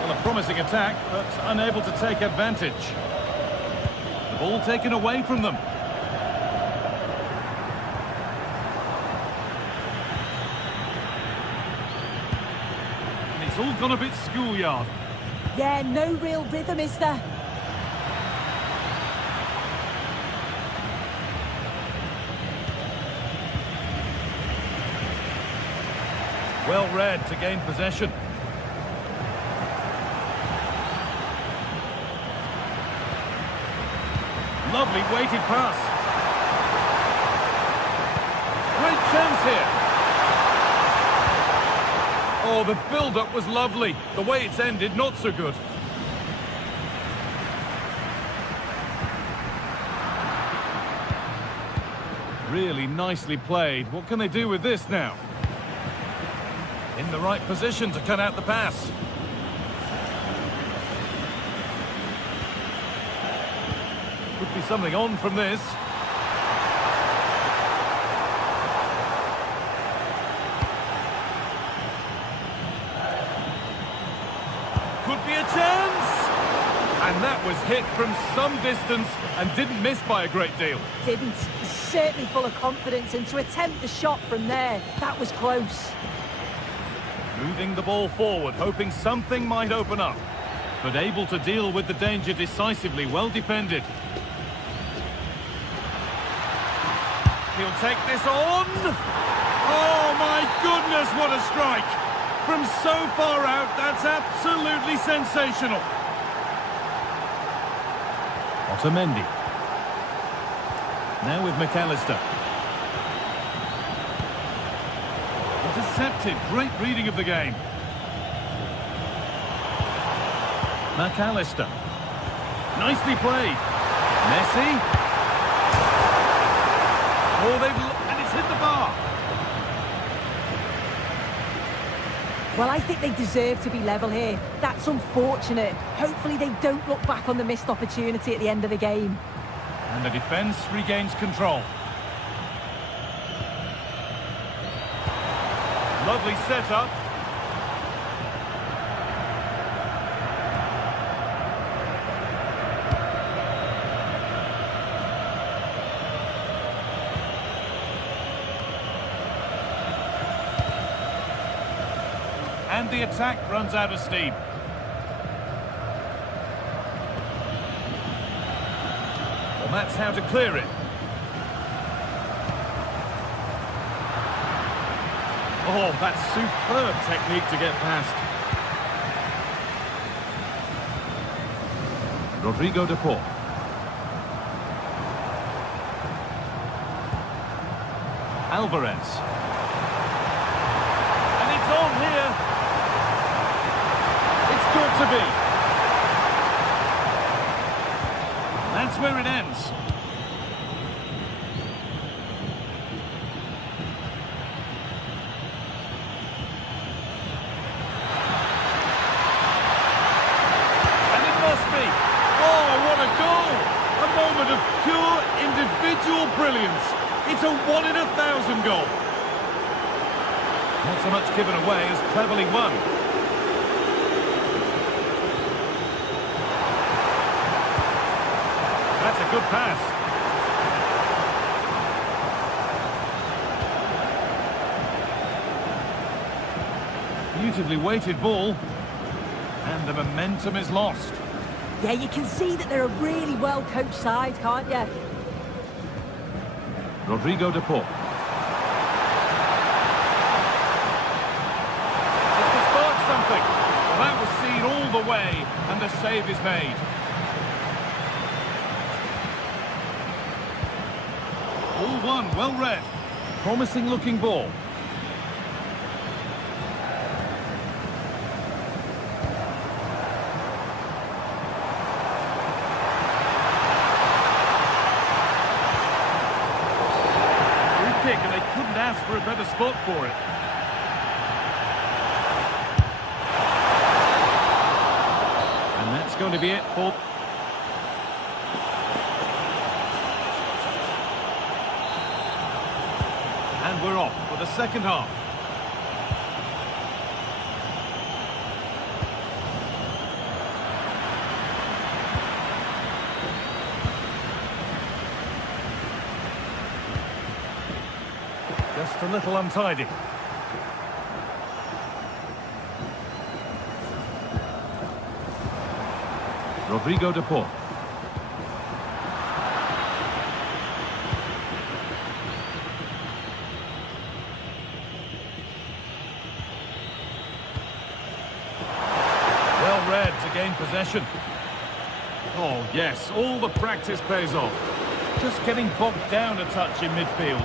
Well, a promising attack, but unable to take advantage. The ball taken away from them. It's all gone a bit schoolyard. Yeah, no real rhythm, is there? Well read to gain possession. Lovely weighted pass. Great chance here. Oh, the build-up was lovely. The way it's ended, not so good. Really nicely played. What can they do with this now? In the right position to cut out the pass. Could be something on from this. Could be a chance! And that was hit from some distance and didn't miss by a great deal. Didn't. He's certainly full of confidence, and to attempt the shot from there, that was close. Moving the ball forward, hoping something might open up. But able to deal with the danger decisively, well defended. He'll take this on. Oh my goodness, what a strike! From so far out, that's absolutely sensational. Otamendi. Now with McAllister. Intercepted, great reading of the game. McAllister. Nicely played. Messi. Oh, and it's hit the bar. Well, I think they deserve to be level here. That's unfortunate. Hopefully they don't look back on the missed opportunity at the end of the game. And the defence regains control. Lovely setup. And the attack runs out of steam. Well, that's how to clear it. Oh, that's superb technique to get past. Rodrigo de Paul. Alvarez. And it's on here. It's got to be. That's where it ends. And it must be. Oh, what a goal! A moment of pure individual brilliance. It's a 1 in 1,000 goal. Not so much given away as cleverly won. That's a good pass. Beautifully weighted ball. And the momentum is lost. Yeah, you can see that they're a really well-coached side, can't you? Rodrigo de Paul. Just to spark something. Well, that was seen all the way, and the save is made. All one, well read. Promising looking ball. Free kick, and they couldn't ask for a better spot for it. And that's going to be it for... And we're off for the second half. Just a little untidy. Rodrigo de Paul. Well read to gain possession. Oh yes, all the practice pays off. Just getting bogged down a touch in midfield.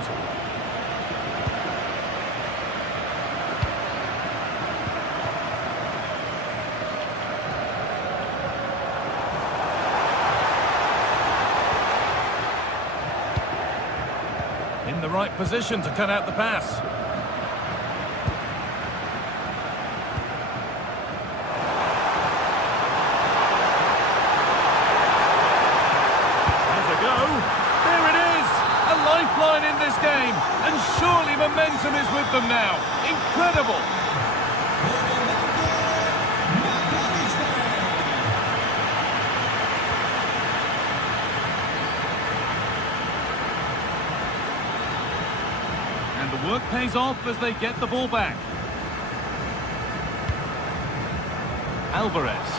In the right position to cut out the pass. There's a go. There it is! A lifeline in this game. And surely momentum is with them now. Incredible! And the work pays off as they get the ball back. Alvarez.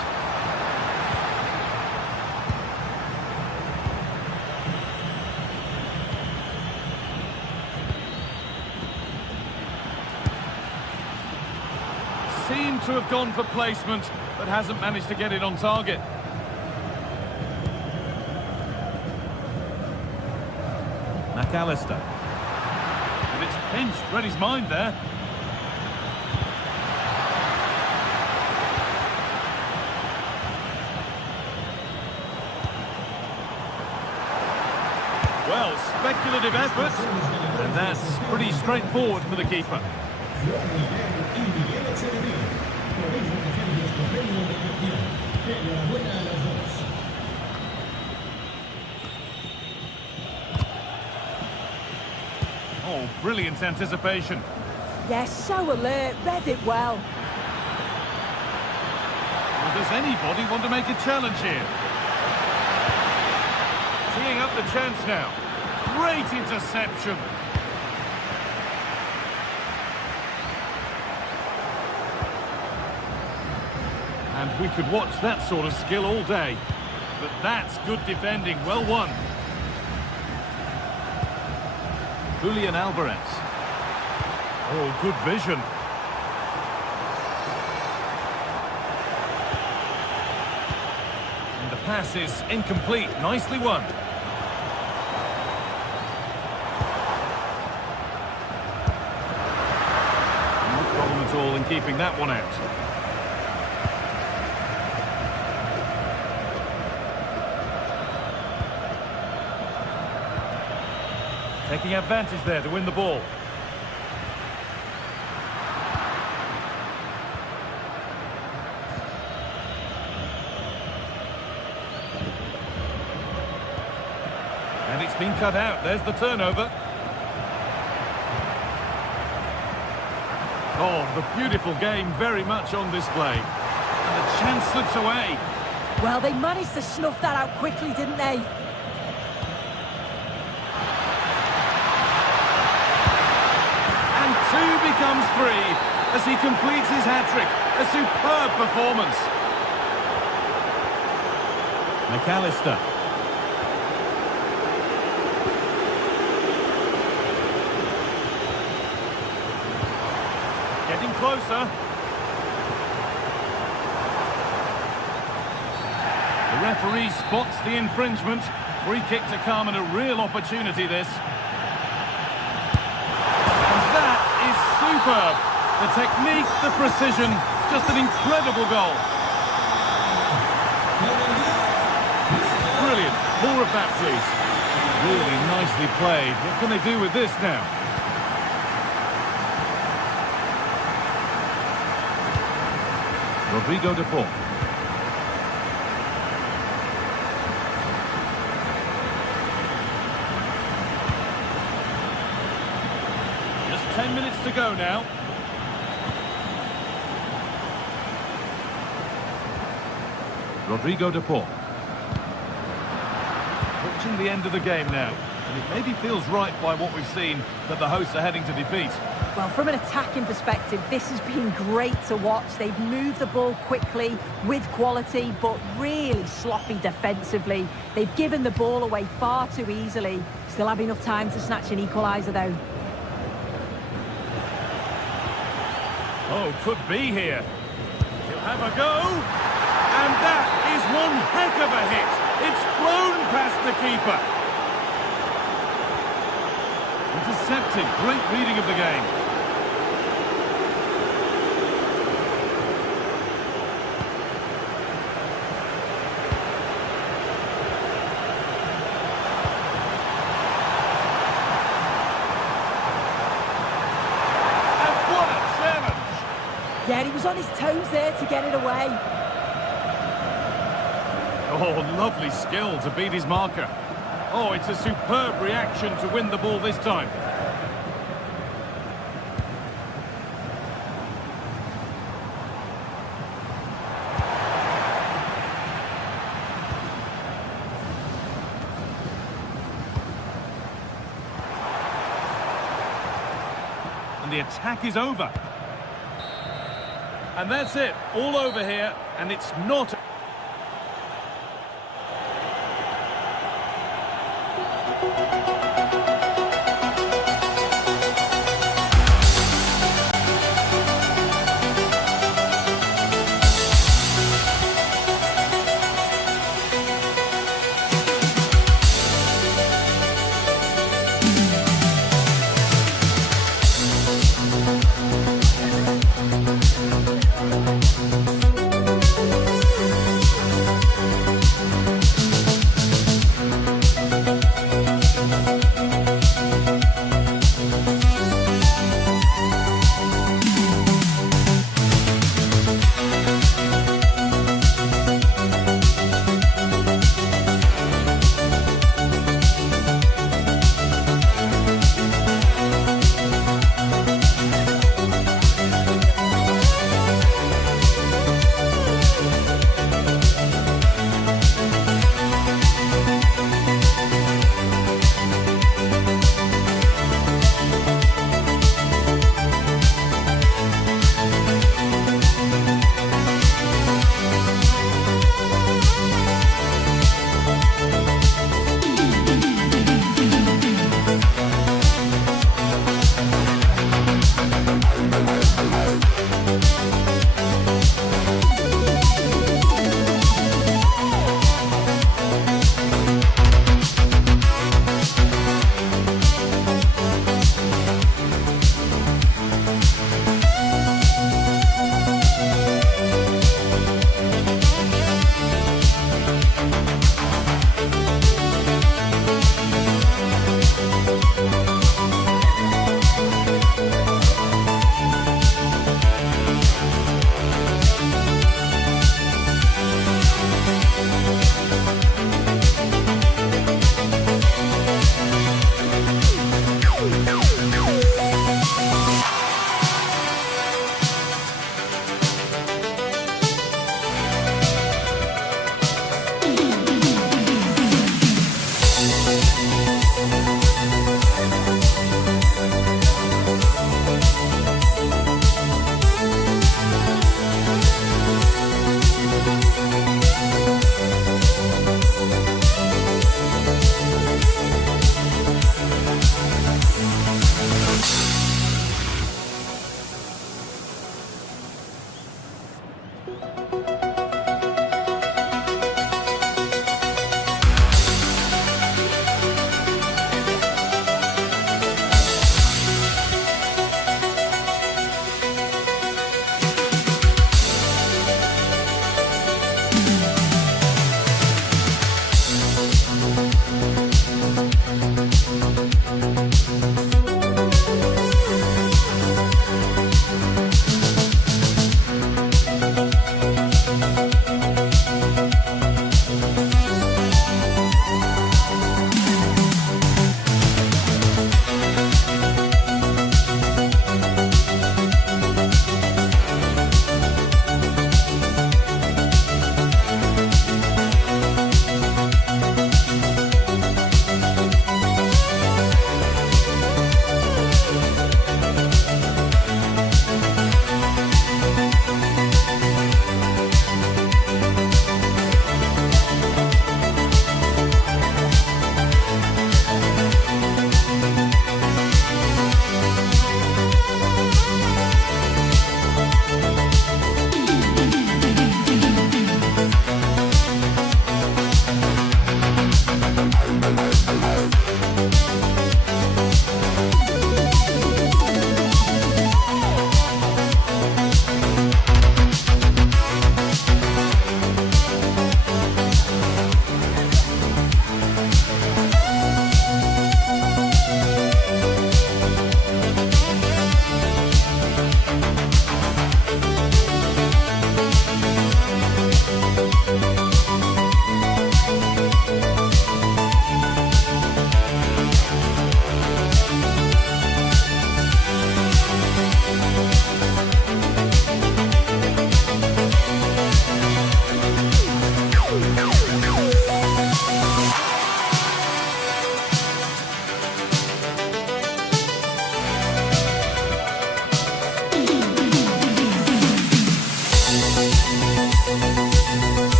Seemed to have gone for placement, but hasn't managed to get it on target. McAllister. And it's pinched, read his mind there. Well, speculative effort, and that's pretty straightforward for the keeper. Oh, brilliant anticipation. Yes, so alert, read it well. Well, does anybody want to make a challenge here? Teeing up the chance now. Great interception. And we could watch that sort of skill all day. But that's good defending, well won. Julian Alvarez. Oh, good vision. And the pass is incomplete, nicely won. No problem at all in keeping that one out. Taking advantage there to win the ball. And it's been cut out. There's the turnover. Oh, the beautiful game very much on display. And the chance slips away. Well, they managed to snuff that out quickly, didn't they? And 2 becomes 3 as he completes his hat-trick. A superb performance. McAllister. Getting closer. The referee spots the infringement. Free kick to come and a real opportunity this. And that is superb. The technique, the precision, just an incredible goal. Brilliant. More of that, please. Really nicely played. What can they do with this now? Rodrigo de Paul. Just 10 minutes to go now. Rodrigo de Paul. Watching the end of the game now. And it maybe feels right by what we've seen that the hosts are heading to defeat. Well, from an attacking perspective, this has been great to watch. They've moved the ball quickly, with quality, but really sloppy defensively. They've given the ball away far too easily. Still have enough time to snatch an equaliser, though. Oh, could be here. He'll have a go. And that is one heck of a hit. It's flown past the keeper. Intercepted. Great reading of the game. And what a challenge! Yeah, he was on his toes there to get it away. Oh, lovely skill to beat his marker. Oh, it's a superb reaction to win the ball this time. And the attack is over. And that's it, all over here, and it's not...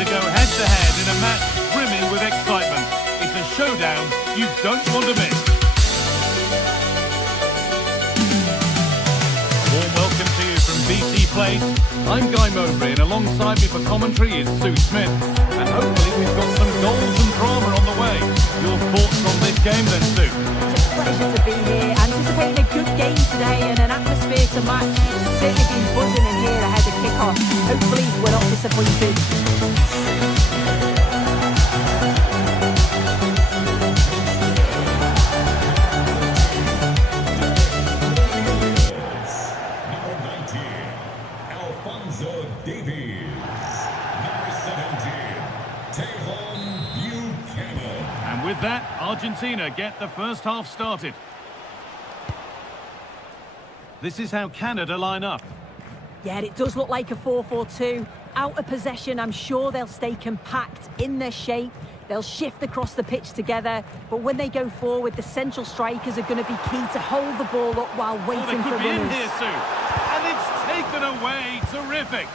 to go head-to-head in a match brimming with excitement. It's a showdown you don't want to miss. Warm welcome to you from BT Place. I'm Guy Mowbray, and alongside me for commentary is Sue Smith. And hopefully we've got some goals and drama on the way. Your thoughts on this game then, Sue? It's a pleasure to be here. Anticipating a good game today and an atmosphere to match. It's certainly been buzzing in here ahead of kick-off. Hopefully we're not disappointed. And with that, Argentina get the first half started. This is how Canada line up. Yeah, it does look like a 4-4-2. Out of possession, I'm sure they'll stay compact in their shape. They'll shift across the pitch together. But when they go forward, the central strikers are going to be key to hold the ball up while waiting for runners. They could be in runners. here, Sue. And it's taken away. Terrific.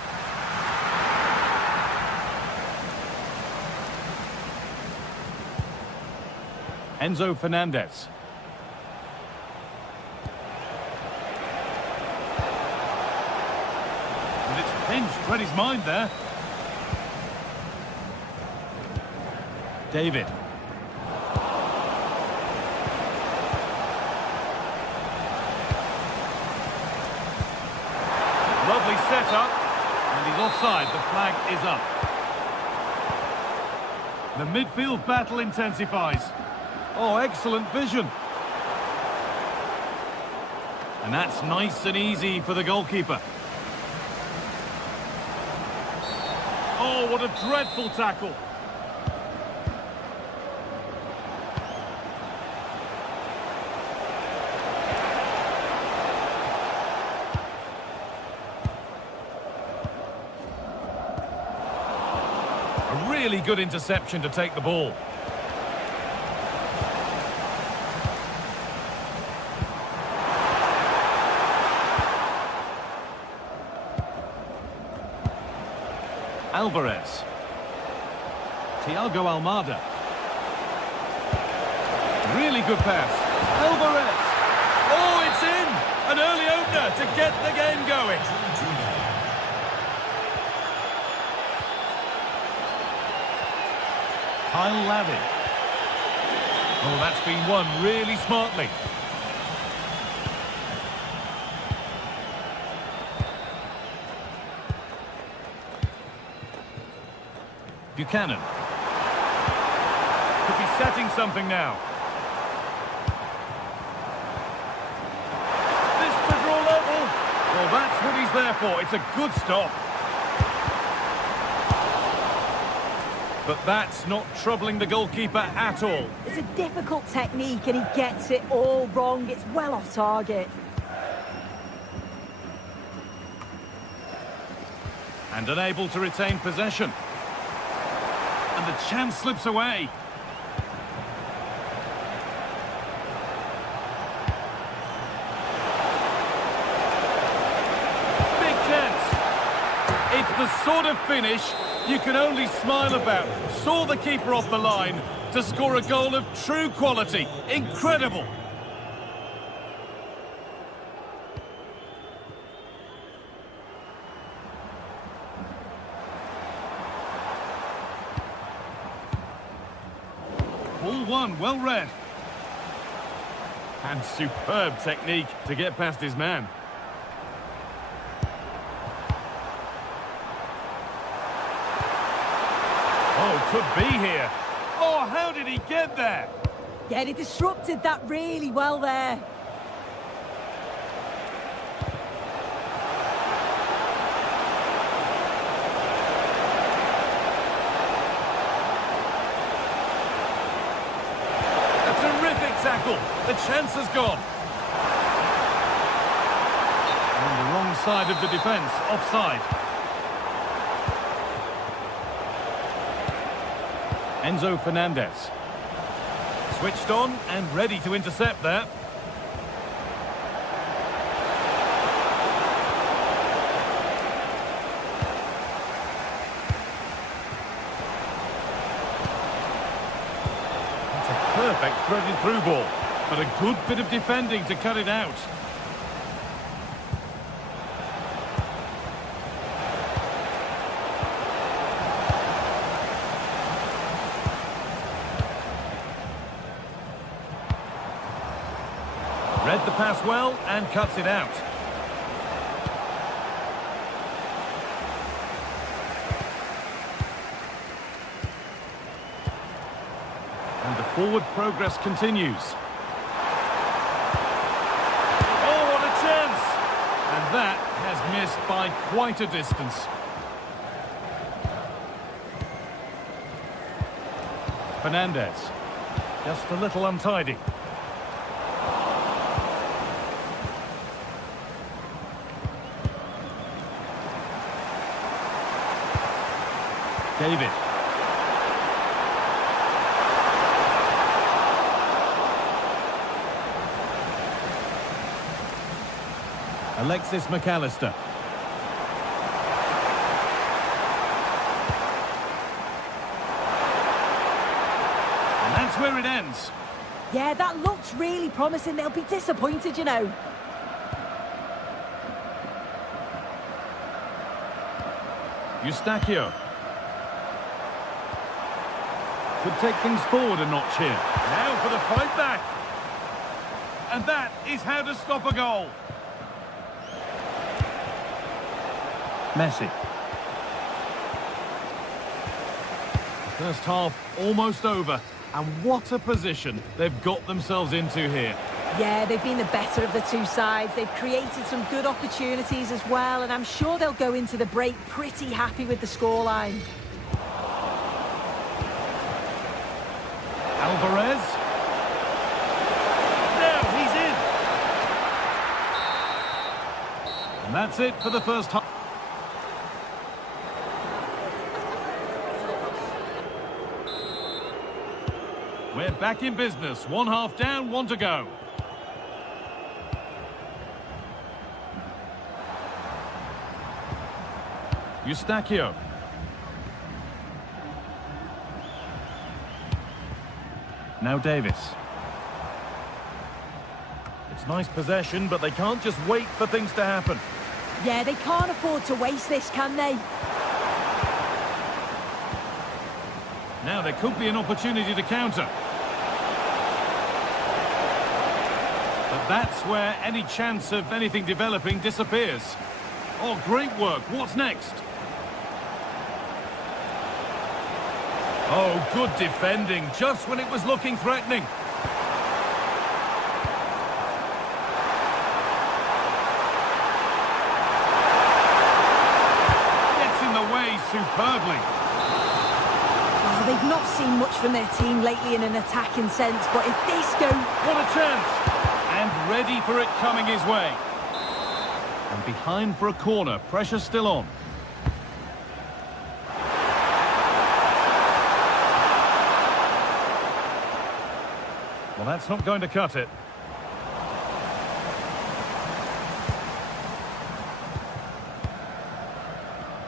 Enzo Fernandez. And it's pinched, read his mind there. David. Lovely setup. And he's offside. The flag is up. The midfield battle intensifies. Oh, excellent vision. And that's nice and easy for the goalkeeper. Oh, what a dreadful tackle. A really good interception to take the ball. Alvarez. Thiago Almada. Really good pass. Alvarez. Oh, it's in! An early opener to get the game going. Kyle Lavin. Oh, that's been won really smartly. Buchanan. Could be setting something now. This to draw level. Well, that's what he's there for. It's a good stop. But that's not troubling the goalkeeper at all. It's a difficult technique and he gets it all wrong. It's well off target. And unable to retain possession. And the chance slips away. Big chance. It's the sort of finish you can only smile about. Saw the keeper off the line to score a goal of true quality. Incredible. Ball one, well read. And superb technique to get past his man. Oh, could be here. Oh, how did he get there? Yeah, he disrupted that really well there. Tackle. The chance has gone. On the wrong side of the defence, offside. Enzo Fernandez. Switched on and ready to intercept there. Perfect threaded through ball, but a good bit of defending to cut it out. Read the pass well and cuts it out. And the forward progress continues. Oh, what a chance! And that has missed by quite a distance. Fernandez, just a little untidy. David. Alexis McAllister. And that's where it ends. Yeah, that looks really promising. They'll be disappointed, you know. Eustachio. Could take things forward a notch here. Now for the fight back. And that is how to stop a goal. Messi. First half almost over. And what a position they've got themselves into here. Yeah, they've been the better of the two sides. They've created some good opportunities as well, and I'm sure they'll go into the break pretty happy with the scoreline. Alvarez. Now he's in. And that's it for the first half. We're back in business. One half down, one to go. Eustachio. Now Davis. It's nice possession, but they can't just wait for things to happen. Yeah, they can't afford to waste this, can they? Now there could be an opportunity to counter. But that's where any chance of anything developing disappears. Oh, great work. What's next? Oh, good defending, just when it was looking threatening. Gets in the way superbly. Oh, they've not seen much from their team lately in an attacking sense, but if this goes... What a chance! And ready for it coming his way. And behind for a corner, pressure still on. Well, that's not going to cut it.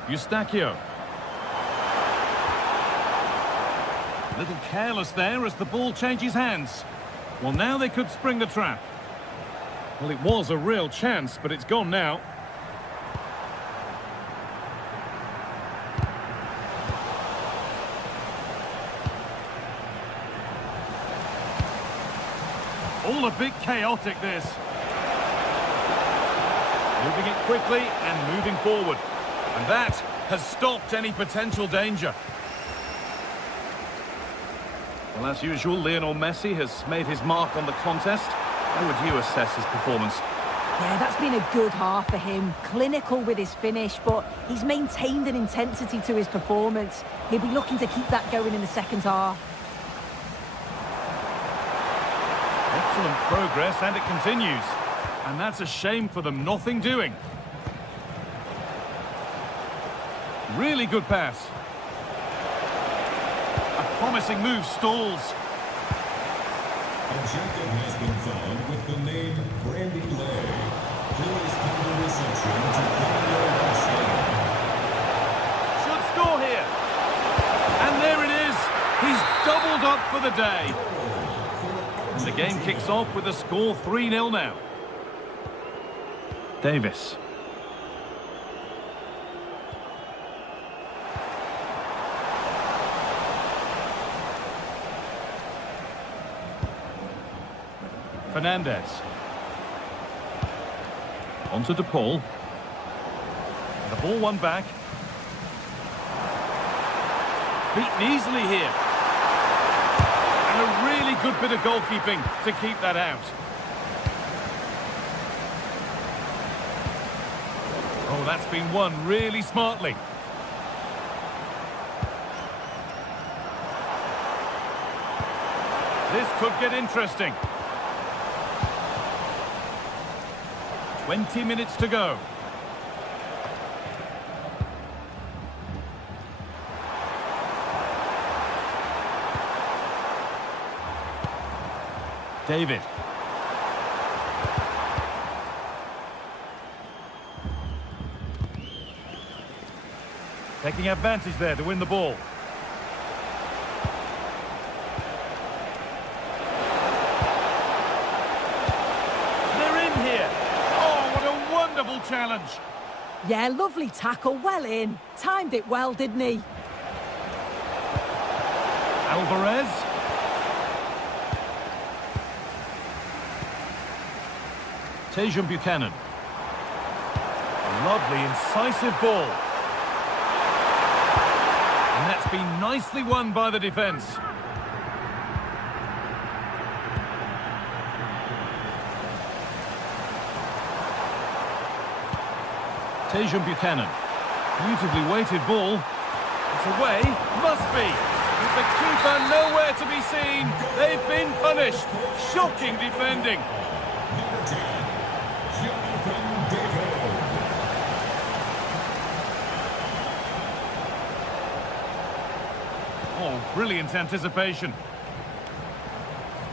Eustachio. A little careless there as the ball changes hands. Well, now they could spring the trap. Well, it was a real chance, but it's gone now. All a bit chaotic, this. Moving it quickly and moving forward. And that has stopped any potential danger. Well, as usual, Lionel Messi has made his mark on the contest. How would you assess his performance? Yeah, that's been a good half for him. Clinical with his finish, but he's maintained an intensity to his performance. He'll be looking to keep that going in the second half. Excellent progress, and it continues. And that's a shame for them, nothing doing. Really good pass. A promising move stalls. Objective has been found with the name Brandy Lay. Please come to reception to claim your touchdown. Should score here. And there it is. He's doubled up for the day. The game kicks off with the score 3-0 now. Davis. Fernandez. Onto DePaul. The ball won back. Beaten easily here. And a really good bit of goalkeeping to keep that out. Oh, that's been won really smartly. This could get interesting. 20 minutes to go. David. Taking advantage there to win the ball. They're in here. Oh, what a wonderful challenge. Yeah, lovely tackle, well in. Timed it well, didn't he? Alvarez. Tejan Buchanan. A lovely, incisive ball. And that's been nicely won by the defence. Tejan Buchanan. Beautifully weighted ball. It's away. Must be. With the keeper nowhere to be seen. They've been punished. Shocking defending. Oh, brilliant anticipation.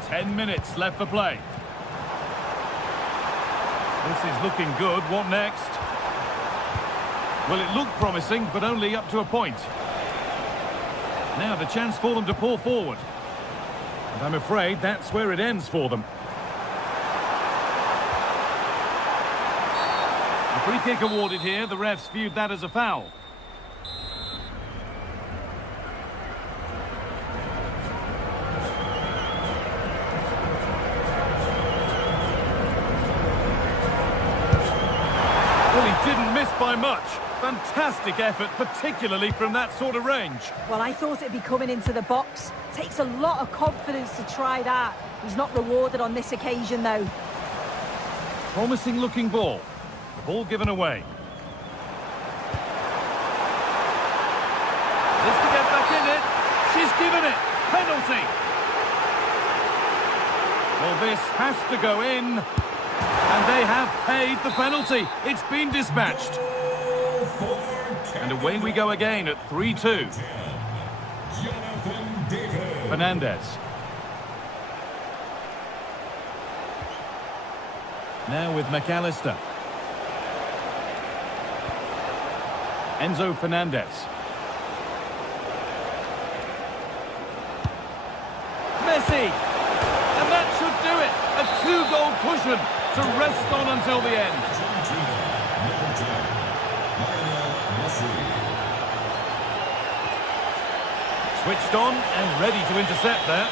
10 minutes left for play. This is looking good. What next? Well, it looked promising, but only up to a point. Now the chance for them to pour forward. And I'm afraid that's where it ends for them. A free kick awarded here. The refs viewed that as a foul. Well, he didn't miss by much. Fantastic effort, particularly from that sort of range. Well, I thought it'd be coming into the box. Takes a lot of confidence to try that. He's not rewarded on this occasion, though. Promising looking ball. The ball given away. This to get back in it. She's given it. Penalty. Well, this has to go in. And they have paid the penalty. It's been dispatched. And away we go again at 3-2. Fernandez. Now with McAllister. Enzo Fernandez. Messi! And that should do it. A 2-goal cushion to rest on until the end. Switched on and ready to intercept that.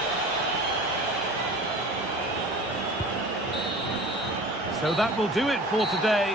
So that will do it for today.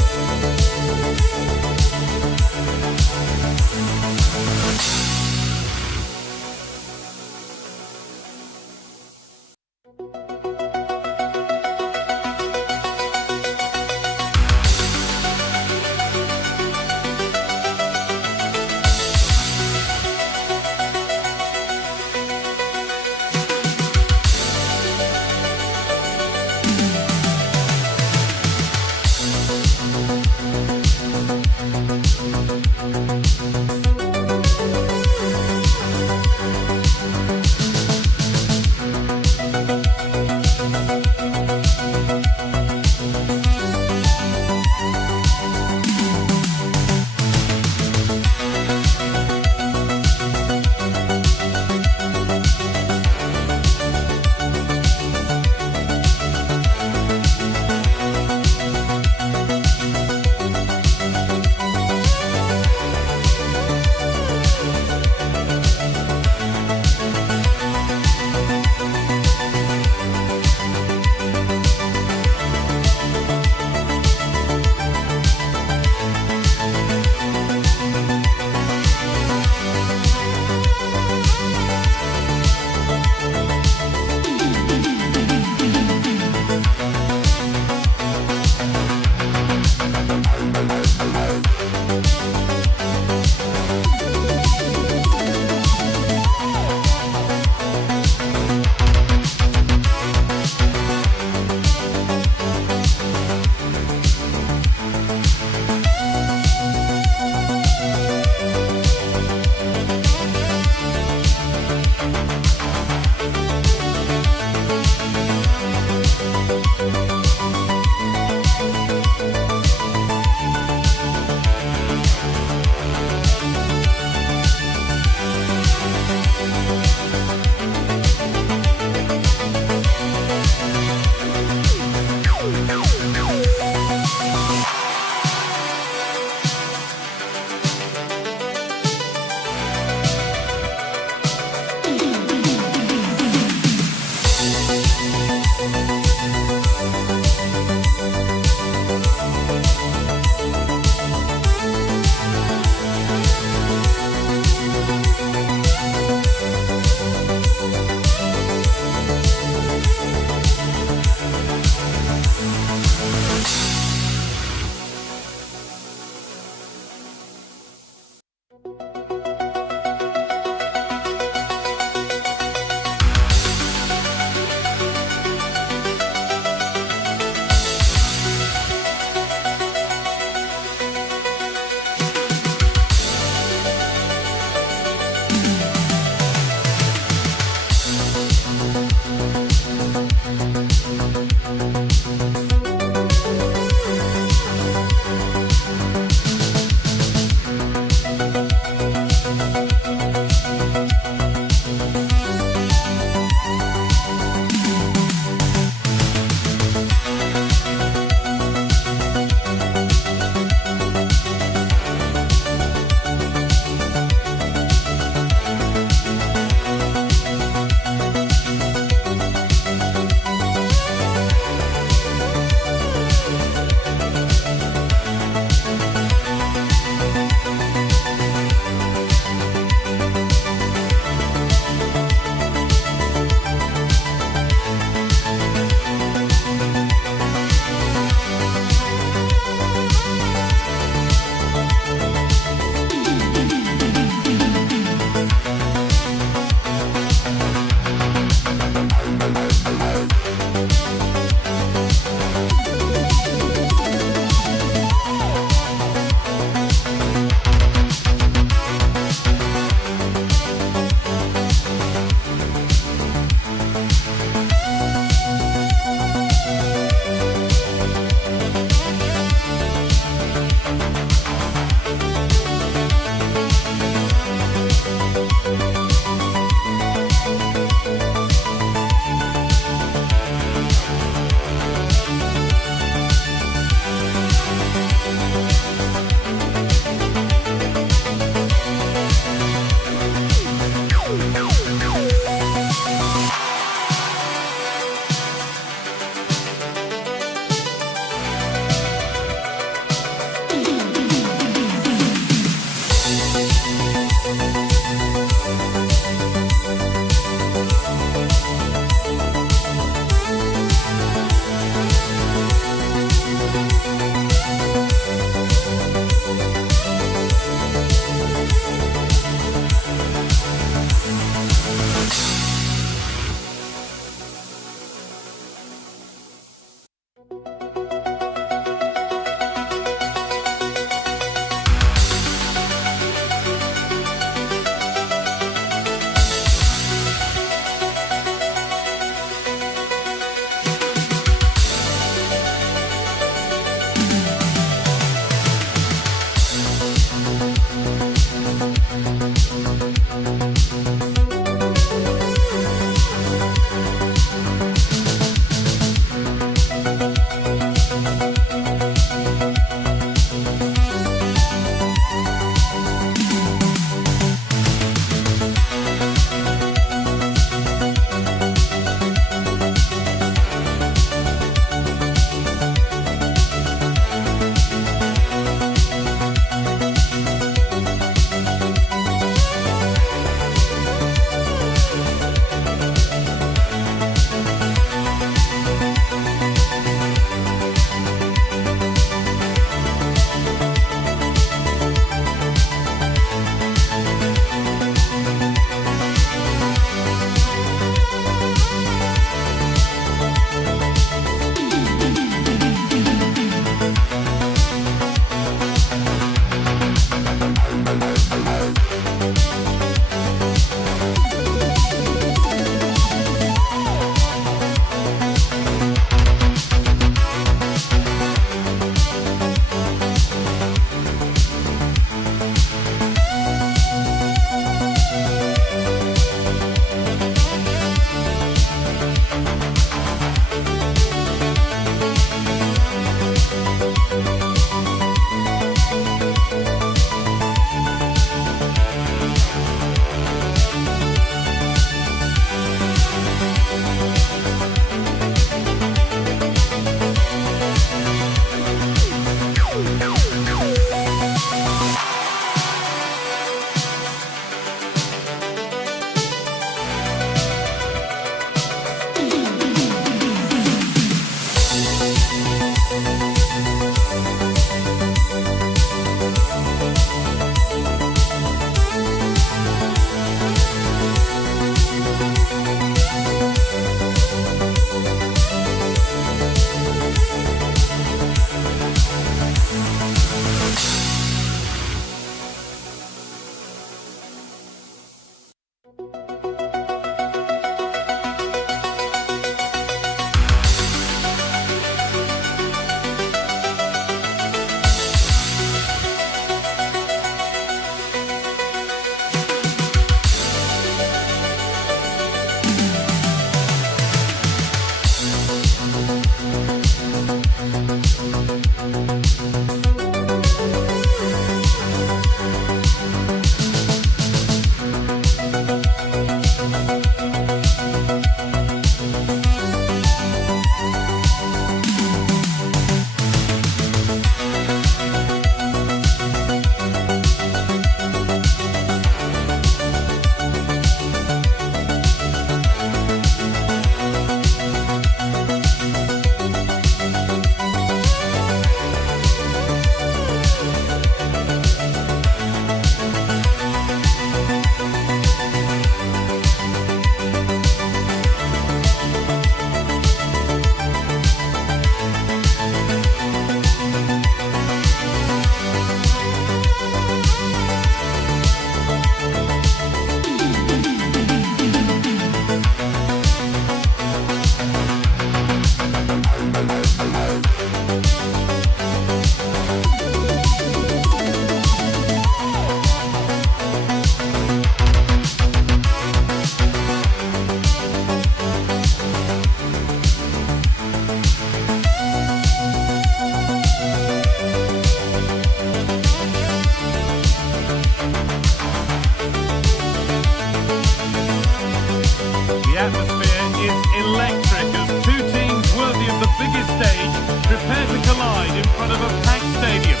The atmosphere is electric as two teams worthy of the biggest stage prepare to collide in front of a packed stadium.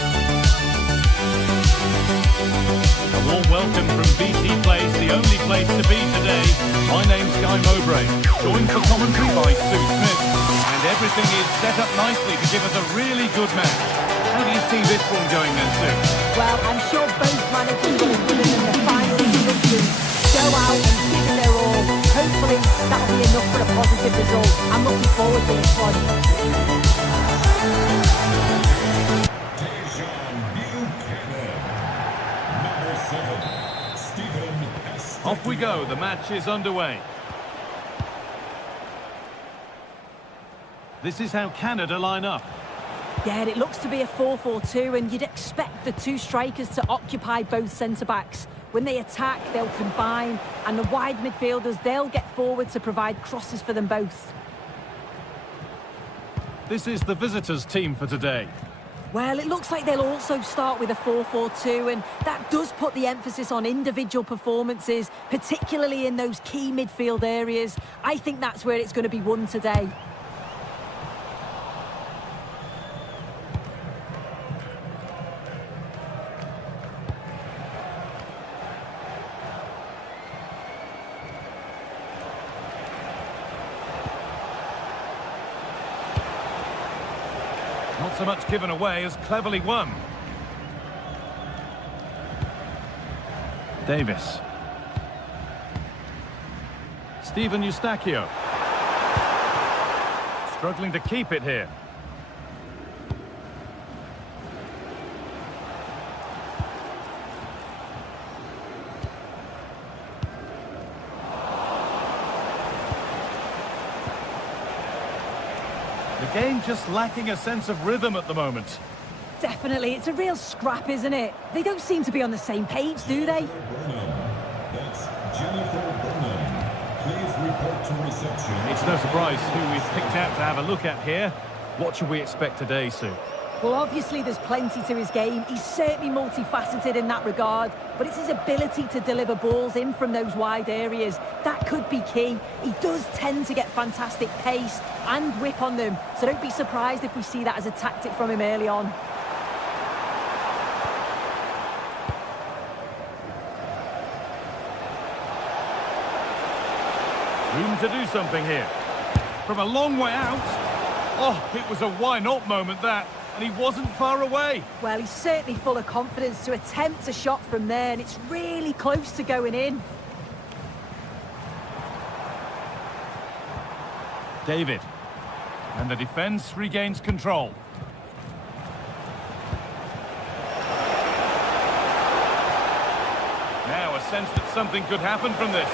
A warm welcome from BT Place, the only place to be today. My name's Guy Mowbray, joined for commentary by Sue Smith. And everything is set up nicely to give us a really good match. How do you see this one going then, Sue? Well, I'm sure both managers will have given them the final instructions. Go out and give it their all. Hopefully that'll be enough for a positive result. I'm looking forward to this one. Off we go, the match is underway. This is how Canada line up. Yeah, it looks to be a 4-4-2, and you'd expect the two strikers to occupy both centre-backs. When they attack, they'll combine, and the wide midfielders, they'll get forward to provide crosses for them both. This is the visitors' team for today. Well, it looks like they'll also start with a 4-4-2, and that does put the emphasis on individual performances, particularly in those key midfield areas. I think that's where it's going to be won today. Not so much given away as cleverly won. Davis. Steven Eustachio. Struggling to keep it here. The game just lacking a sense of rhythm at the moment. Definitely, it's a real scrap, isn't it? They don't seem to be on the same page, do they? That's Jennifer Burnham. Please report to reception. It's no surprise who we've picked out to have a look at here. What should we expect today, Sue? Well, obviously there's plenty to his game. He's certainly multifaceted in that regard, but it's his ability to deliver balls in from those wide areas. That could be key. He does tend to get fantastic pace and whip on them, so don't be surprised if we see that as a tactic from him early on. Room to do something here. From a long way out. Oh, it was a why-not moment, that. And he wasn't far away. Well, he's certainly full of confidence to attempt a shot from there, and it's really close to going in. David. And the defence regains control. Now a sense that something could happen from this.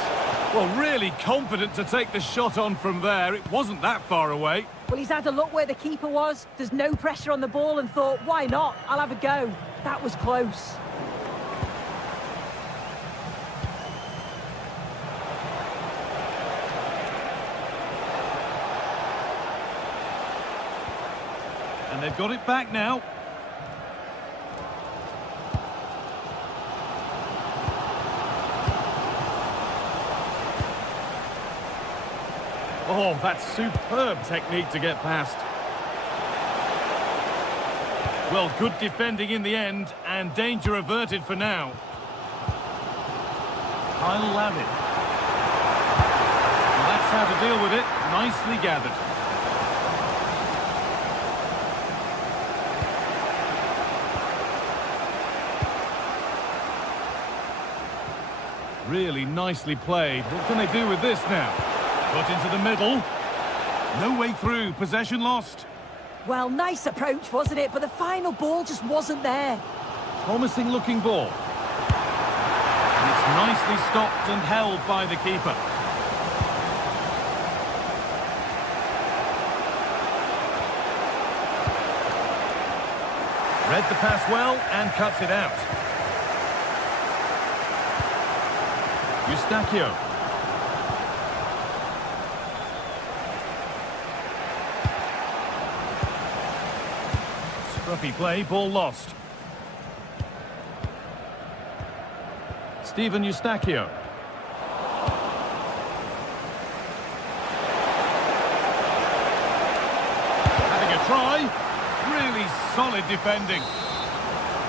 Well, really confident to take the shot on from there. It wasn't that far away. Well, he's had a look where the keeper was. There's no pressure on the ball and thought, why not? I'll have a go. That was close. And they've got it back now. Oh, that's superb technique to get past. Well, good defending in the end, and danger averted for now. Kyle Lavin. Well, that's how to deal with it. Nicely gathered. Really nicely played. What can they do with this now? Put into the middle. No way through. Possession lost. Well, nice approach, wasn't it? But the final ball just wasn't there. Promising looking ball. And it's nicely stopped and held by the keeper. Read the pass well and cuts it out. Eustachio. Scruffy play, ball lost. Steven Eustachio. try. Really solid defending.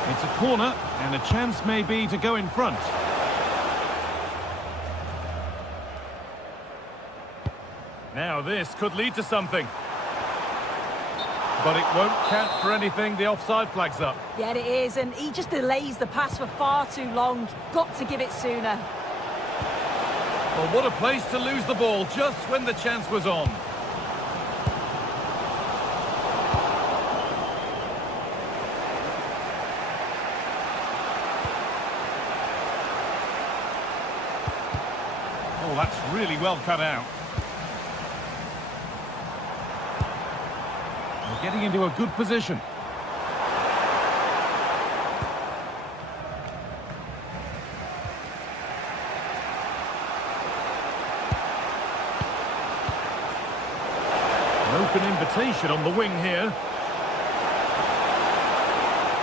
It's a corner, and a chance may be to go in front. Now this could lead to something. But it won't count for anything. The offside flag's up. Yeah, it is, and he just delays the pass for far too long. Got to give it sooner. Well, what a place to lose the ball just when the chance was on. Oh, that's really well cut out. They're getting into a good position. An open invitation on the wing here.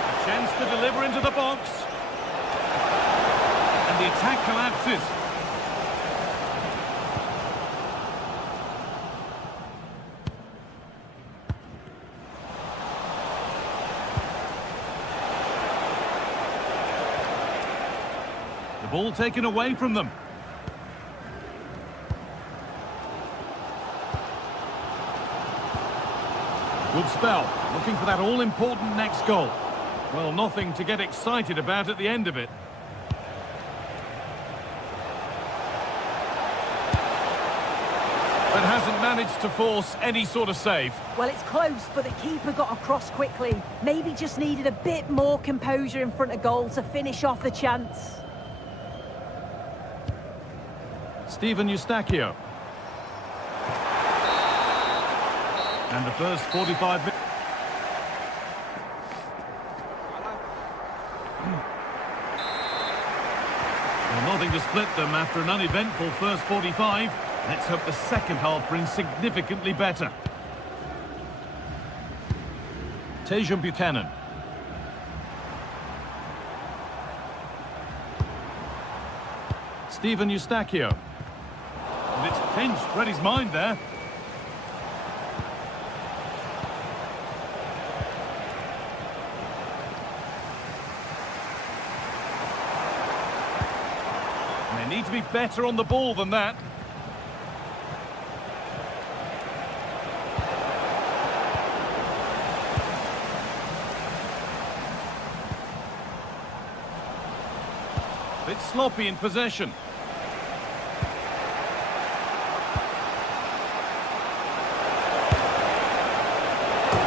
A chance to deliver into the box. And the attack collapses. The ball taken away from them. Good spell, looking for that all-important next goal. Well, nothing to get excited about at the end of it. But hasn't managed to force any sort of save. Well, it's close, but the keeper got across quickly. Maybe just needed a bit more composure in front of goal to finish off the chance. Steven Eustachio. And the first 45 minutes. Well, nothing to split them after an uneventful first 45. Let's hope the second half brings significantly better. Tejan Buchanan. Steven Eustachio. And it's pinched, read his mind there. And they need to be better on the ball than that. Bit sloppy in possession.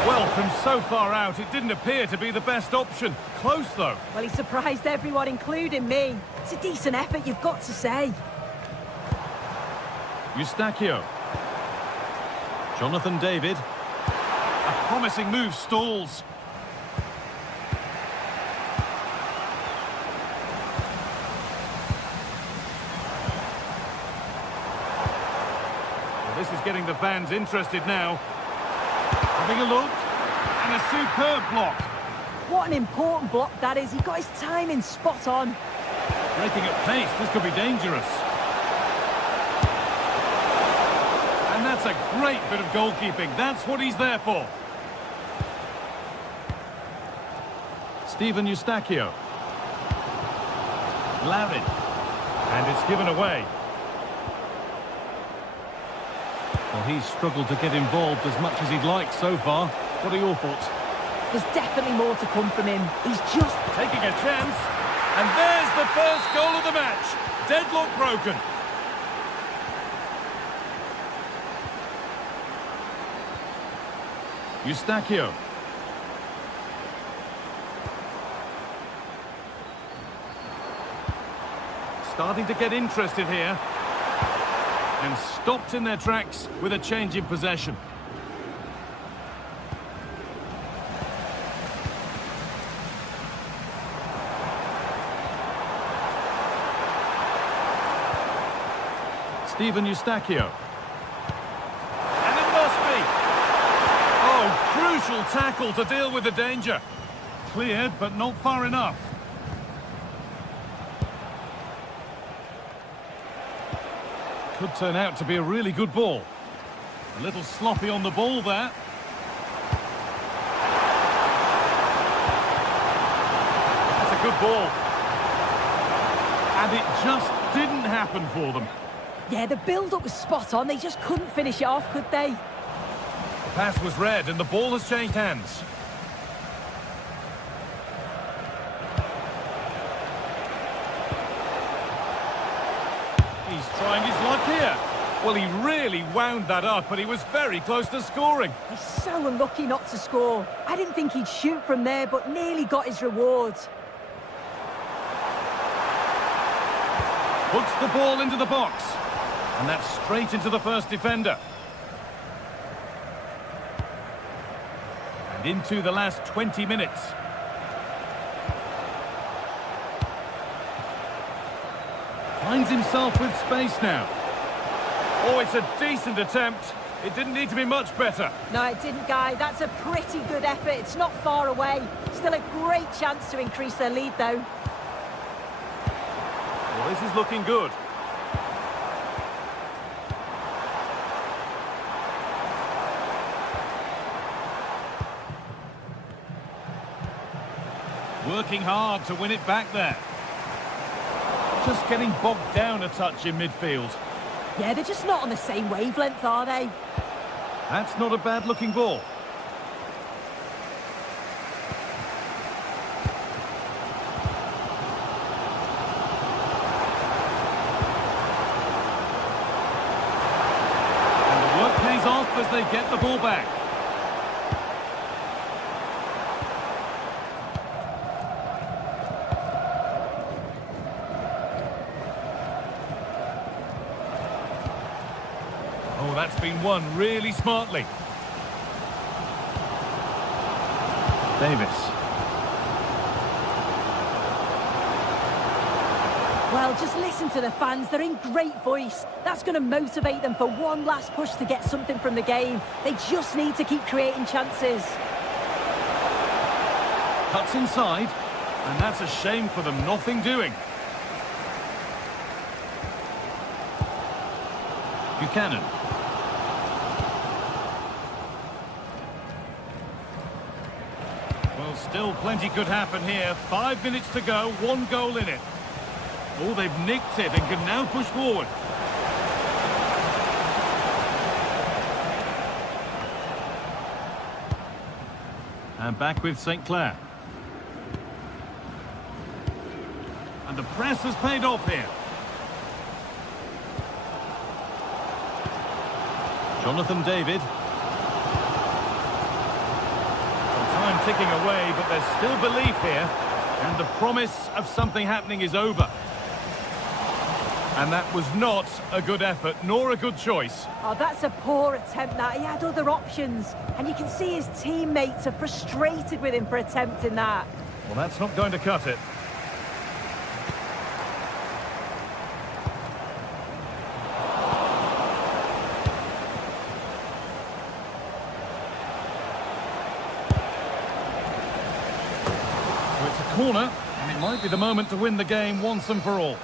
Well, from so far out, it didn't appear to be the best option. Close, though. Well, he surprised everyone, including me. It's a decent effort, you've got to say. Eustachio. Jonathan David. A promising move stalls. Well, this is getting the fans interested now. Having a look, and a superb block. What an important block that is. He got his timing spot on. Breaking at pace, this could be dangerous. And that's a great bit of goalkeeping. That's what he's there for. Steven Eustachio. Larin. And it's given away. Well, he's struggled to get involved as much as he'd like so far. What are your thoughts? There's definitely more to come from him. He's just taking a chance. And there's the first goal of the match. Deadlock broken. Eustachio. Starting to get interested here. And stopped in their tracks with a change in possession. Steven Eustachio. And it must be. Oh, crucial tackle to deal with the danger. Cleared, but not far enough. Could turn out to be a really good ball. A little sloppy on the ball there. good ball. And it just didn't happen for them. Yeah, the build-up was spot on. They just couldn't finish it off, could they? The pass was read and the ball has changed hands. He's trying his luck here. Well, he really wound that up, but he was very close to scoring. He's so unlucky not to score. I didn't think he'd shoot from there, but nearly got his reward. Puts the ball into the box. And that's straight into the first defender. And into the last 20 minutes. Finds himself with space now. Oh, it's a decent attempt. It didn't need to be much better. No, it didn't, Guy. That's a pretty good effort. It's not far away. Still a great chance to increase their lead, though. Well, this is looking good. Working hard to win it back there. Just getting bogged down a touch in midfield. Yeah, they're just not on the same wavelength, are they? That's not a bad-looking ball. And the work pays off as they get the ball back. Oh, that's been won really smartly. Davis. Well, just listen to the fans. They're in great voice. That's going to motivate them for one last push to get something from the game. They just need to keep creating chances. Cuts inside, and that's a shame for them. Nothing doing. Buchanan. Well, still plenty could happen here. 5 minutes to go, 1 goal in it. Oh, they've nicked it and can now push forward. And back with St. Clair. And the press has paid off here. Jonathan David. Time ticking away, but there's still belief here. And the promise of something happening is over. And that was not a good effort, nor a good choice. Oh, that's a poor attempt, that. He had other options. And you can see his teammates are frustrated with him for attempting that. Well, that's not going to cut it. So it's a corner, and it might be the moment to win the game once and for all.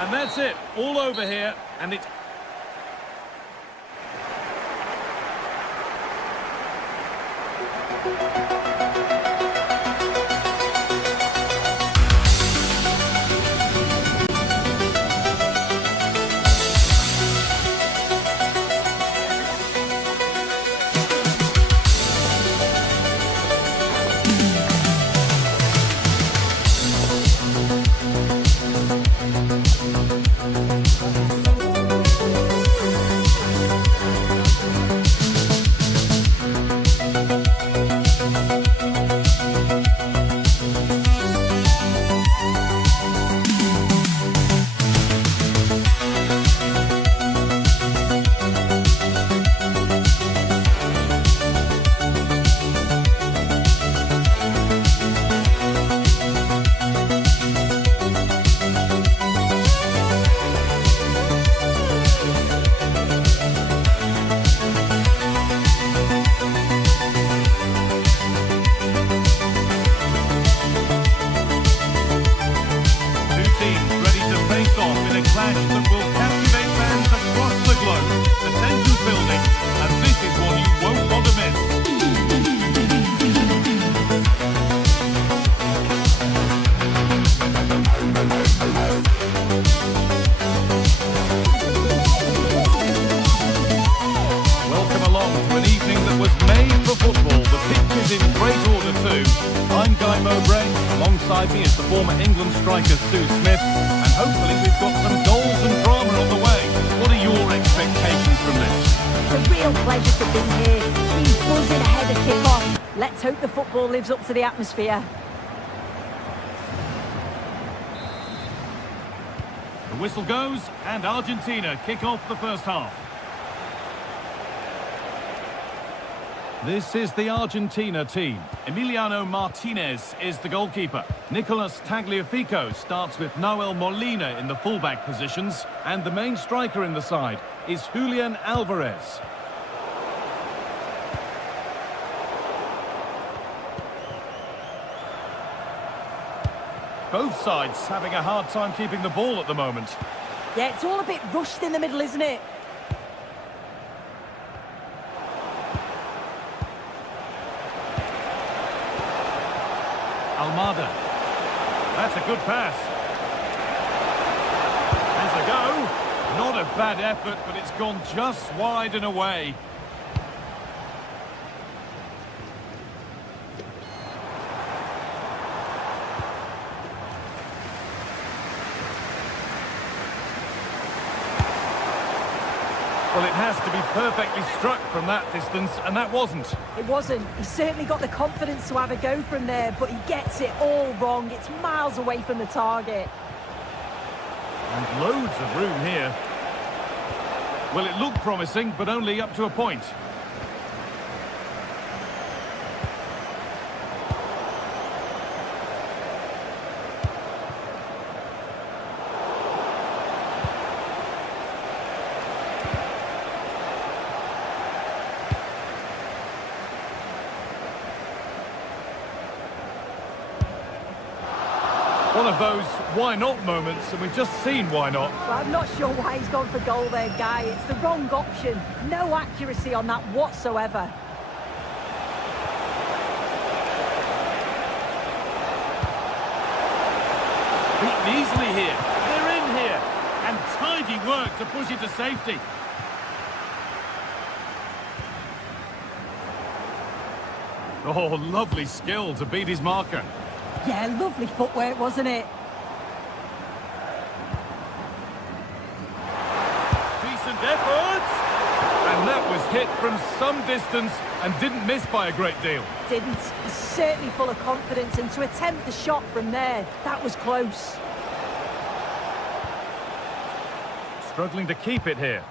And that's it, all over here, and it's... clash that will captivate fans across the globe. The tension's building, and this is one you won't want to miss. beside me is the former England striker Stu Smith, and hopefully we've got some goals and drama on the way. What are your expectations from this? It's a real pleasure to be here. Team buzzing ahead of kick-off. Let's hope the football lives up to the atmosphere. The whistle goes, and Argentina kick off the first half. This is the Argentina team. Emiliano Martinez is the goalkeeper. Nicolas Tagliafico starts with Nahuel Molina in the fullback positions, and the main striker in the side is Julian Alvarez. Both sides having a hard time keeping the ball at the moment. Yeah, it's all a bit rushed in the middle, isn't it? Almada. That's a good pass. There's a go. Not a bad effort, but it's gone just wide and away. Well, it has to be perfectly struck from that distance, and that wasn't. It wasn't. He certainly got the confidence to have a go from there, but he gets it all wrong. It's miles away from the target. And loads of room here. Well, it looked promising, but only up to a point. One of those why-not moments, and we've just seen why not. Well, I'm not sure why he's gone for goal there, Guy. It's the wrong option. No accuracy on that whatsoever. Beaten easily here. They're in here. And tidy work to push it to safety. Oh, lovely skill to beat his marker. Yeah, lovely footwork, wasn't it? Decent effort! And that was hit from some distance and didn't miss by a great deal. Didn't. He's certainly full of confidence, and to attempt the shot from there, that was close. Struggling to keep it here.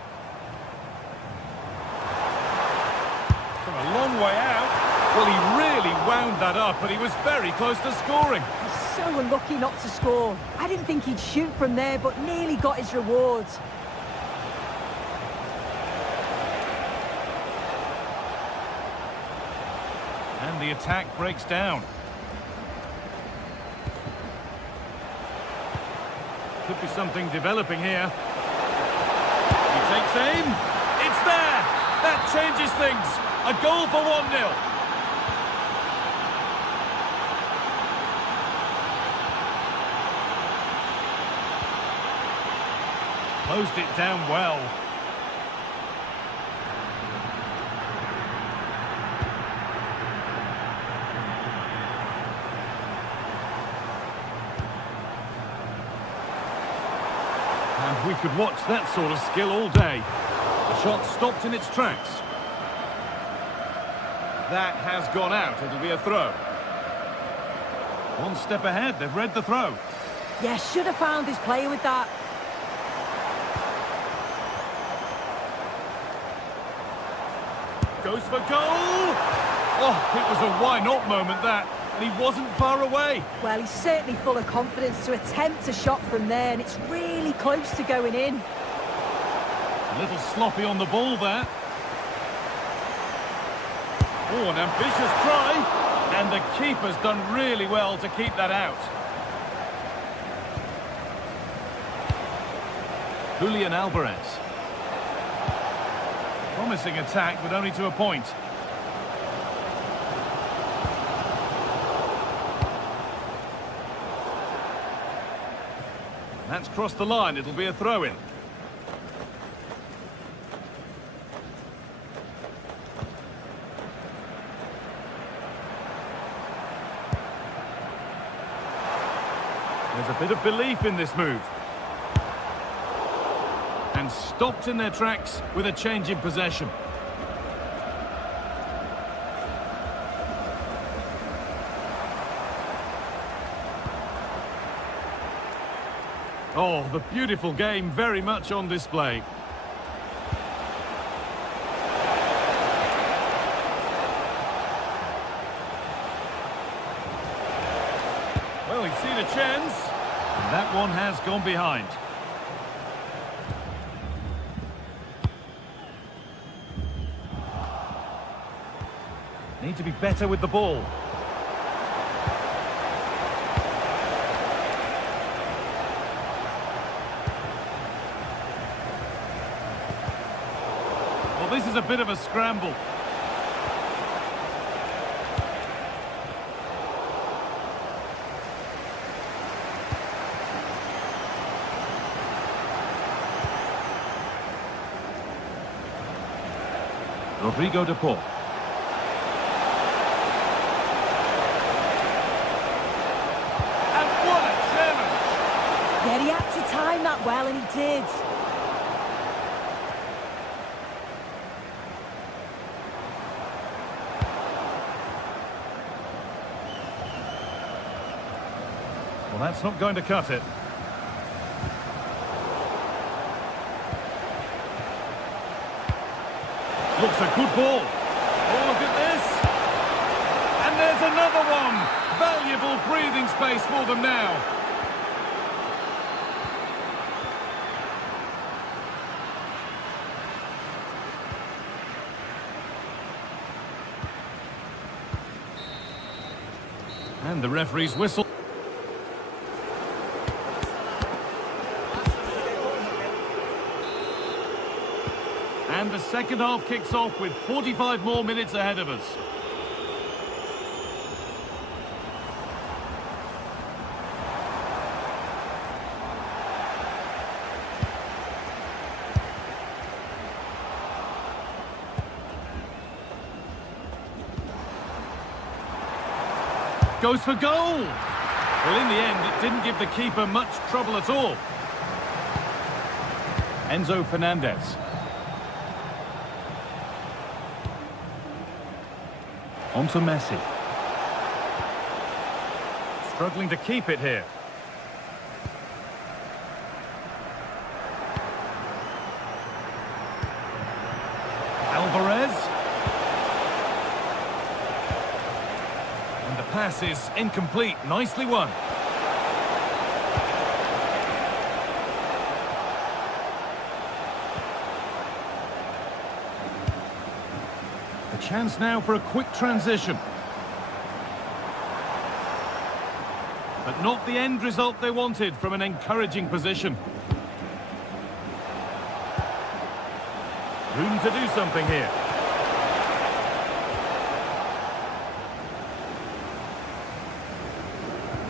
From a long way out. Well, he really wound that up, and he was very close to scoring. He's so unlucky not to score. I didn't think he'd shoot from there, but nearly got his rewards. And the attack breaks down. Could be something developing here. He takes aim. It's there! That changes things. A goal for 1-0. Closed it down well. And we could watch that sort of skill all day. The shot stopped in its tracks. That has gone out. It'll be a throw. One step ahead. They've read the throw. Yeah, should have found his player with that. Goes for goal! Oh, it was a why-not moment, that. And he wasn't far away. Well, he's certainly full of confidence to attempt a shot from there, and it's really close to going in. A little sloppy on the ball there. Oh, an ambitious try. And the keeper's done really well to keep that out. Julian Alvarez. Promising attack, but only to a point. That's crossed the line. It'll be a throw-in. There's a bit of belief in this move. And stopped in their tracks with a change in possession. Oh, the beautiful game very much on display. Well, he's seen a chance, and that one has gone behind. Need to be better with the ball. Well, this is a bit of a scramble. Rodrigo de Paul. Yeah, he had to time that well, and he did. Well, that's not going to cut it. Looks a good ball. Oh, look at this. And there's another one. Valuable breathing space for them now. And the referee's whistle. And the second half kicks off with 45 more minutes ahead of us. Goes for goal! Well, in the end, it didn't give the keeper much trouble at all. Enzo Fernandez. On to Messi. Struggling to keep it here. Alvarez. And the pass is incomplete. Nicely won. Chance now for a quick transition. But not the end result they wanted from an encouraging position. Room to do something here.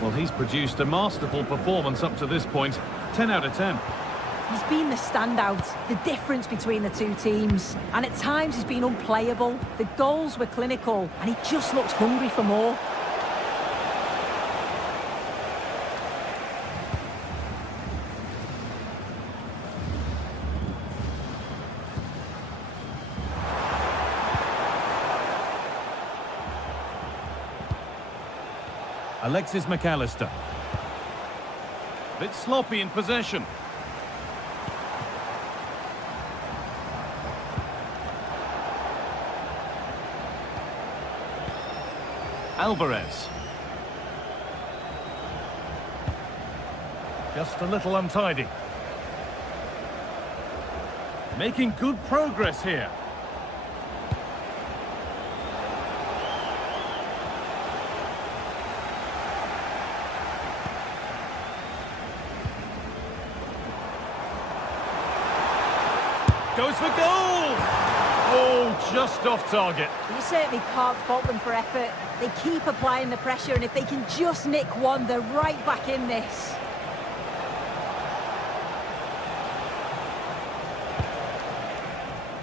Well, he's produced a masterful performance up to this point. 10 out of 10. He's been the standout, the difference between the two teams. And at times he's been unplayable. The goals were clinical, and he just looks hungry for more. Alexis McAllister. Bit sloppy in possession. Alvarez. Just a little untidy. Making good progress here. Goes for goal! Oh, just off target. You certainly can't fault them for effort. They keep applying the pressure, and if they can just nick one, they're right back in this.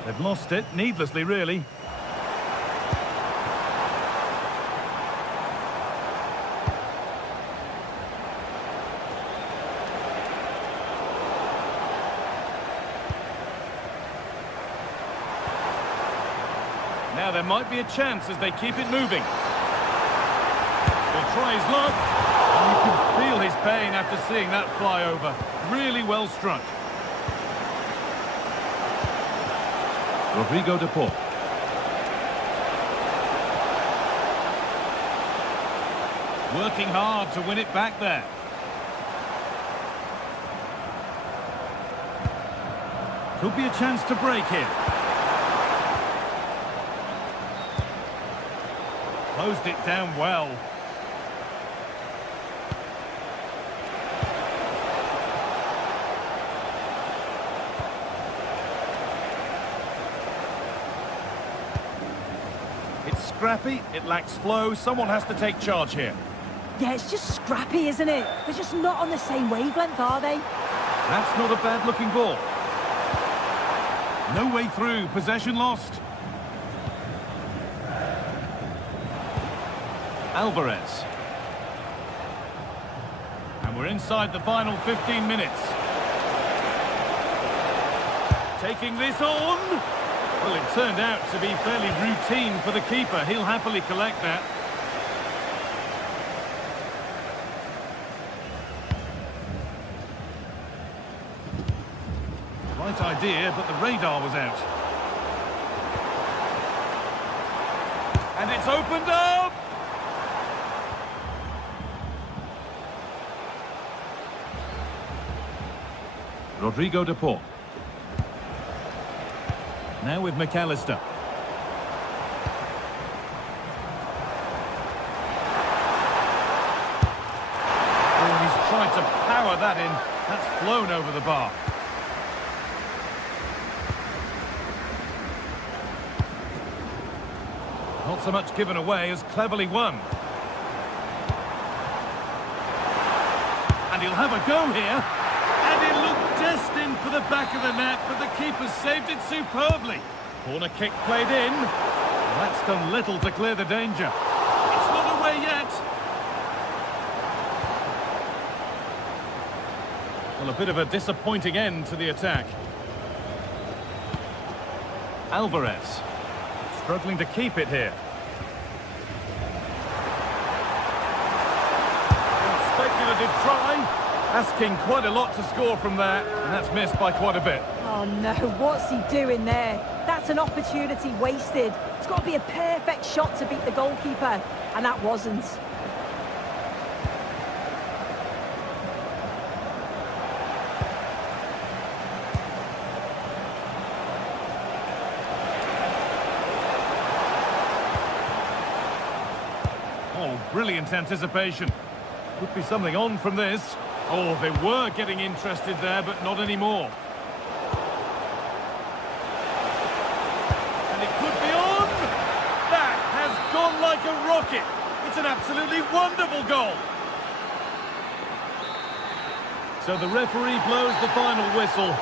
They've lost it, needlessly, really. Now there might be a chance as they keep it moving. He'll try his luck. And you can feel his pain after seeing that fly over. Really well struck. Rodrigo de Paul. Working hard to win it back there. Could be a chance to break here. Closed it down well. It's scrappy, it lacks flow, someone has to take charge here. Yeah, it's just scrappy, isn't it? They're just not on the same wavelength, are they? That's not a bad-looking ball. No way through, possession lost. Alvarez. And we're inside the final 15 minutes. Taking this on. Well, it turned out to be fairly routine for the keeper. He'll happily collect that. Right idea, but the radar was out. And it's opened up! Rodrigo de Paul. Now with McAllister. Oh, he's tried to power that in. That's flown over the bar. Not so much given away as cleverly won. And he'll have a go here. And it looked destined for the back of the net, but the keeper saved it superbly. Corner kick played in. That's done little to clear the danger. It's not away yet. Well, a bit of a disappointing end to the attack. Alvarez. Struggling to keep it here. Speculative try, asking quite a lot to score from there, and that's missed by quite a bit. Oh no, what's he doing there? That's an opportunity wasted. It's got to be a perfect shot to beat the goalkeeper, and that wasn't. Oh, brilliant anticipation. Could be something on from this. Oh, they were getting interested there, but not anymore. And it could be on! That has gone like a rocket. It's an absolutely wonderful goal. So the referee blows the final whistle.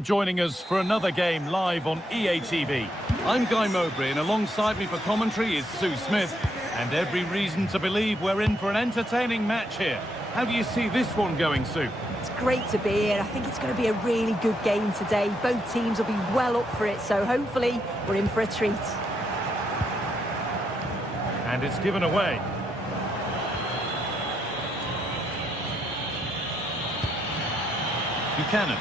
for joining us for another game live on EA TV. I'm Guy Mowbray, and alongside me for commentary is Sue Smith. And every reason to believe we're in for an entertaining match here. How do you see this one going, Sue? It's great to be here. I think it's going to be a really good game today. Both teams will be well up for it, so hopefully we're in for a treat. And it's given away. Buchanan.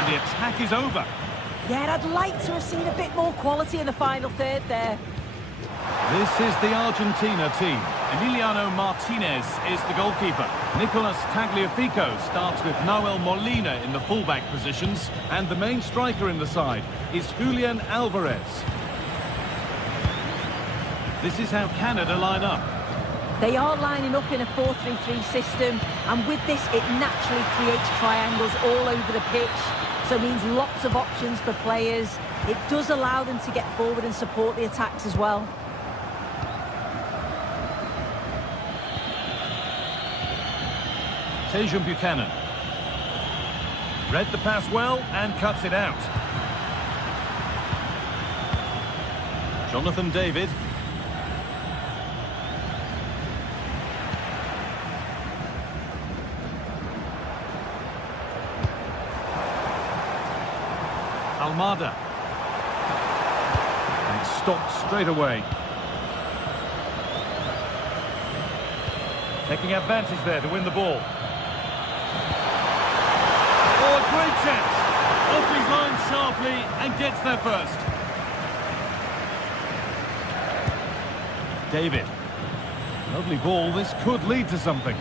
And the attack is over. Yeah, I'd like to have seen a bit more quality in the final third there. This is the Argentina team. Emiliano Martinez is the goalkeeper. Nicolas Tagliafico starts with Nahuel Molina in the fullback positions. And the main striker in the side is Julian Alvarez. This is how Canada line up. They are lining up in a 4-3-3 system, and with this it naturally creates triangles all over the pitch, so it means lots of options for players. It does allow them to get forward and support the attacks as well. Tajon Buchanan. Read the pass well and cuts it out. Jonathan David. Almada. And it's stopped straight away. Taking advantage there to win the ball. Oh, a great chance. Off his line sharply and gets there first. David. Lovely ball. This could lead to something.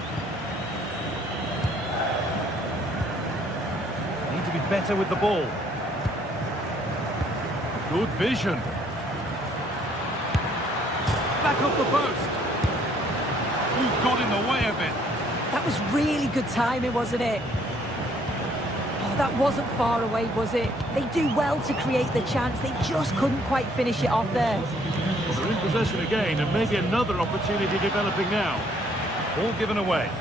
Need to be better with the ball. Good vision. Back up the post. Who got in the way of it? That was really good timing, wasn't it? Oh, that wasn't far away, was it? They do well to create the chance. They just couldn't quite finish it off there. Well, they're in possession again, and maybe another opportunity developing now. Ball given away.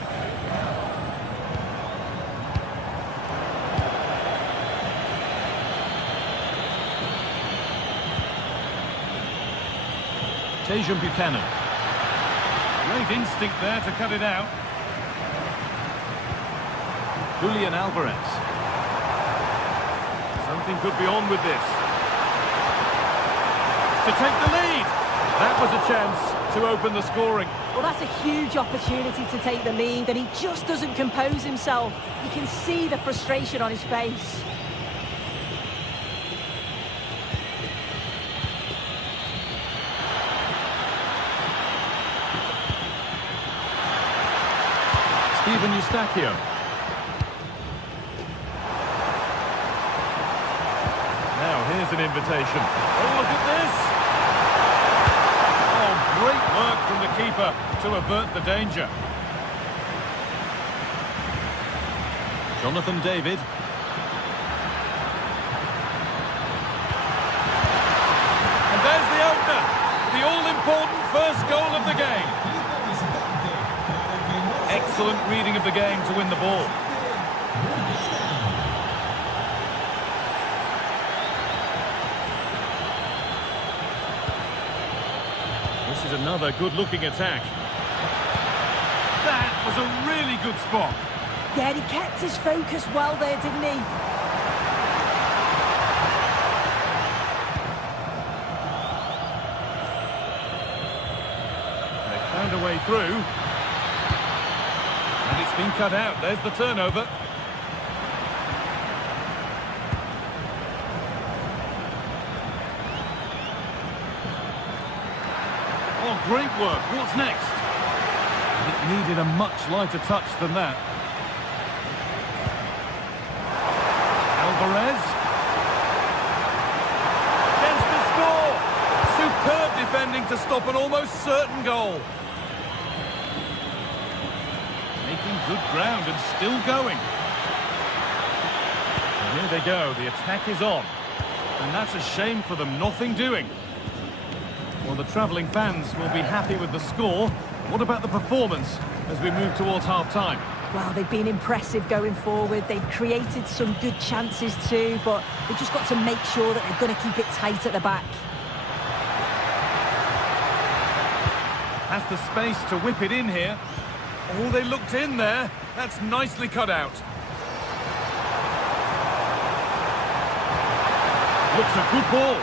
Tajon Buchanan. Great instinct there to cut it out. Julian Alvarez. Something could be on with this. To take the lead. That was a chance to open the scoring. Well, that's a huge opportunity to take the lead, and he just doesn't compose himself. You can see the frustration on his face. Steven Eustachio. Now here's an invitation. Oh, look at this! Oh, great work from the keeper to avert the danger. Jonathan David. And there's the opener. The all-important first goal of the game. Excellent reading of the game to win the ball. This is another good-looking attack. That was a really good spot. Yeah, he kept his focus well there, didn't he? They found a way through. And it's been cut out. There's the turnover. Oh, great work. What's next? It needed a much lighter touch than that. Alvarez. Chance to score. Superb defending to stop an almost certain goal. Making good ground and still going. And here they go. The attack is on. And that's a shame for them. Nothing doing. Well, the travelling fans will be happy with the score. What about the performance as we move towards half-time? Well, they've been impressive going forward. They've created some good chances too, but they've just got to make sure that they're going to keep it tight at the back. Has the space to whip it in here. Oh, they looked in there. That's nicely cut out. Looks a good ball.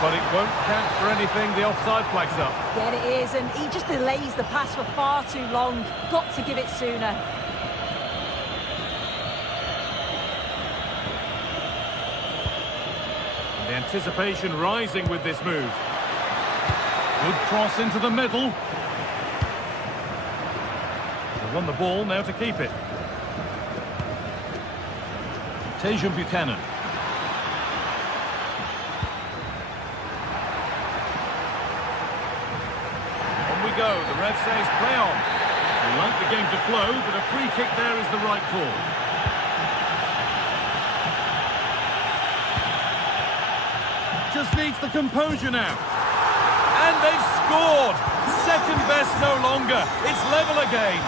But it won't count for anything. The offside flag's up. Yeah, it is, and he just delays the pass for far too long. Got to give it sooner. The anticipation rising with this move. Good cross into the middle. They won the ball, now to keep it. Tajon Buchanan. On we go, the ref says play on. They like the game to flow, but a free kick there is the right call. Just needs the composure now. And they've scored! Second best no longer. It's level again.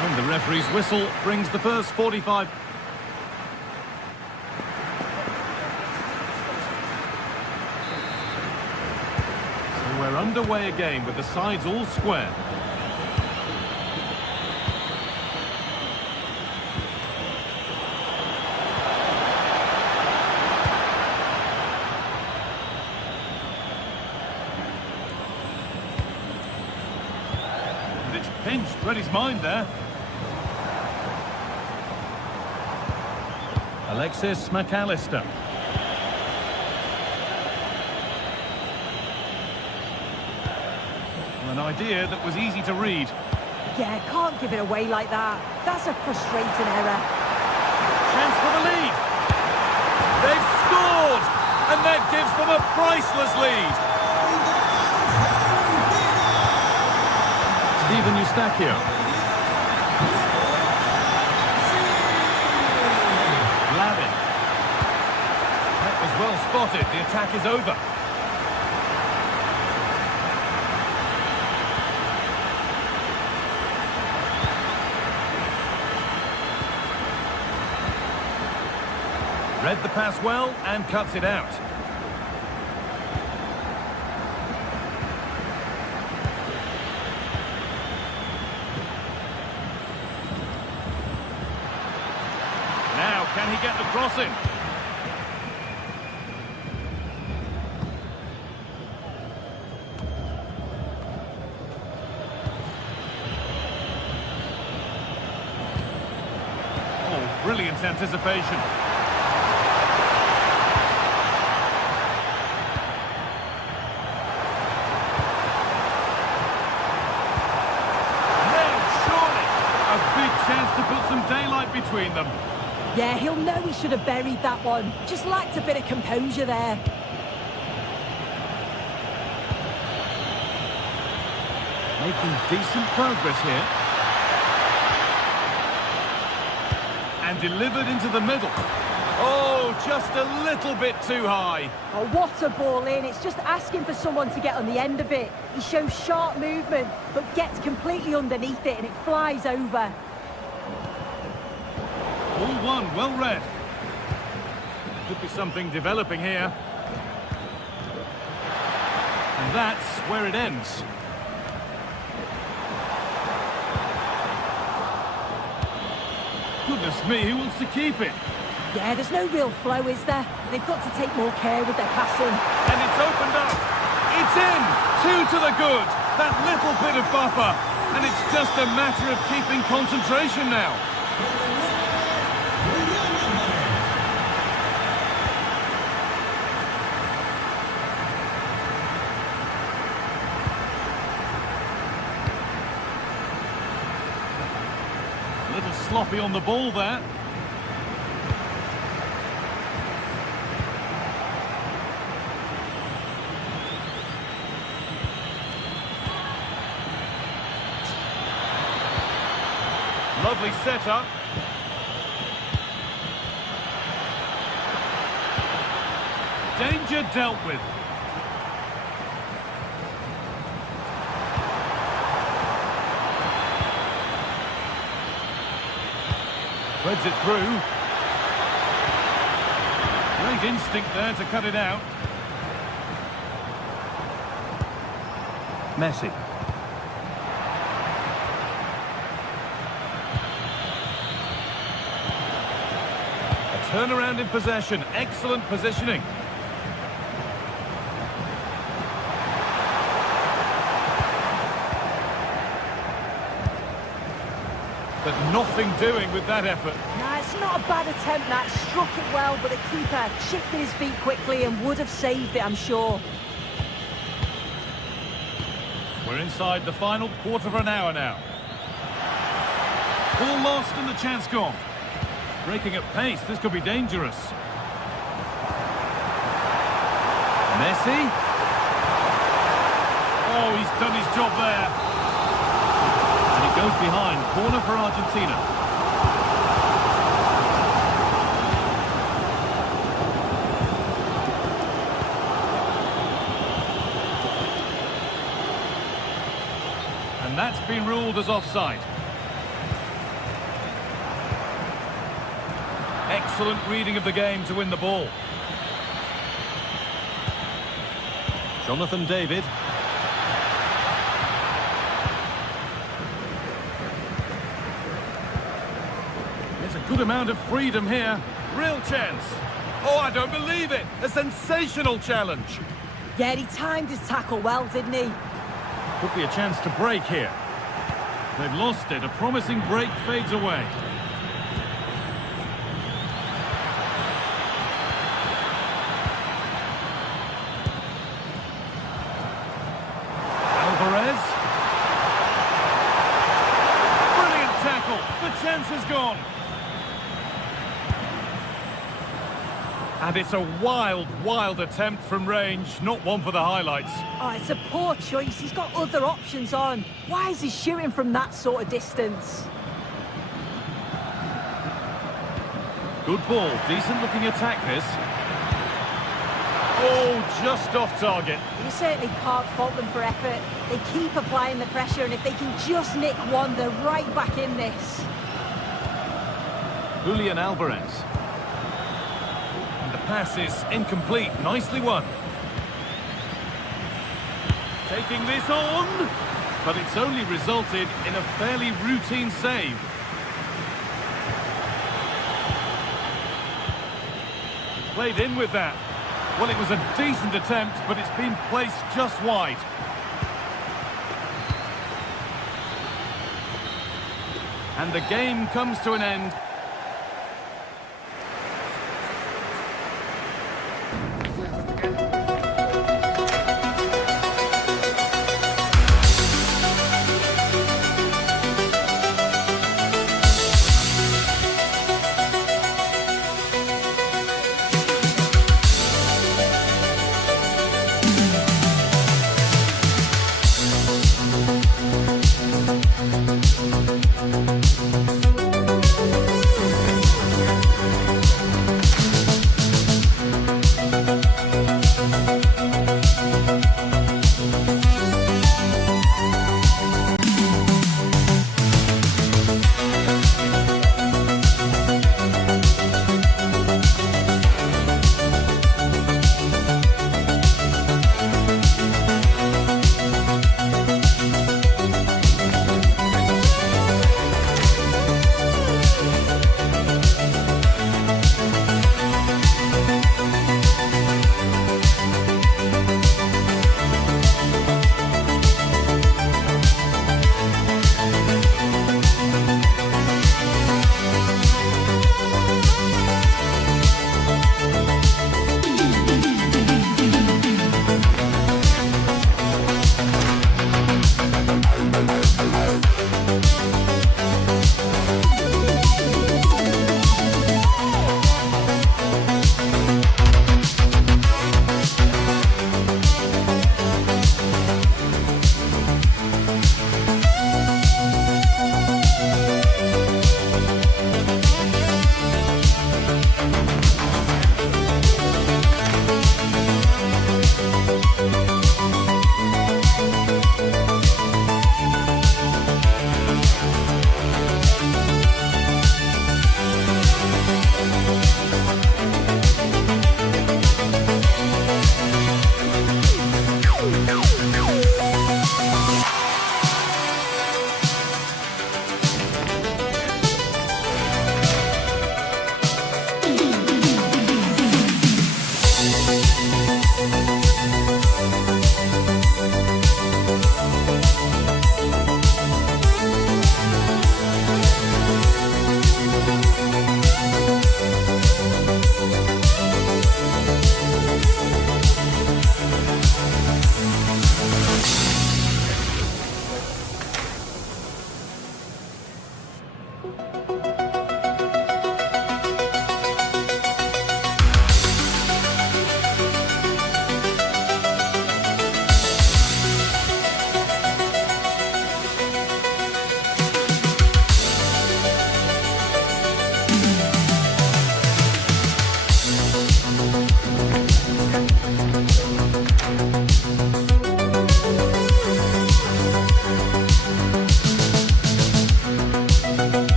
And the referee's whistle brings the first 45. So we're underway again with the sides all square. Pinched, read his mind there. Alexis McAllister. An idea that was easy to read. Yeah, can't give it away like that. That's a frustrating error. Chance for the lead. They've scored! And that gives them a priceless lead. Steven Eustachio. Lavin. That was well spotted. The attack is over. Read the pass well and cuts it out. Now, can he get the crossing? Oh, brilliant anticipation. Chance to put some daylight between them. Yeah, he'll know he should have buried that one. Just lacked a bit of composure there. Making decent progress here. And delivered into the middle. Oh, just a little bit too high. Oh, what a ball in. It's just asking for someone to get on the end of it. He shows sharp movement, but gets completely underneath it and it flies over. All one, well read. Could be something developing here. And that's where it ends. Goodness me, who wants to keep it? Yeah, there's no real flow, is there? They've got to take more care with their passing. And it's opened up. It's in. 2 to the good. That little bit of buffer. And it's just a matter of keeping concentration now. A little sloppy on the ball there. Lovely setup. Danger dealt with. Threads it through. Great instinct there to cut it out. Messi. A turnaround in possession. Excellent positioning. But nothing doing with that effort. No, it's not a bad attempt, that. Struck it well, but the keeper shifted his feet quickly and would have saved it, I'm sure. We're inside the final quarter of an hour now. Ball lost and the chance gone. Breaking at pace, this could be dangerous. Messi. Oh, he's done his job there. And it goes behind. Corner for Argentina. And that's been ruled as offside. Excellent reading of the game to win the ball. Jonathan David. There's a good amount of freedom here. Real chance. Oh, I don't believe it. A sensational challenge. Yeah, he timed his tackle well, didn't he? Could be a chance to break here. They've lost it. A promising break fades away. Alvarez. Brilliant tackle. The chance is gone. And it's a wild, wild attempt from range. Not one for the highlights. Oh, it's a poor choice. He's got other options on. Why is he shooting from that sort of distance? Good ball. Decent looking attack, this. Oh, just off target. You certainly can't fault them for effort. They keep applying the pressure, and if they can just nick one, they're right back in this. Julian Alvarez. And the pass is incomplete. Nicely won. Taking this on, but it's only resulted in a fairly routine save. Played in with that. Well, it was a decent attempt, but it's been placed just wide. And the game comes to an end.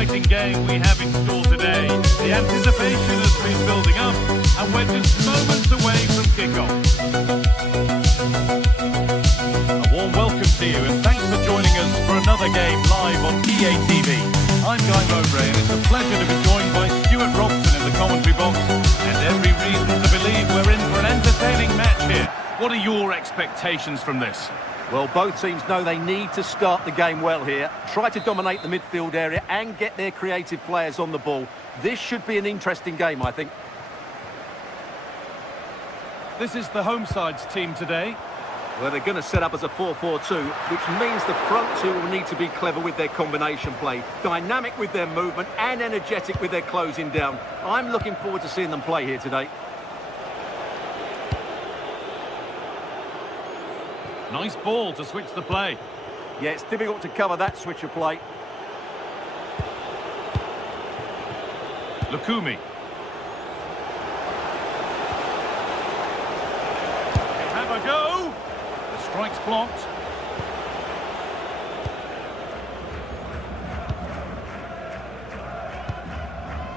exciting game we have in store today. The anticipation has been building up, and we're just moments away from kickoff. A warm welcome to you, and thanks for joining us for another game live on EA TV. I'm Guy Mowbray, and it's a pleasure to be joined by Stuart Robson in the commentary box, and every reason to believe we're in for an entertaining match here. What are your expectations from this? Well, both teams know they need to start the game well here. Try to dominate the midfield area and get their creative players on the ball. This should be an interesting game, I think. This is the home side's team today. Well, they're going to set up as a 4-4-2, which means the front two will need to be clever with their combination play, dynamic with their movement and energetic with their closing down. I'm looking forward to seeing them play here today. Nice ball to switch the play. Yeah, it's difficult to cover that switch of play. Lukumi. Have a go. The strike's blocked.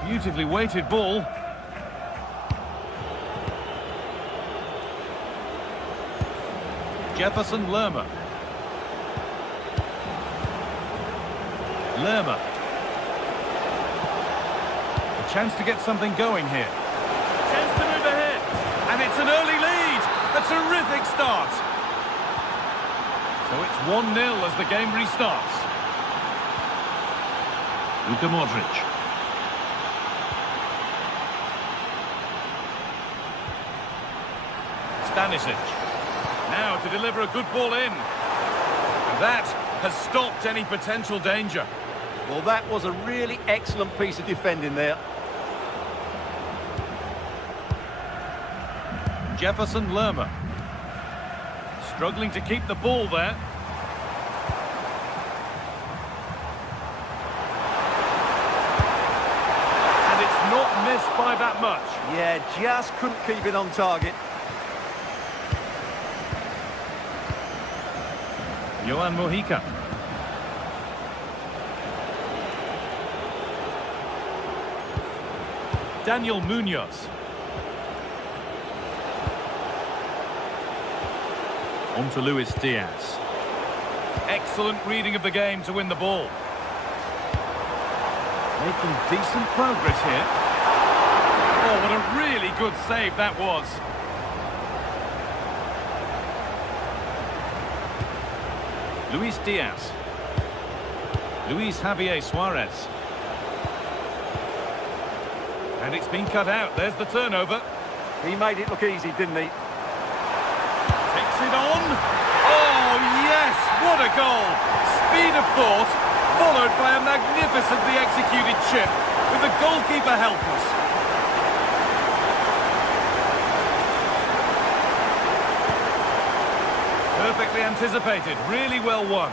Beautifully weighted ball. Jefferson Lerma. Lerma. A chance to get something going here. Chance to move ahead. And it's an early lead. A terrific start. So it's 1-0 as the game restarts. Luka Modric. Stanisic. Now to deliver a good ball in. And that has stopped any potential danger. Well, that was a really excellent piece of defending there. Jefferson Lerma. Struggling to keep the ball there. And it's not missed by that much. Yeah, just couldn't keep it on target. Johan Mojica. Daniel Munoz. On to Luis Diaz. Excellent reading of the game to win the ball. Making decent progress here. Oh, what a really good save that was. Luis Diaz. Luis Javier Suarez. And it's been cut out. There's the turnover. He made it look easy, didn't he? Takes it on. Oh, yes! What a goal! Speed of thought, followed by a magnificently executed chip, with the goalkeeper helpless. Perfectly anticipated, really well won.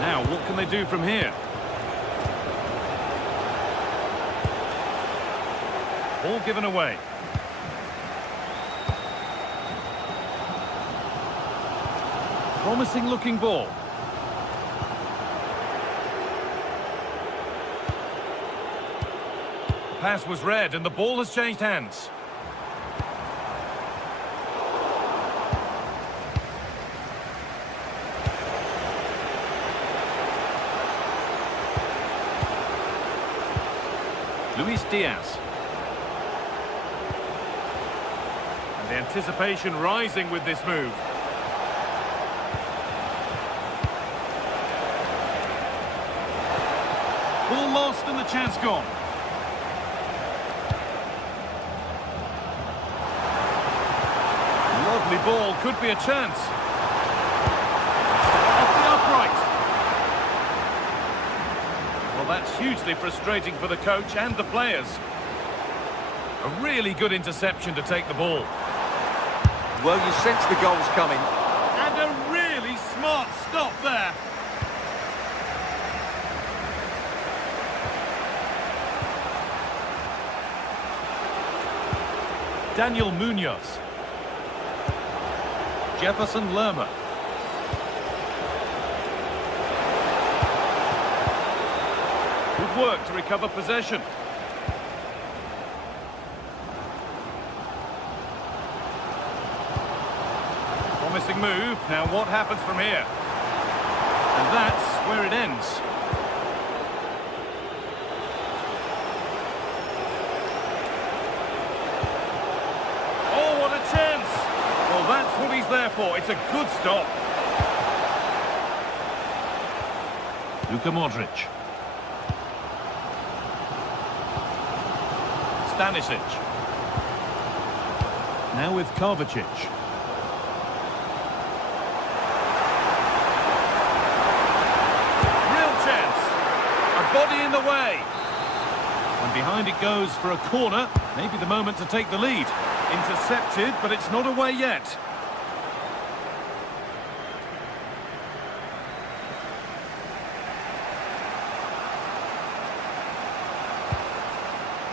Now, what can they do from here? Ball given away. Promising looking ball. Pass was read and the ball has changed hands. Luis Diaz. And the anticipation rising with this move. Ball lost and the chance gone. Lovely ball, could be a chance. Off the upright. Well, that's hugely frustrating for the coach and the players. A really good interception to take the ball. Well, you sense the goal's coming. And a really smart stop there. Daniel Munoz. Jefferson Lerma. Good work to recover possession. Promising move. Now what happens from here? And that's where it ends. Oh, what a chance! Well, that's what he's there for. It's a good stop. Luka Modric. Stanisic. Now with Kovacic. Real chance. A body in the way. And behind it goes for a corner. Maybe the moment to take the lead. Intercepted, but it's not away yet.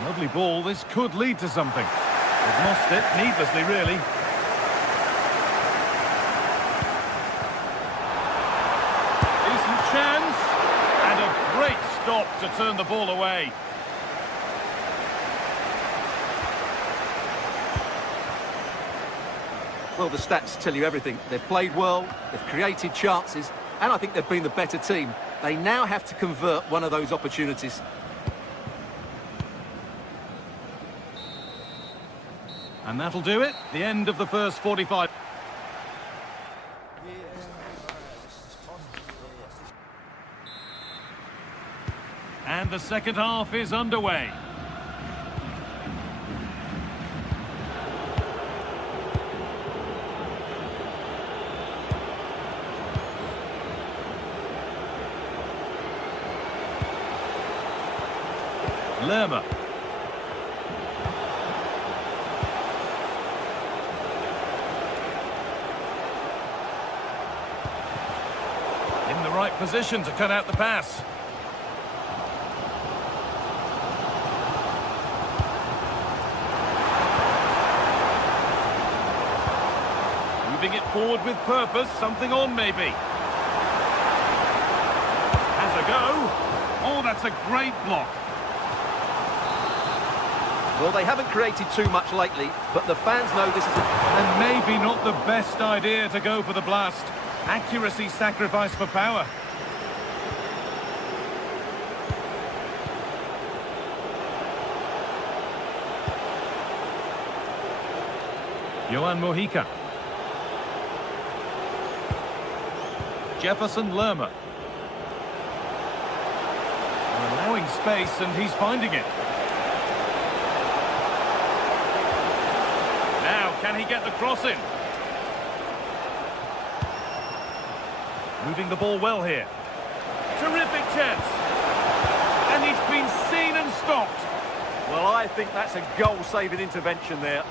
Lovely ball. This could lead to something. They've lost it needlessly, really. Decent chance. And a great stop to turn the ball away. Well, the stats tell you everything. They've played well, they've created chances, and I think they've been the better team. They now have to convert one of those opportunities. And that'll do it. The end of the first 45. And the second half is underway. Lerma. In the right position to cut out the pass. Moving it forward with purpose, something on maybe. Has a go. Oh, that's a great block. Well, they haven't created too much lately, but the fans know this is And maybe not the best idea to go for the blast. Accuracy sacrificed for power. Johan Mojica. Jefferson Lerma. Allowing space, and he's finding it. Now, can he get the cross in? Moving the ball well here. Terrific chance. And he's been seen and stopped. Well, I think that's a goal-saving intervention there.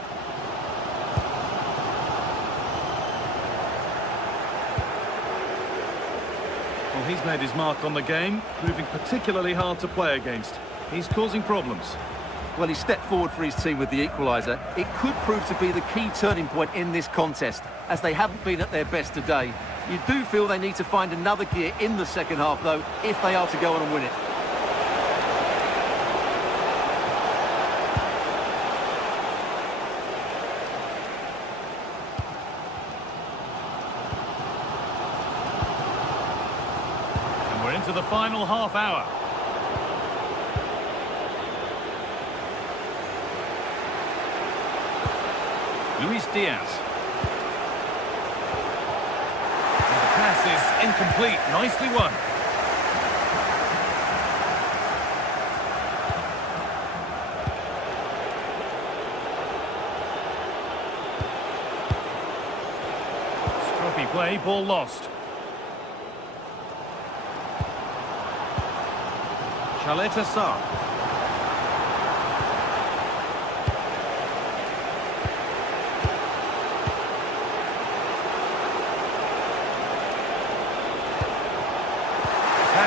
Well, he's made his mark on the game, proving particularly hard to play against. He's causing problems. Well, he stepped forward for his team with the equaliser. It could prove to be the key turning point in this contest, as they haven't been at their best today. You do feel they need to find another gear in the second half, though, if they are to go on and win it. And we're into the final half hour. Luis Diaz. And the pass is incomplete. Nicely won. Scruffy play, ball lost. Chaleta Sarr.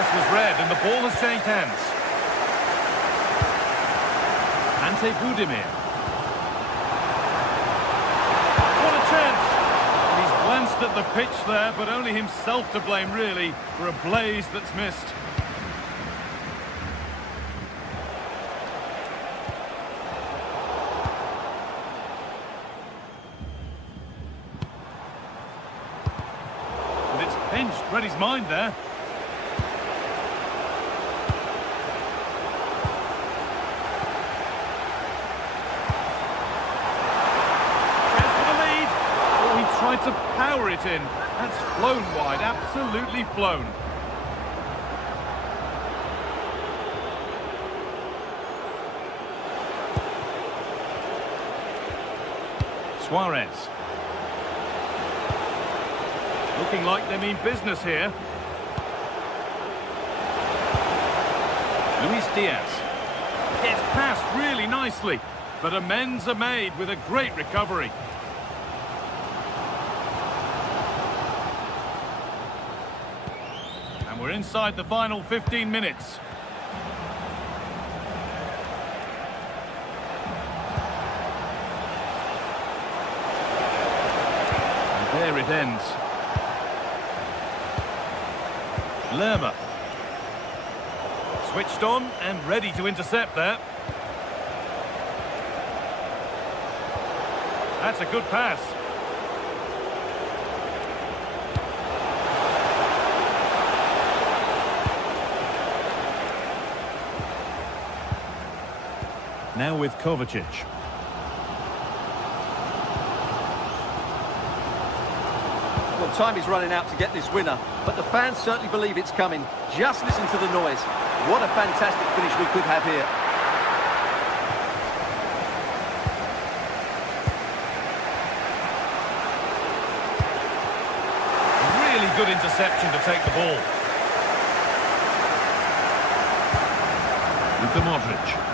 Was red and the ball has changed hands. Ante Budimir. best at the pitch there, but only himself to blame, really, for a blaze that's missed. And it's pinched Reddy's mind there. Tried to power it in. That's flown wide, absolutely flown. Suarez. Looking like they mean business here. Luis Diaz. Gets past really nicely, but amends are made with a great recovery. We're inside the final 15 minutes. And there it ends. Lerma. Switched on and ready to intercept there. That's a good pass. Now with Kovacic. Well, time is running out to get this winner, but the fans certainly believe it's coming. Just listen to the noise. What a fantastic finish we could have here. Really good interception to take the ball. Luka Modric.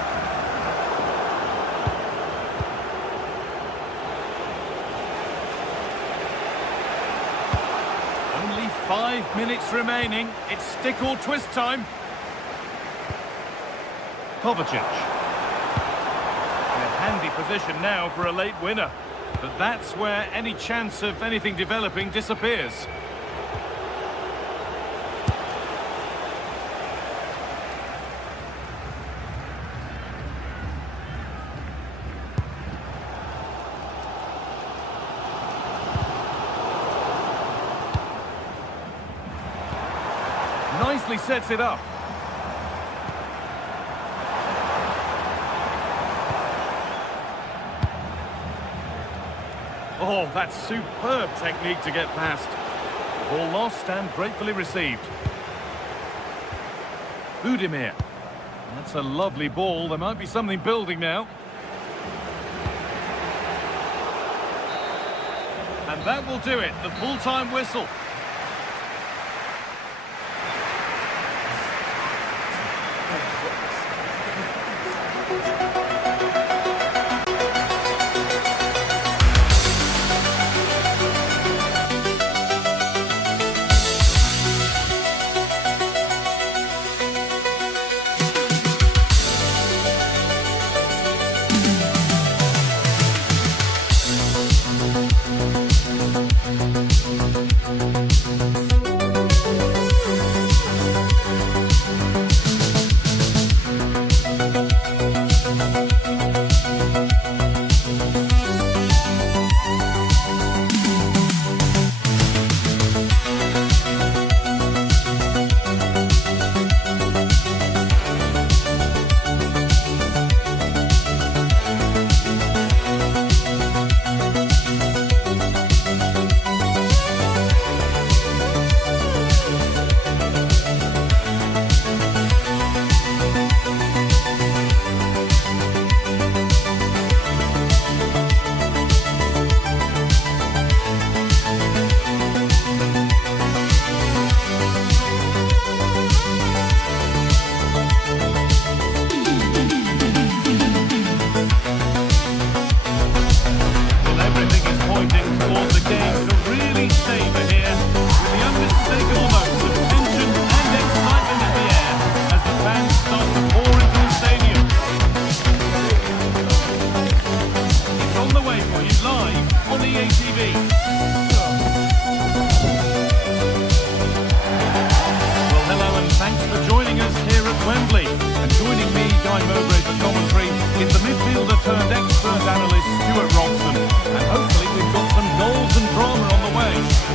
Only 5 minutes remaining. It's stick or twist time. Kovacic. In a handy position now for a late winner. But that's where any chance of anything developing disappears. Nicely sets it up. Oh, that's superb technique to get past. Ball lost and gratefully received. Budimir. That's a lovely ball. There might be something building now. And that will do it. The full-time whistle.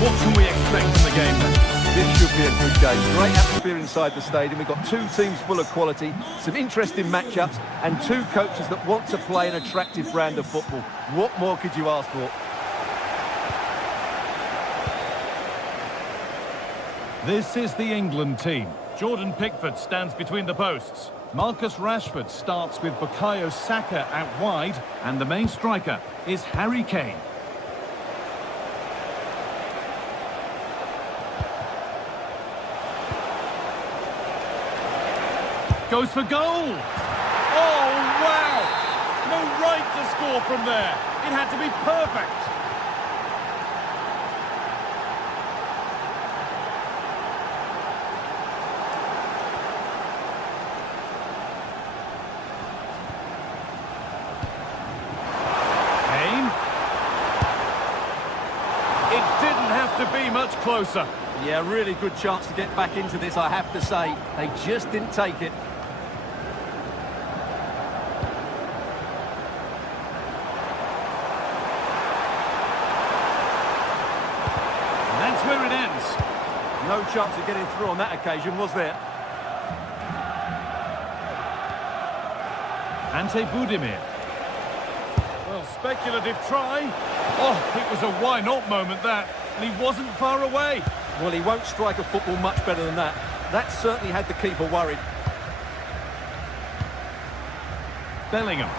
What can we expect in the game then? This should be a good game. Great atmosphere inside the stadium. We've got two teams full of quality, some interesting matchups, and two coaches that want to play an attractive brand of football. What more could you ask for? This is the England team. Jordan Pickford stands between the posts. Marcus Rashford starts with Bukayo Saka out wide, and the main striker is Harry Kane. Goes for goal! Oh, wow! No right to score from there. It had to be perfect. Kane. It didn't have to be much closer. Yeah, really good chance to get back into this, I have to say. They just didn't take it. Where it ends. No chance of getting through on that occasion, was there? Ante Budimir. Well, speculative try. Oh, it was a why not moment that, and he wasn't far away. Well, he won't strike a football much better than that. That certainly had the keeper worried. Bellingham.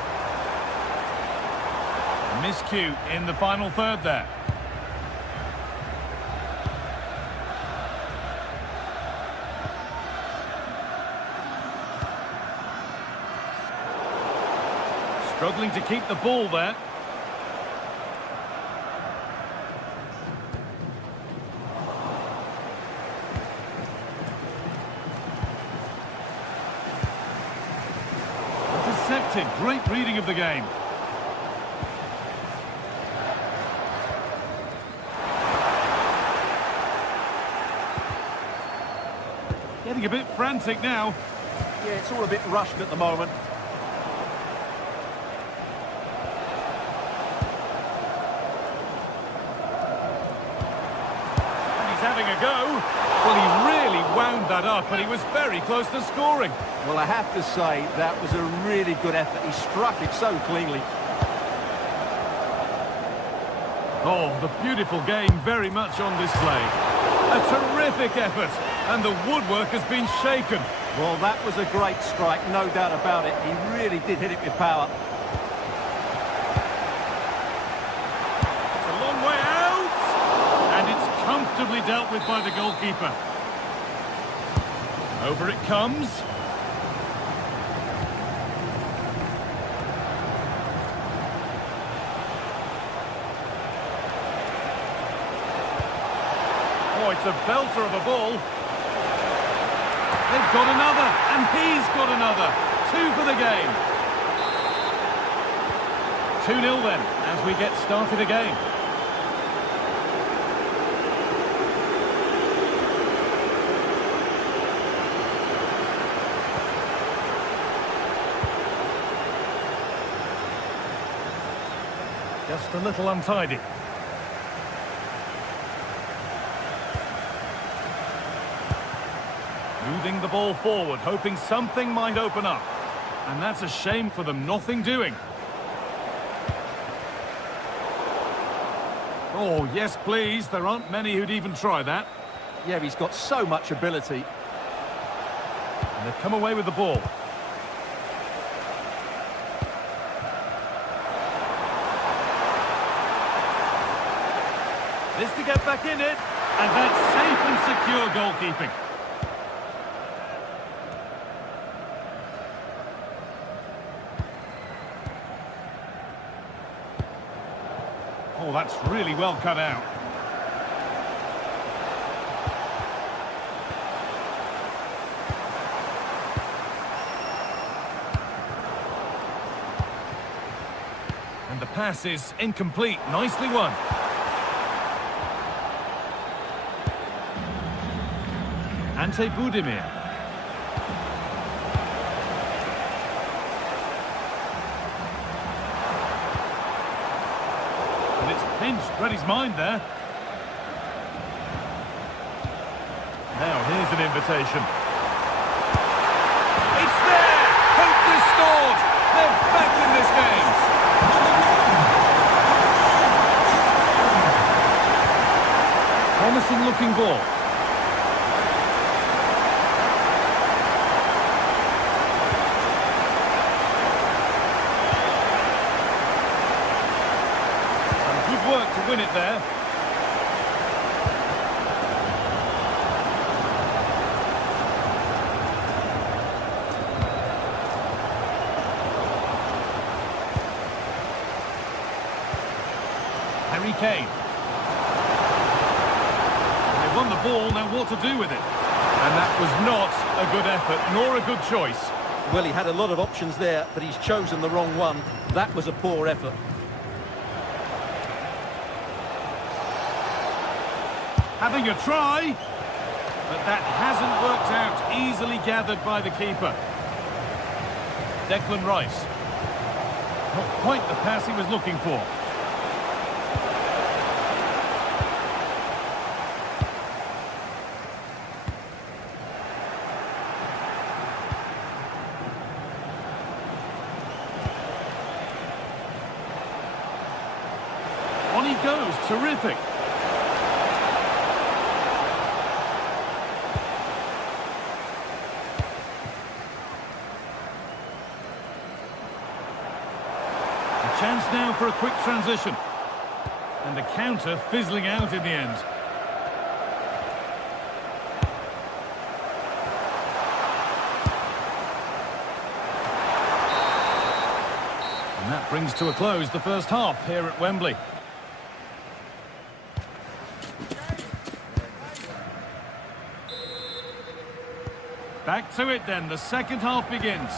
Miscue in the final third there. Struggling to keep the ball there. Intercepted. Great reading of the game. Getting a bit frantic now. Yeah, it's all a bit rushed at the moment. Having a go. Well, he really wound that up, and he was very close to scoring. Well, I have to say, that was a really good effort. He struck it so cleanly. Oh, the beautiful game very much on display. A terrific effort, and the woodwork has been shaken. Well, that was a great strike, no doubt about it. He really did hit it with power. It's a long way out, and it's comfortably dealt with by the goalkeeper. Over it comes. Oh, it's a belter of a ball. They've got another, and he's got another. 2 for the game. 2-0 then, as we get started again. Just a little untidy. Moving the ball forward, hoping something might open up. And that's a shame for them, nothing doing. Oh, yes, please. There aren't many who'd even try that. Yeah, he's got so much ability. And they've come away with the ball. This to get back in it. And that's safe and secure goalkeeping. Oh, that's really well cut out. And the pass is incomplete. Nicely won. Ante Budimir. And it's pinched Reddy's mind there. Now here's an invitation. It's there! Hope restored! They're back in this game! Promising looking ball. Some good work to win it there. Harry Kane. They won the ball, now what to do with it? And that was not a good effort, nor a good choice. Well, he had a lot of options there, but he's chosen the wrong one. That was a poor effort. Having a try, but that hasn't worked out. Easily gathered by the keeper. Declan Rice. Not quite the pass he was looking for. On he goes, terrific. A chance now for a quick transition. And the counter fizzling out in the end. And that brings to a close the first half here at Wembley. Back to it then, the second half begins.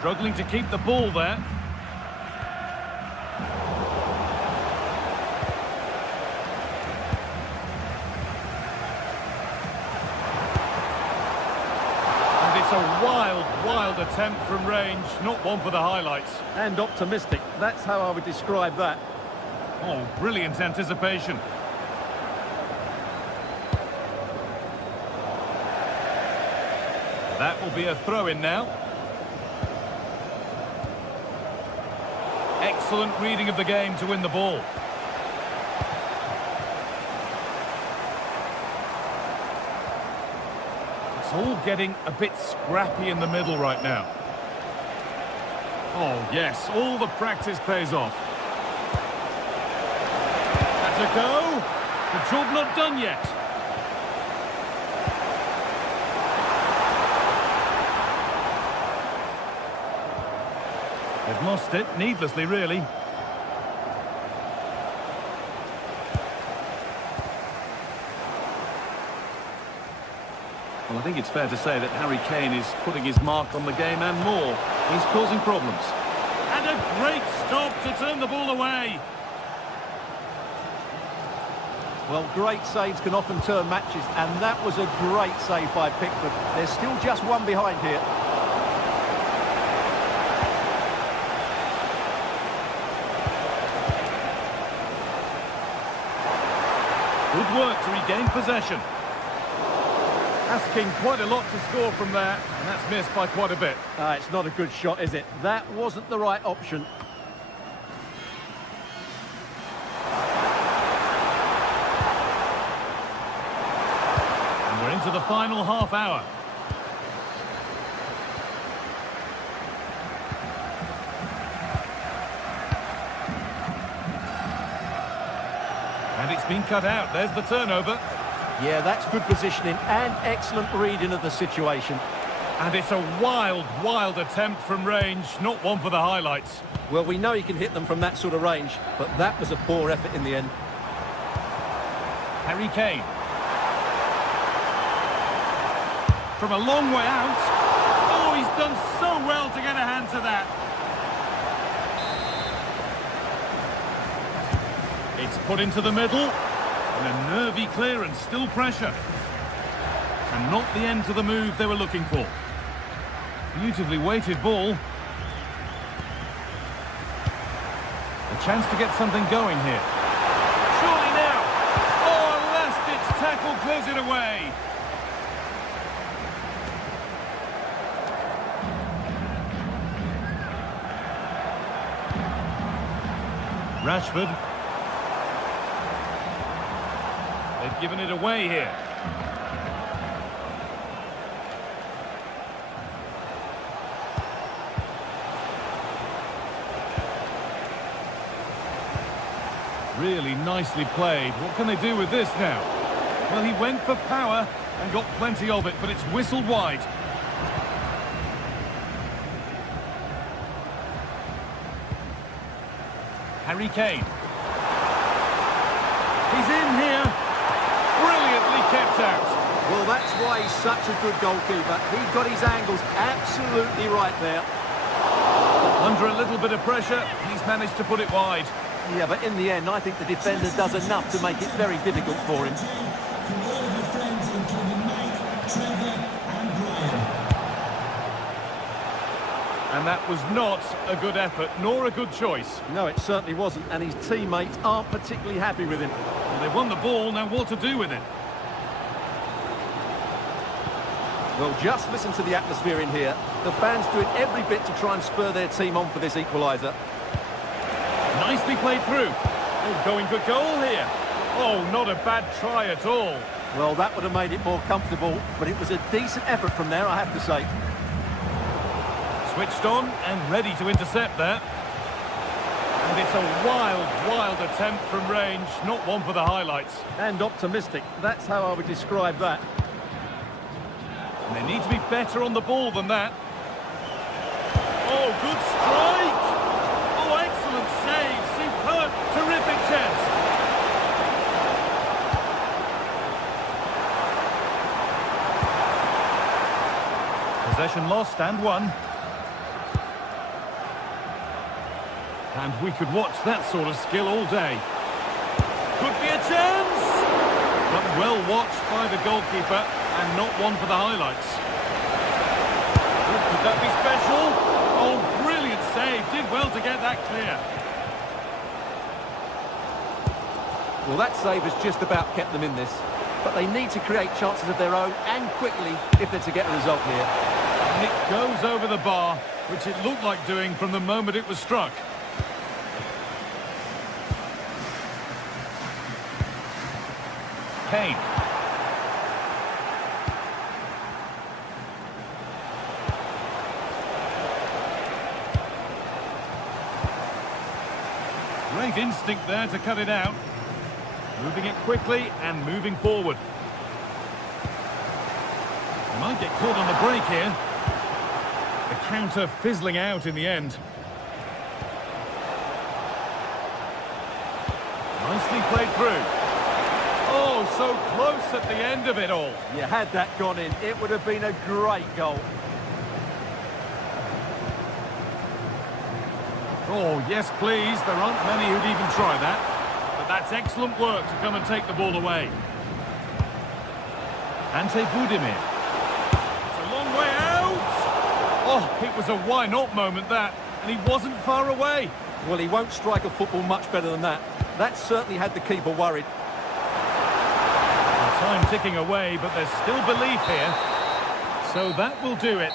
Struggling to keep the ball there. It's a wild attempt from range, not one for the highlights. And optimistic, that's how I would describe that. Oh, brilliant anticipation. That will be a throw-in now. Excellent reading of the game to win the ball. It's all getting a bit scrappy in the middle right now. Oh, yes, all the practice pays off. That's a go. The job not done yet. They've lost it, needlessly, really. Well, I think it's fair to say that Harry Kane is putting his mark on the game and more. He's causing problems. And a great stop to turn the ball away. Well, great saves can often turn matches, and that was a great save by Pickford. There's still just one behind here. Good work to regain possession. Asking quite a lot to score from there, and that's missed by quite a bit. It's not a good shot, is it? That wasn't the right option. And we're into the final half hour. And it's been cut out. There's the turnover. Yeah, that's good positioning and excellent reading of the situation. And it's a wild attempt from range, not one for the highlights. Well, we know he can hit them from that sort of range, but that was a poor effort in the end. Harry Kane. From a long way out. Oh, he's done so well to get a hand to that. It's put into the middle. And a nervy clearance, still pressure. And not the end to the move they were looking for. Beautifully weighted ball. A chance to get something going here. Surely now. Oh, last-ditch tackle clears it away. Rashford. They've given it away here. Really nicely played. What can they do with this now? Well, he went for power and got plenty of it, but it's whistled wide. Harry Kane. He's in here. Brilliantly kept out. Well, that's why he's such a good goalkeeper. He got his angles absolutely right there. Under a little bit of pressure, he's managed to put it wide. Yeah, but in the end, I think the defender does enough to make it very difficult for him. From all of your friends, including Mike, Trevor and Brian. And that was not a good effort, nor a good choice. No, it certainly wasn't, and his teammates aren't particularly happy with him. Well, they won the ball, now what to do with it? Well, just listen to the atmosphere in here. The fans doing every bit to try and spur their team on for this equaliser. Nicely played through. Oh, going for goal here. Oh, not a bad try at all. Well, that would have made it more comfortable, but it was a decent effort from there, I have to say. Switched on and ready to intercept there. And it's a wild attempt from range, not one for the highlights. And optimistic, that's how I would describe that. And they need to be better on the ball than that. Oh, good strike! Oh, excellent save, superb, terrific chance. Possession lost and won. And we could watch that sort of skill all day. Could be a chance! But well watched by the goalkeeper and not one for the highlights. Oh, could that be special? Oh, brilliant save. Did well to get that clear. Well, that save has just about kept them in this. But they need to create chances of their own, and quickly, if they're to get a result here. And it goes over the bar, which it looked like doing from the moment it was struck. Kane. Great instinct there to cut it out. Moving it quickly and moving forward. Might get caught on the break here. The counter fizzling out in the end. Nicely played through. Oh, so close at the end of it all. Yeah, had that gone in, it would have been a great goal. Oh, yes, please. There aren't many who'd even try that. But that's excellent work to come and take the ball away. Ante Budimir. It's a long way out. Oh, it was a why not moment, that. And he wasn't far away. Well, he won't strike a football much better than that. That certainly had the keeper worried. Time ticking away, but there's still belief here. So that will do it.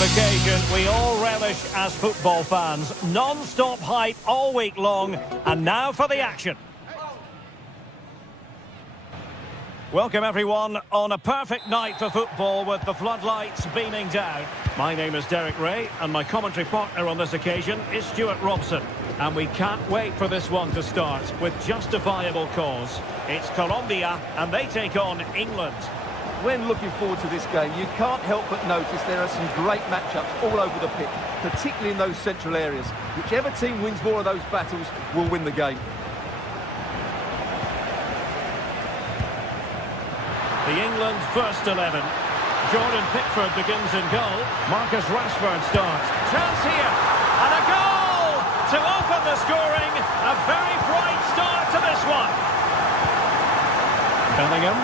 of occasion we all relish as football fans. Non-stop hype all week long, and now for the action. Welcome everyone on a perfect night for football with the floodlights beaming down. My name is Derek Ray and my commentary partner on this occasion is Stuart Robson. And we can't wait for this one to start with justifiable cause. It's Colombia and they take on England. When looking forward to this game, you can't help but notice there are some great matchups all over the pitch, particularly in those central areas. Whichever team wins more of those battles will win the game. The England first 11. Jordan Pickford begins in goal. Marcus Rashford starts. Chance here. And a goal to open the scoring. A very bright start to this one. Bellingham.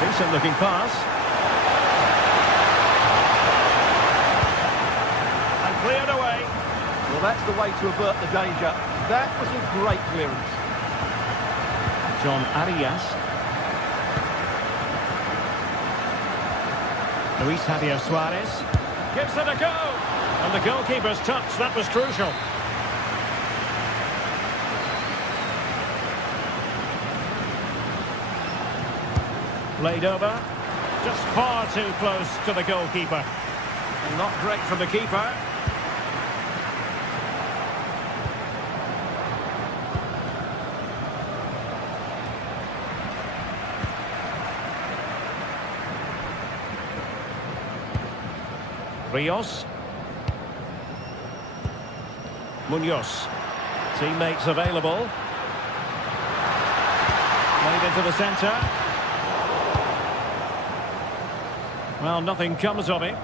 Decent looking pass. And cleared away. Well, that's the way to avert the danger. That was a great clearance. John Arias. Luis Javier Suarez. Gives it a go. And the goalkeeper's touch, that was crucial. Played over. Just far too close to the goalkeeper. And not great from the keeper. Rios. Munoz. Teammates available. Played into the centre. Well, nothing comes of it.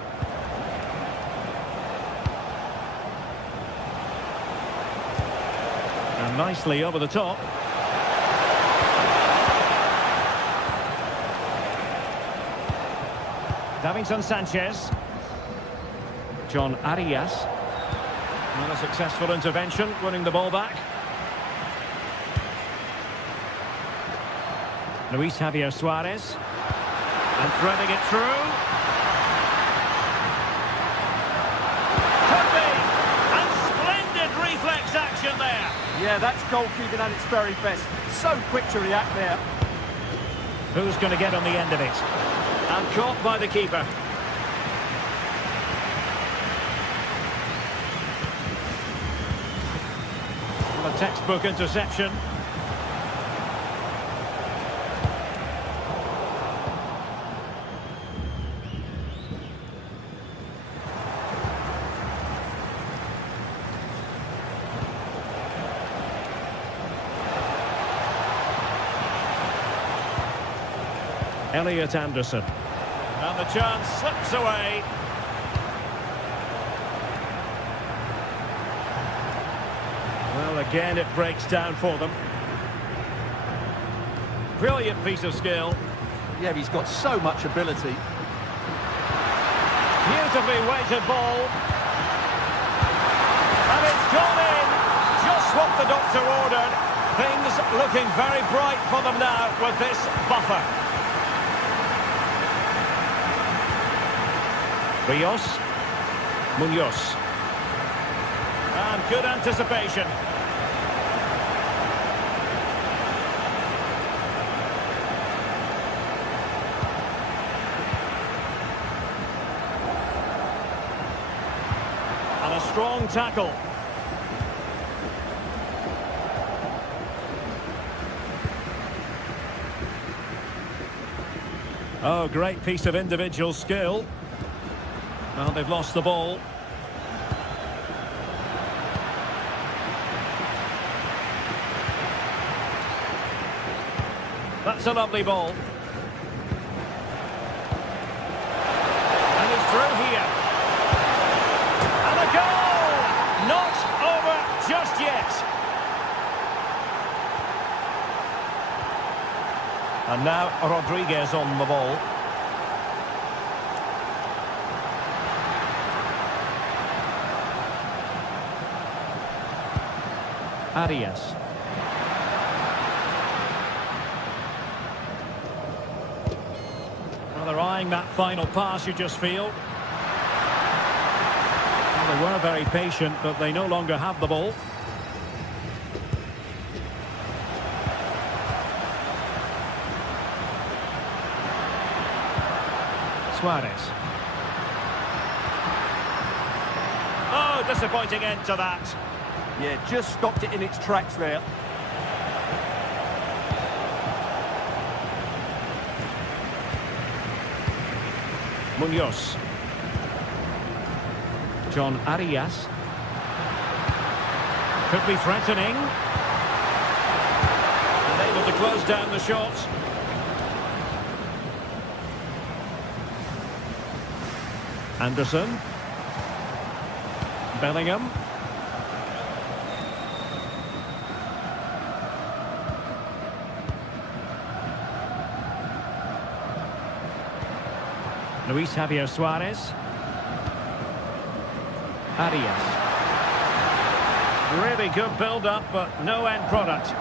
And nicely over the top. Davinson Sanchez. John Arias. Not a successful intervention, winning the ball back. Luis Javier Suarez. And threading it through. Could be. And splendid reflex action there. Yeah, that's goalkeeping at its very best. So quick to react there. Who's going to get on the end of it? And caught by the keeper. A textbook interception. Elliot Anderson. And the chance slips away. Well, again, it breaks down for them. Brilliant piece of skill. Yeah, he's got so much ability. Beautifully weighted ball. And it's gone in. Just what the doctor ordered. Things looking very bright for them now with this buffer. Rios. Munoz. And good anticipation. And a strong tackle. Oh, great piece of individual skill. Well, they've lost the ball. That's a lovely ball. And it's through here. And a goal! Not over just yet. And now Rodriguez on the ball. Arias. Well, their eyes applying that final pass, you just feel. Well, they were very patient, but they no longer have the ball. Suarez. Oh, disappointing end to that. Yeah, just stopped it in its tracks there. Munoz. John Arias. Could be threatening. And able to close down the shot. Anderson. Bellingham. Luis Javier Suarez. Arias. Really good build-up, but no end product.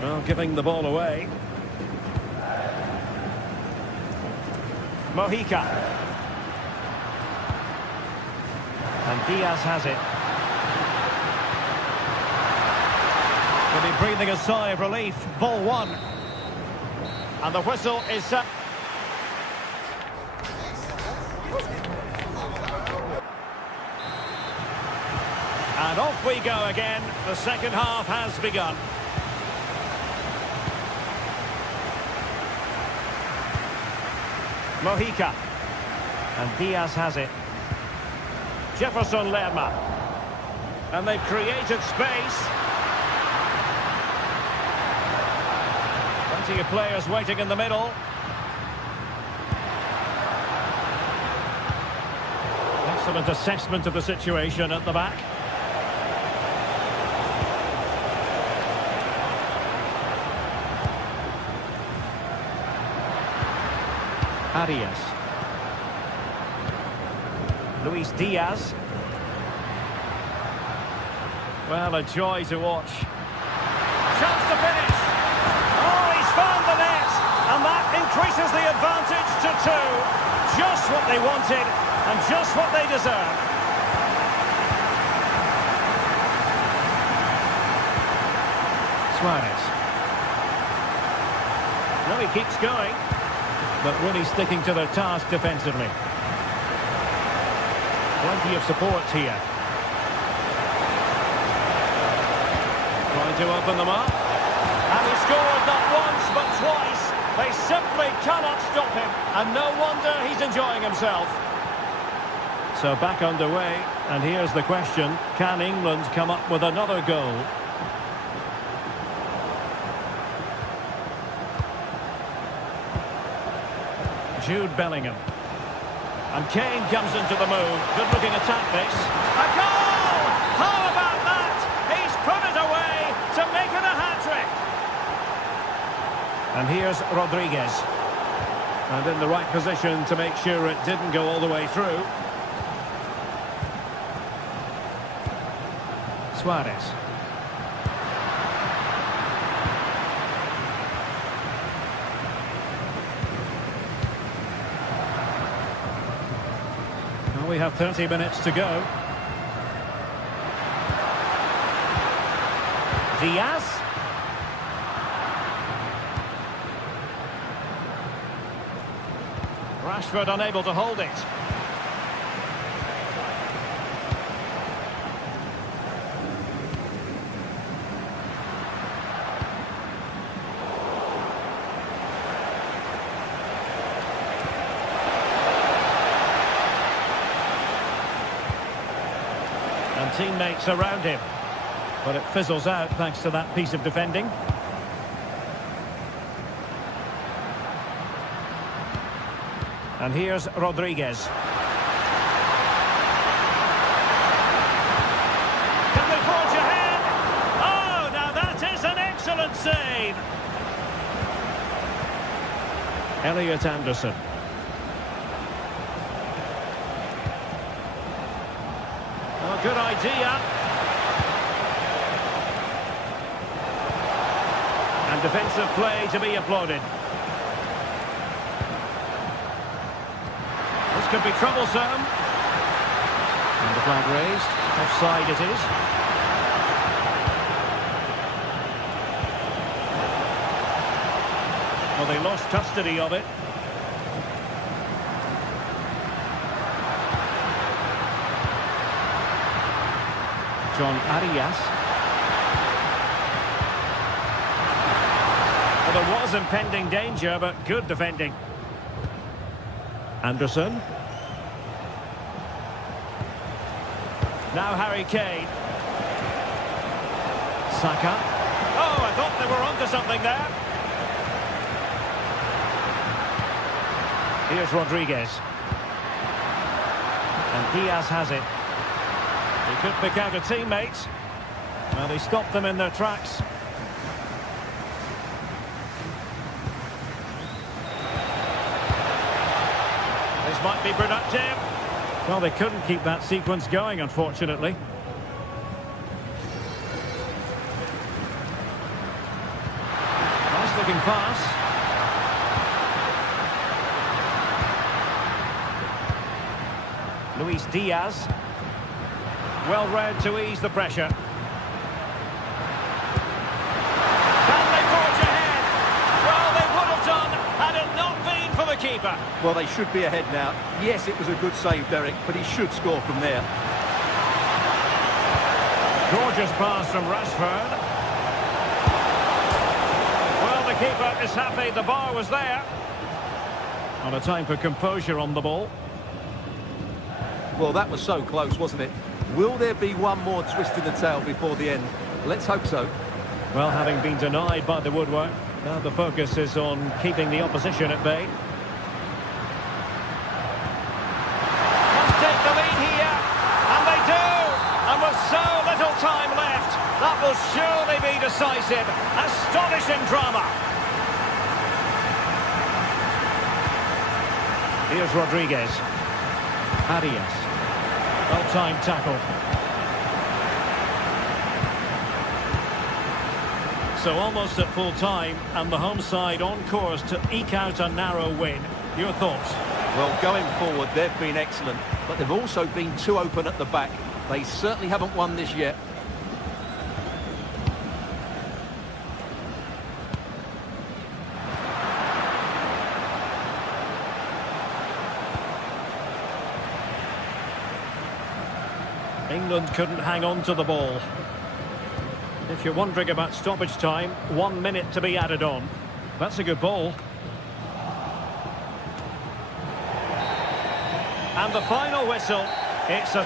Well, giving the ball away. Mojica. And Diaz has it. Will be breathing a sigh of relief. Ball one. And the whistle is set. And off we go again. The second half has begun. Mojica. And Diaz has it. Jefferson Lerma. And they've created space. Plenty of players waiting in the middle. Excellent assessment of the situation at the back. Arias. Luis Diaz. Well, a joy to watch. Chance to finish. Oh, he's found the net. And that increases the advantage to 2. Just what they wanted and just what they deserve. Suarez. No, he keeps going. But really sticking to their task defensively. Plenty of support here. Trying to open them up. And he scored not once but twice. They simply cannot stop him. And no wonder he's enjoying himself. So back underway. And here's the question. Can England come up with another goal? Jude Bellingham. And Kane comes into the move. Good looking attack this. A goal! How about that? He's put it away to make it a hat-trick. And here's Rodriguez. And in the right position to make sure it didn't go all the way through. Suarez. We have 30 minutes to go. Diaz. Rashford unable to hold it. And teammates around him. But it fizzles out thanks to that piece of defending. And here's Rodriguez. Can they forge ahead? Oh, now that is an excellent save. Elliot Anderson. Well, good idea. And defensive play to be applauded. This could be troublesome. And the flag raised. Offside it is. Well, they lost custody of it. John Arias. Well, there was impending danger, but good defending. Anderson. Now Harry Kane. Saka. Oh, I thought they were onto something there. Here's Rodriguez. And Diaz has it. He could pick out a teammate. Well, he stopped them in their tracks. This might be productive. Well, they couldn't keep that sequence going, unfortunately. Nice looking pass. Luis Diaz. Well read to ease the pressure. Can they forge ahead? Well, they would have done had it not been for the keeper. Well, they should be ahead now. Yes, it was a good save, Derek, but he should score from there. Gorgeous pass from Rashford. Well, the keeper is happy the bar was there. On a time for composure on the ball. Well, that was so close, wasn't it? Will there be one more twist in the tail before the end? Let's hope so. Well, having been denied by the woodwork, now the focus is on keeping the opposition at bay. Must take the lead here, and they do! And with so little time left, that will surely be decisive. Astonishing drama. Here's Rodriguez. Arias. Well-timed tackle. So almost at full time, and the home side on course to eke out a narrow win. Your thoughts? Well, going forward, they've been excellent, but they've also been too open at the back. They certainly haven't won this yet. England couldn't hang on to the ball. If you're wondering about stoppage time, 1 minute to be added on. That's a good ball. And the final whistle. It's a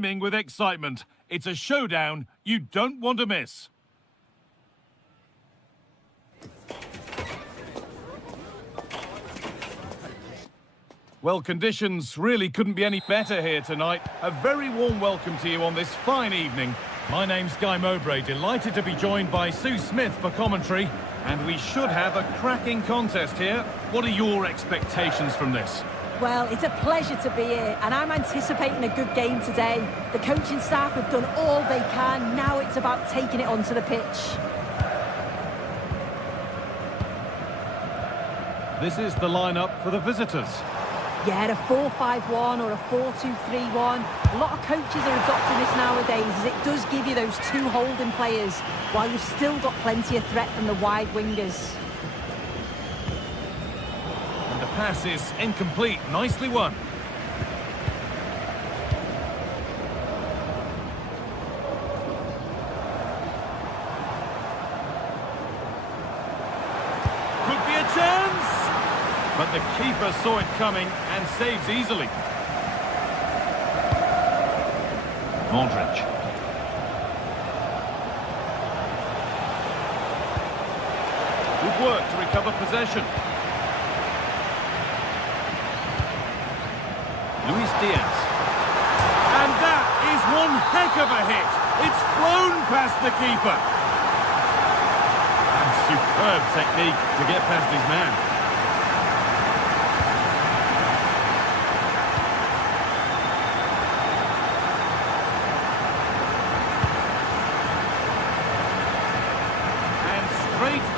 brimming with excitement. It's a showdown you don't want to miss. Well, conditions really couldn't be any better here tonight. A very warm welcome to you on this fine evening. My name's Guy Mowbray, delighted to be joined by Sue Smith for commentary. And we should have a cracking contest here. What are your expectations from this? Well, it's a pleasure to be here, and I'm anticipating a good game today. The coaching staff have done all they can. Now it's about taking it onto the pitch. This is the lineup for the visitors. Yeah, a 4-5-1 or a 4-2-3-1. A lot of coaches are adopting this nowadays, as it does give you those two holding players, while you've still got plenty of threat from the wide wingers. And the pass is incomplete. Nicely won. Could be a chance! But the keeper saw it coming and saves easily. Modric. Good work to recover possession. Luis Diaz. And that is one heck of a hit. It's flown past the keeper. And superb technique to get past his man.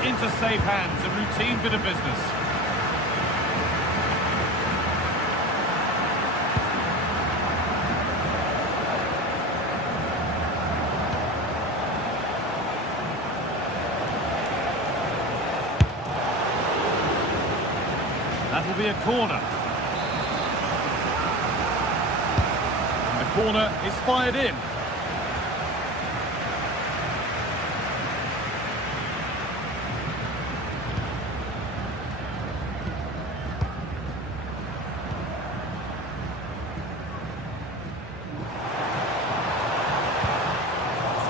Into safe hands, a routine bit of business. That'll be a corner. And the corner is fired in.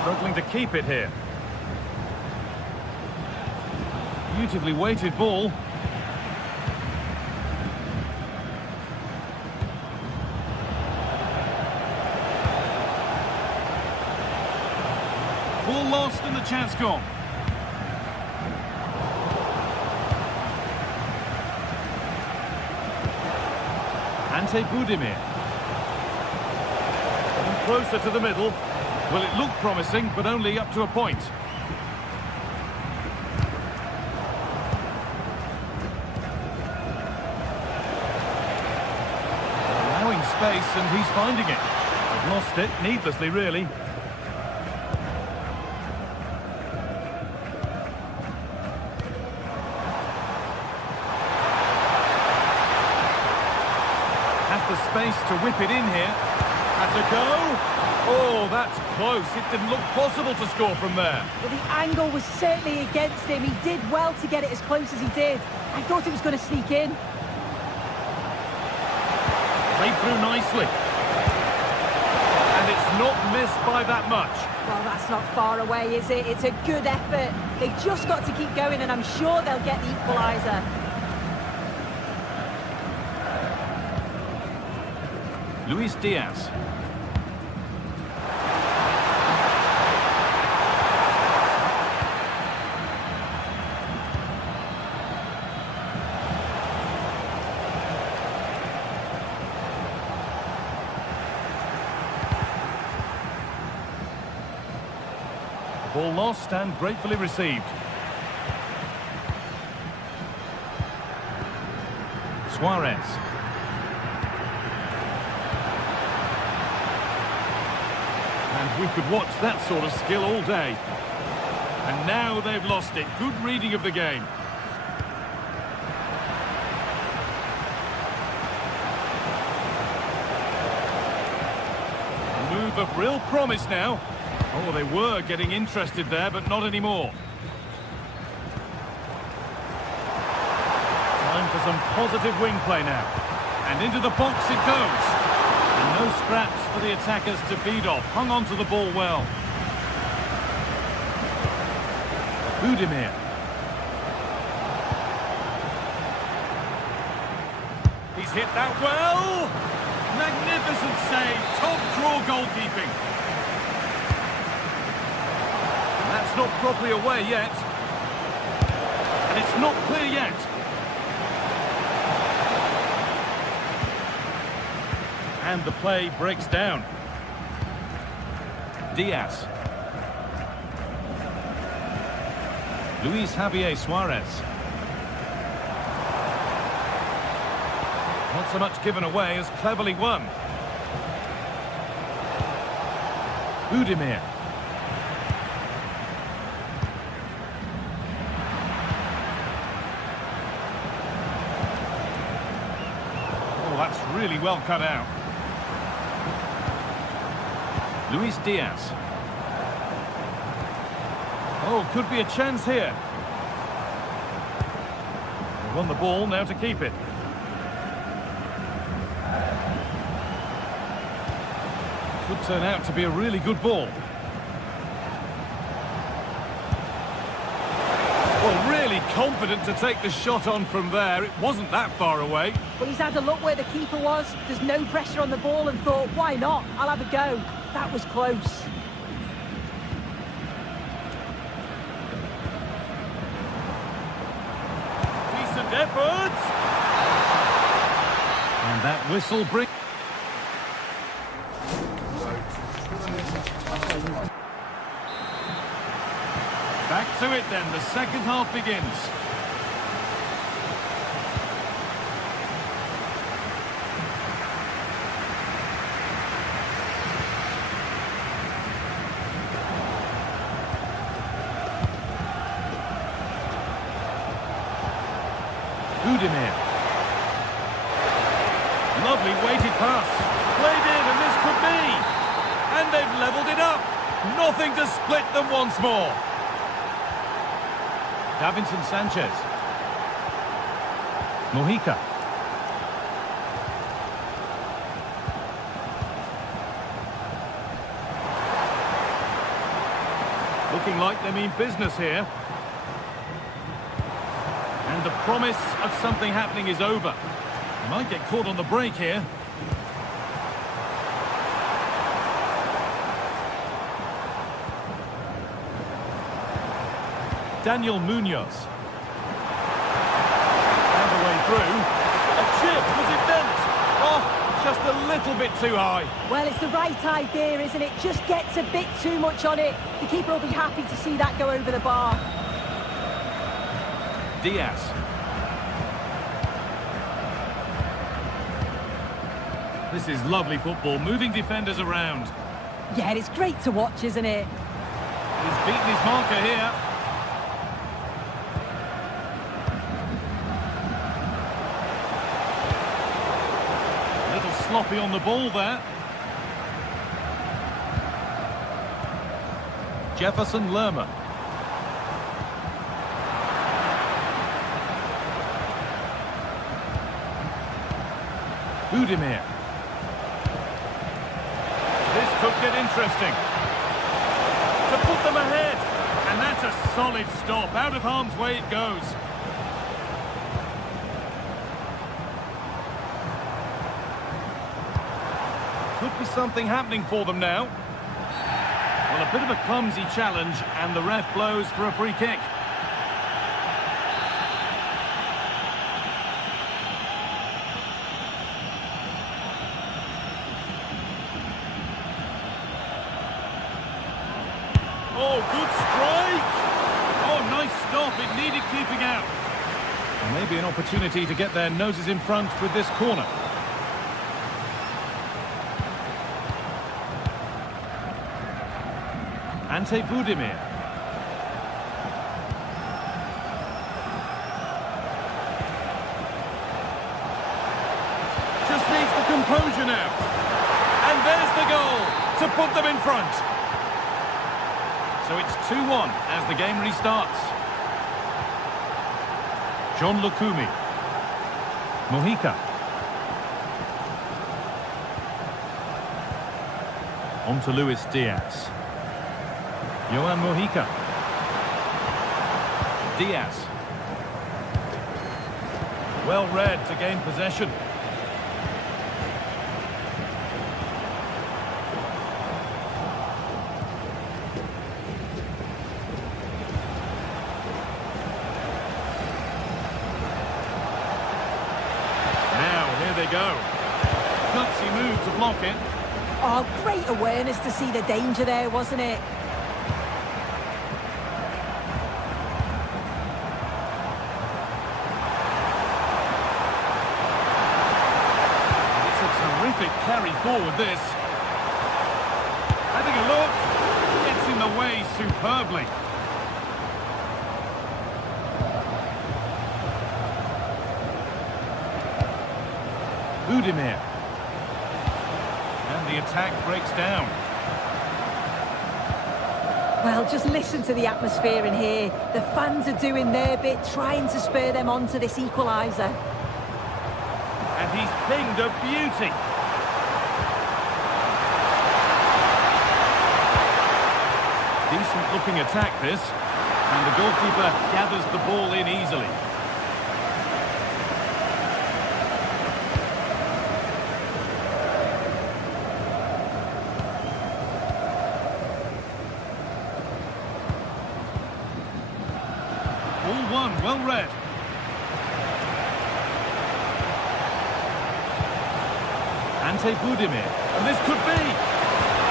Struggling to keep it here. Beautifully weighted ball. Ball lost and the chance gone. Ante Budimir. And closer to the middle. Well, it looked promising, but only up to a point. Allowing space, and he's finding it. They've lost it, needlessly, really. Has the space to whip it in here. Has a go. Oh, that's close. It didn't look possible to score from there. Well, the angle was certainly against him. He did well to get it as close as he did. I thought it was going to sneak in. Played through nicely. And it's not missed by that much. Well, that's not far away, is it? It's a good effort. They just got to keep going, and I'm sure they'll get the equaliser. Luis Diaz. Ball lost and gratefully received. Suarez. And we could watch that sort of skill all day. And now they've lost it. Good reading of the game. A move of real promise now. Oh, they were getting interested there, but not anymore. Time for some positive wing play now. And into the box it goes. And no No scraps for the attackers to beat off. Hung on to the ball well. Budimir. He's hit that well. Magnificent save. Top draw goalkeeping. And that's not properly away yet. And it's not clear yet. And the play breaks down. Diaz. Luis Javier Suarez. Not so much given away as cleverly won. Budimir. Oh, that's really well cut out. Luis Diaz. Oh, could be a chance here. They won the ball, now to keep it. Could turn out to be a really good ball. Well, really confident to take the shot on from there. It wasn't that far away. Well, he's had a look where the keeper was. There's no pressure on the ball and thought, why not? I'll have a go. That was close. Decent effort. And that whistle brings... Back to it then, the second half begins. Budimir. Lovely weighted pass. Played in, and this could be. And they've levelled it up. Nothing to split them once more. Davinson Sanchez. Mojica. Looking like they mean business here. And the promise of something happening is over. Might get caught on the break here. Daniel Munoz. Found the way through. A chip, was it bent? Oh, just a little bit too high. Well, it's the right idea, isn't it? Just gets a bit too much on it. The keeper will be happy to see that go over the bar. Diaz. This is lovely football, moving defenders around. Yeah, it's great to watch, isn't it? He's beaten his marker here. A little sloppy on the ball there. Jefferson Lerma. Budimir. This could get interesting. To put them ahead. And that's a solid stop. Out of harm's way it goes. Could be something happening for them now. Well, a bit of a clumsy challenge, and the ref blows for a free kick. Oh, good strike! Oh, nice stop. It needed keeping out. And maybe an opportunity to get their noses in front with this corner. Ante Budimir. Just needs the composure now. And there's the goal to put them in front. So it's 2-1 as the game restarts. John Lukumi. Mojica. On to Luis Diaz. Johan Mojica. Diaz. Well read to gain possession. Now, here they go. Gutsy move to block it. Oh, great awareness to see the danger there, wasn't it? It's a terrific carry forward, this. Having a look. It's in the way superbly. Budimir. And the attack breaks down. Well, just listen to the atmosphere in here. The fans are doing their bit, trying to spur them on to this equaliser. And he's pinged a beauty. Decent looking attack, this. And the goalkeeper gathers the ball in easily. All one, well read. Ante Budimir, and this could be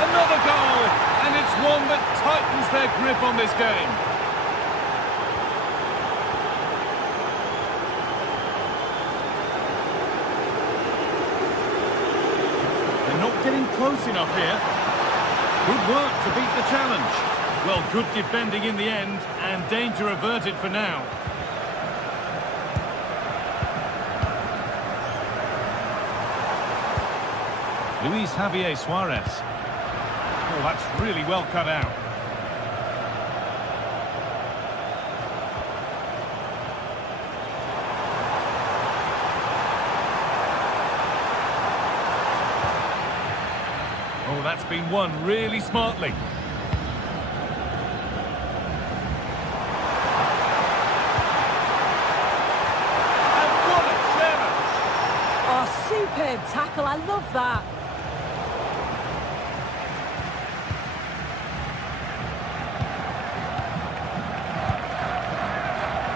another goal, and it's one that tightens their grip on this game. They're not getting close enough here. Good work to beat the challenge. Well, good defending in the end, and danger averted for now. Luis Javier Suarez. Oh, that's really well cut out. Oh, that's been won really smartly. Superb tackle, I love that.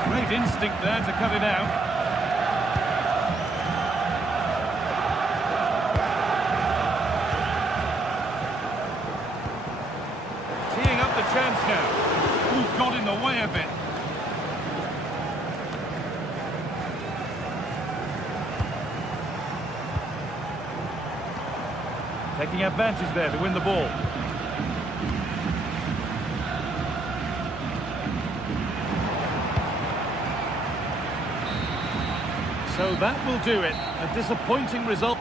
Great instinct there to cut it out. Teeing up the chance now. Ooh, got in the way of it. Taking advantage there to win the ball. So that will do it. A disappointing result.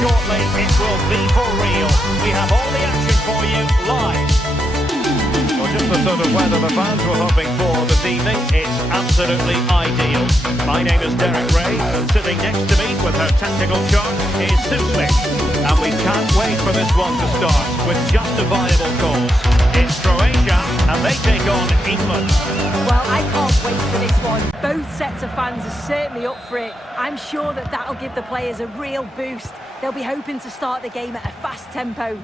shortly it will be for real. We have all the action for you live. Well, just the sort of weather the fans were hoping for this evening. It's absolutely ideal. My name is Derek Ray, and sitting next to me with her tactical charge is Sue Smith. And we can't Can't wait for this one to start with justifiable goals. It's Croatia and they take on England. Well, I can't wait for this one. Both sets of fans are certainly up for it. I'm sure that that'll give the players a real boost. They'll be hoping to start the game at a fast tempo.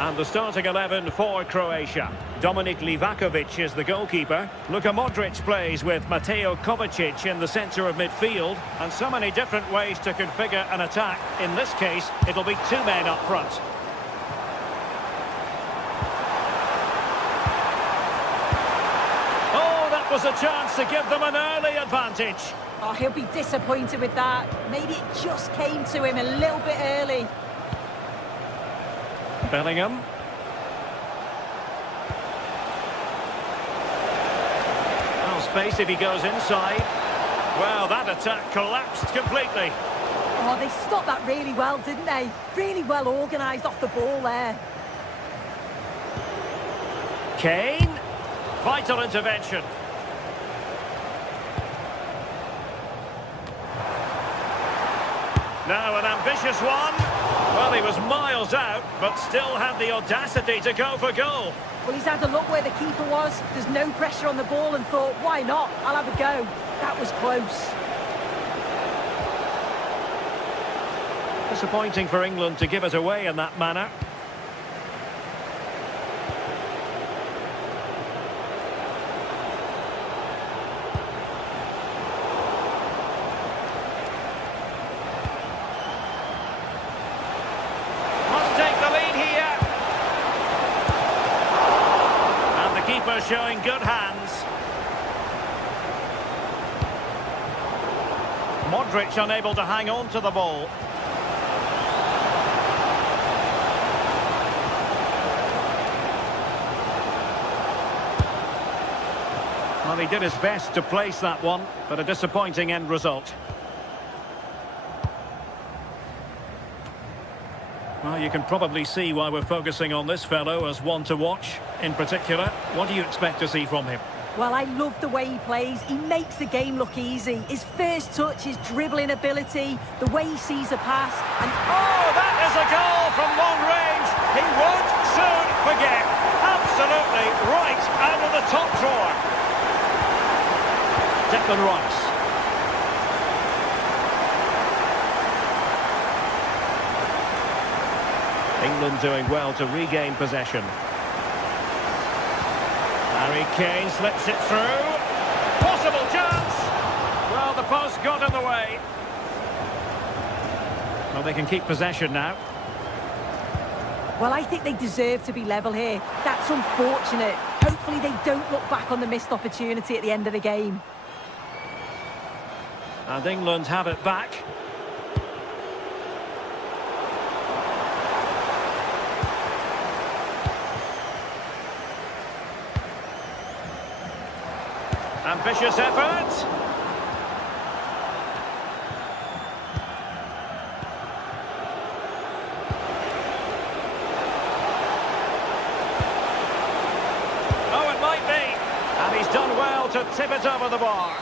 And the starting 11 for Croatia. Dominik Livakovic is the goalkeeper. Luka Modric plays with Mateo Kovacic in the centre of midfield. And so many different ways to configure an attack. In this case, it'll be two men up front. Oh, that was a chance to give them an early advantage. Oh, he'll be disappointed with that. Maybe it just came to him a little bit early. Bellingham. Well, space if he goes inside. Well, that attack collapsed completely. Oh, they stopped that really well, didn't they? Really well organised off the ball there. Kane. Vital intervention. Now an ambitious one. Well, he was miles out, but still had the audacity to go for goal. Well, he's had a look where the keeper was. There's no pressure on the ball and thought, why not? I'll have a go. That was close. Disappointing for England to give it away in that manner. Showing good hands. Modric unable to hang on to the ball. Well, he did his best to place that one, but a disappointing end result. Well, you can probably see why we're focusing on this fellow as one to watch. In particular, what do you expect to see from him? Well, I love the way he plays. He makes the game look easy. His first touch, his dribbling ability, the way he sees a pass. And oh, that is a goal from long range. He won't soon forget. Absolutely right out of the top drawer. Declan Rice. England doing well to regain possession. Harry Kane slips it through. Possible chance. Well, the post got in the way. Well, they can keep possession now. Well, I think they deserve to be level here. That's unfortunate. Hopefully they don't look back on the missed opportunity at the end of the game. And England have it back. Ambitious effort. Oh, it might be. And he's done well to tip it over the bar.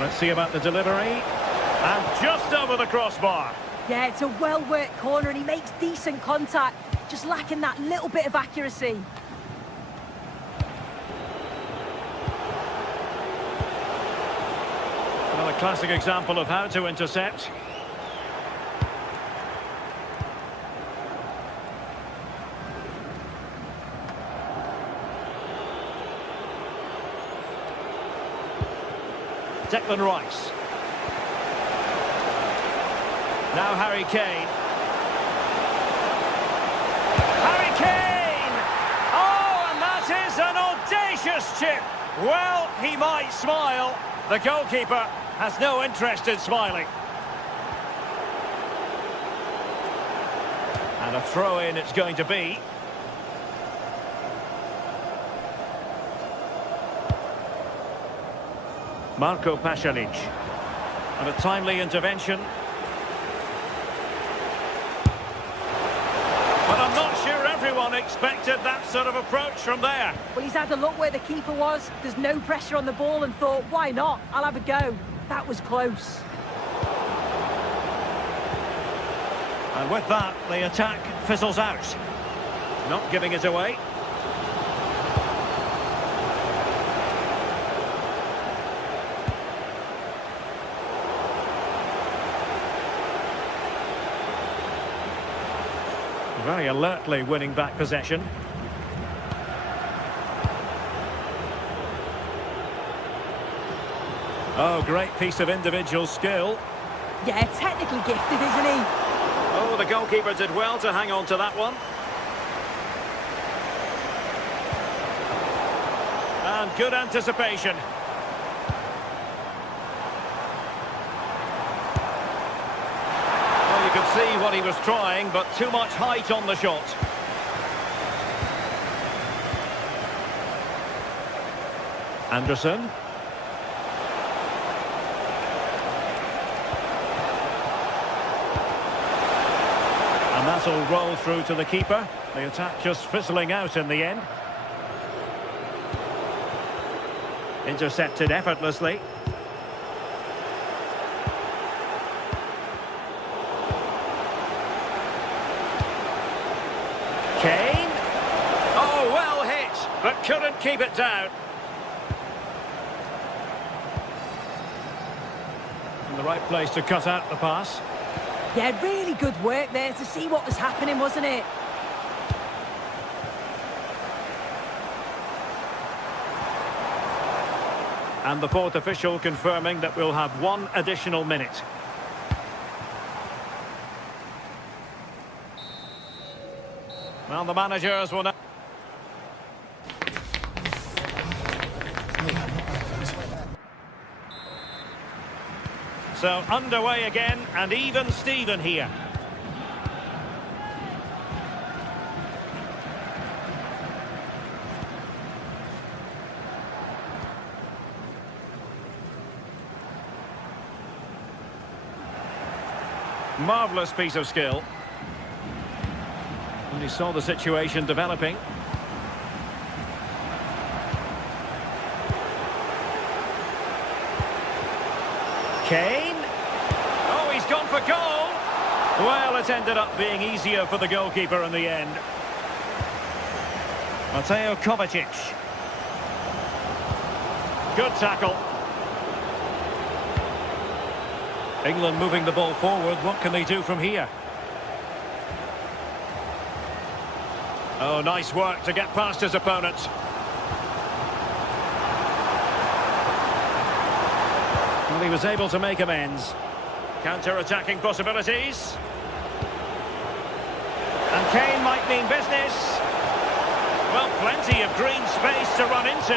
Let's see about the delivery. And just over the crossbar. Yeah, it's a well-worked corner and he makes decent contact. Just lacking that little bit of accuracy. Well, a classic example of how to intercept. Declan Rice. Now Harry Kane. Harry Kane! Oh, and that is an audacious chip. Well, he might smile. The goalkeeper has no interest in smiling. And a throw-in it's going to be. Marco Pasalic. And a timely intervention. But I'm not sure everyone expected that sort of approach from there. Well, he's had a look where the keeper was. There's no pressure on the ball and thought, why not? I'll have a go. That was close. And with that, the attack fizzles out. Not giving it away. Very alertly winning back possession. Oh, great piece of individual skill. Yeah, technically gifted, isn't he? Oh, the goalkeeper did well to hang on to that one. And good anticipation. Well, you could see what he was trying, but too much height on the shot. Anderson. And that'll roll through to the keeper. The attack just fizzling out in the end. Intercepted effortlessly. Kane. Oh, well hit, but couldn't keep it down. In the right place to cut out the pass. Yeah, really good work there to see what was happening, wasn't it? And the fourth official confirming that we'll have one additional minute. Well, the managers will now... So underway again, and even Steven here. Marvellous piece of skill. And he saw the situation developing. Kane. Oh, he's gone for goal. Well, it ended up being easier for the goalkeeper in the end. Mateo Kovacic. Good tackle. England moving the ball forward. What can they do from here? Oh, nice work to get past his opponent. Well, he was able to make amends. Counter-attacking possibilities. And Kane might mean business. Well, plenty of green space to run into.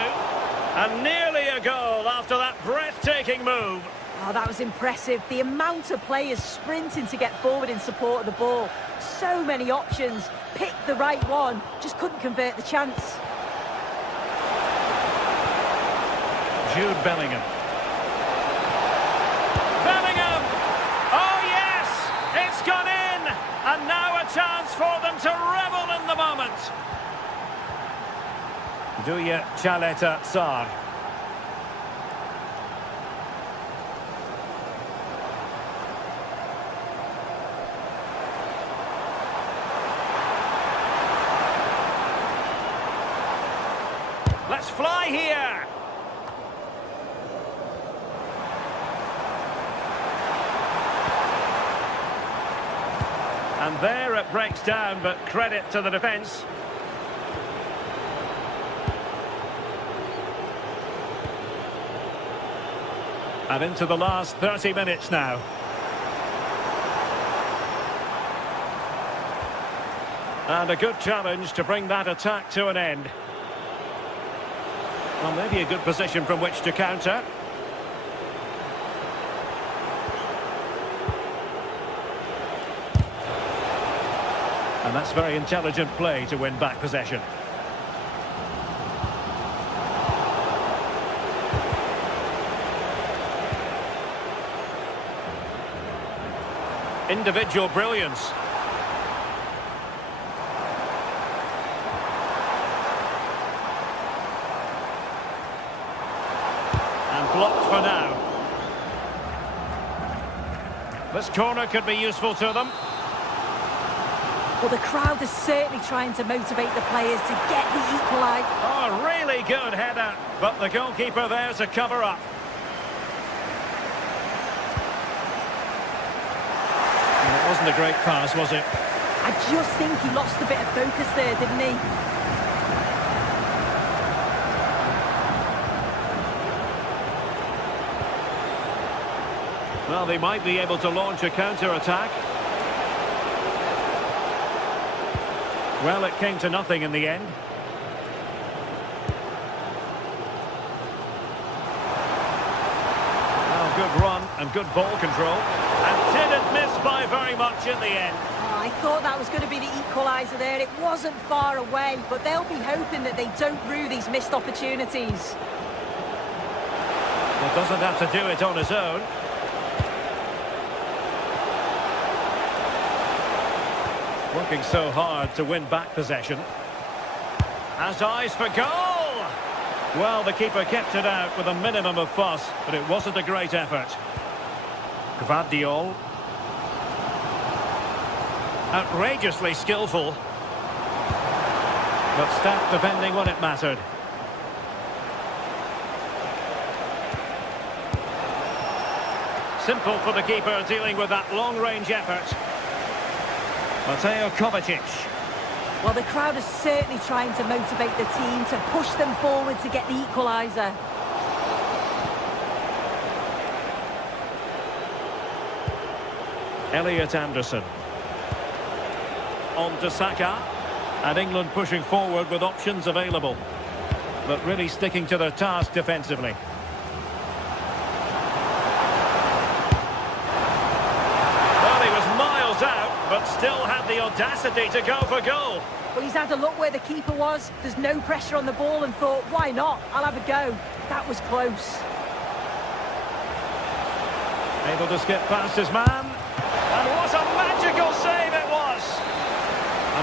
And nearly a goal after that breathtaking move. Oh, that was impressive. The amount of players sprinting to get forward in support of the ball. So many options. Picked the right one. Just couldn't convert the chance. Jude Bellingham. Bellingham! Oh, yes! It's gone in! And now a chance for them to revel in the moment. Duya Chaleta Sarr. Let's fly here! And there it breaks down, but credit to the defence. And into the last 30 minutes now. And a good challenge to bring that attack to an end. Well, maybe a good position from which to counter. And that's very intelligent play to win back possession. Individual brilliance. And blocked for now. This corner could be useful to them. Well, the crowd is certainly trying to motivate the players to get the equaliser. Oh, really good header, but the goalkeeper there to cover up. And it wasn't a great pass, was it? I just think he lost a bit of focus there, didn't he? Well, they might be able to launch a counter-attack. Well, it came to nothing in the end. Oh, good run and good ball control. And didn't miss by very much in the end. Oh, I thought that was going to be the equaliser there. It wasn't far away, but they'll be hoping that they don't rue these missed opportunities. Well, doesn't have to do it on his own. Working so hard to win back possession. Has eyes for goal! Well, the keeper kept it out with a minimum of fuss, but it wasn't a great effort. Gvardiol. Outrageously skillful. But stout defending when it mattered. Simple for the keeper dealing with that long-range effort. Mateo Kovacic. Well, the crowd is certainly trying to motivate the team to push them forward to get the equaliser. Elliot Anderson. On to Saka. And England pushing forward with options available. But really sticking to their task defensively. Well, he was miles out, but still had the audacity to go for goal. Well, he's had a look where the keeper was. There's no pressure on the ball and thought, why not? I'll have a go. That was close. Able to skip past his man. And what a magical save it was!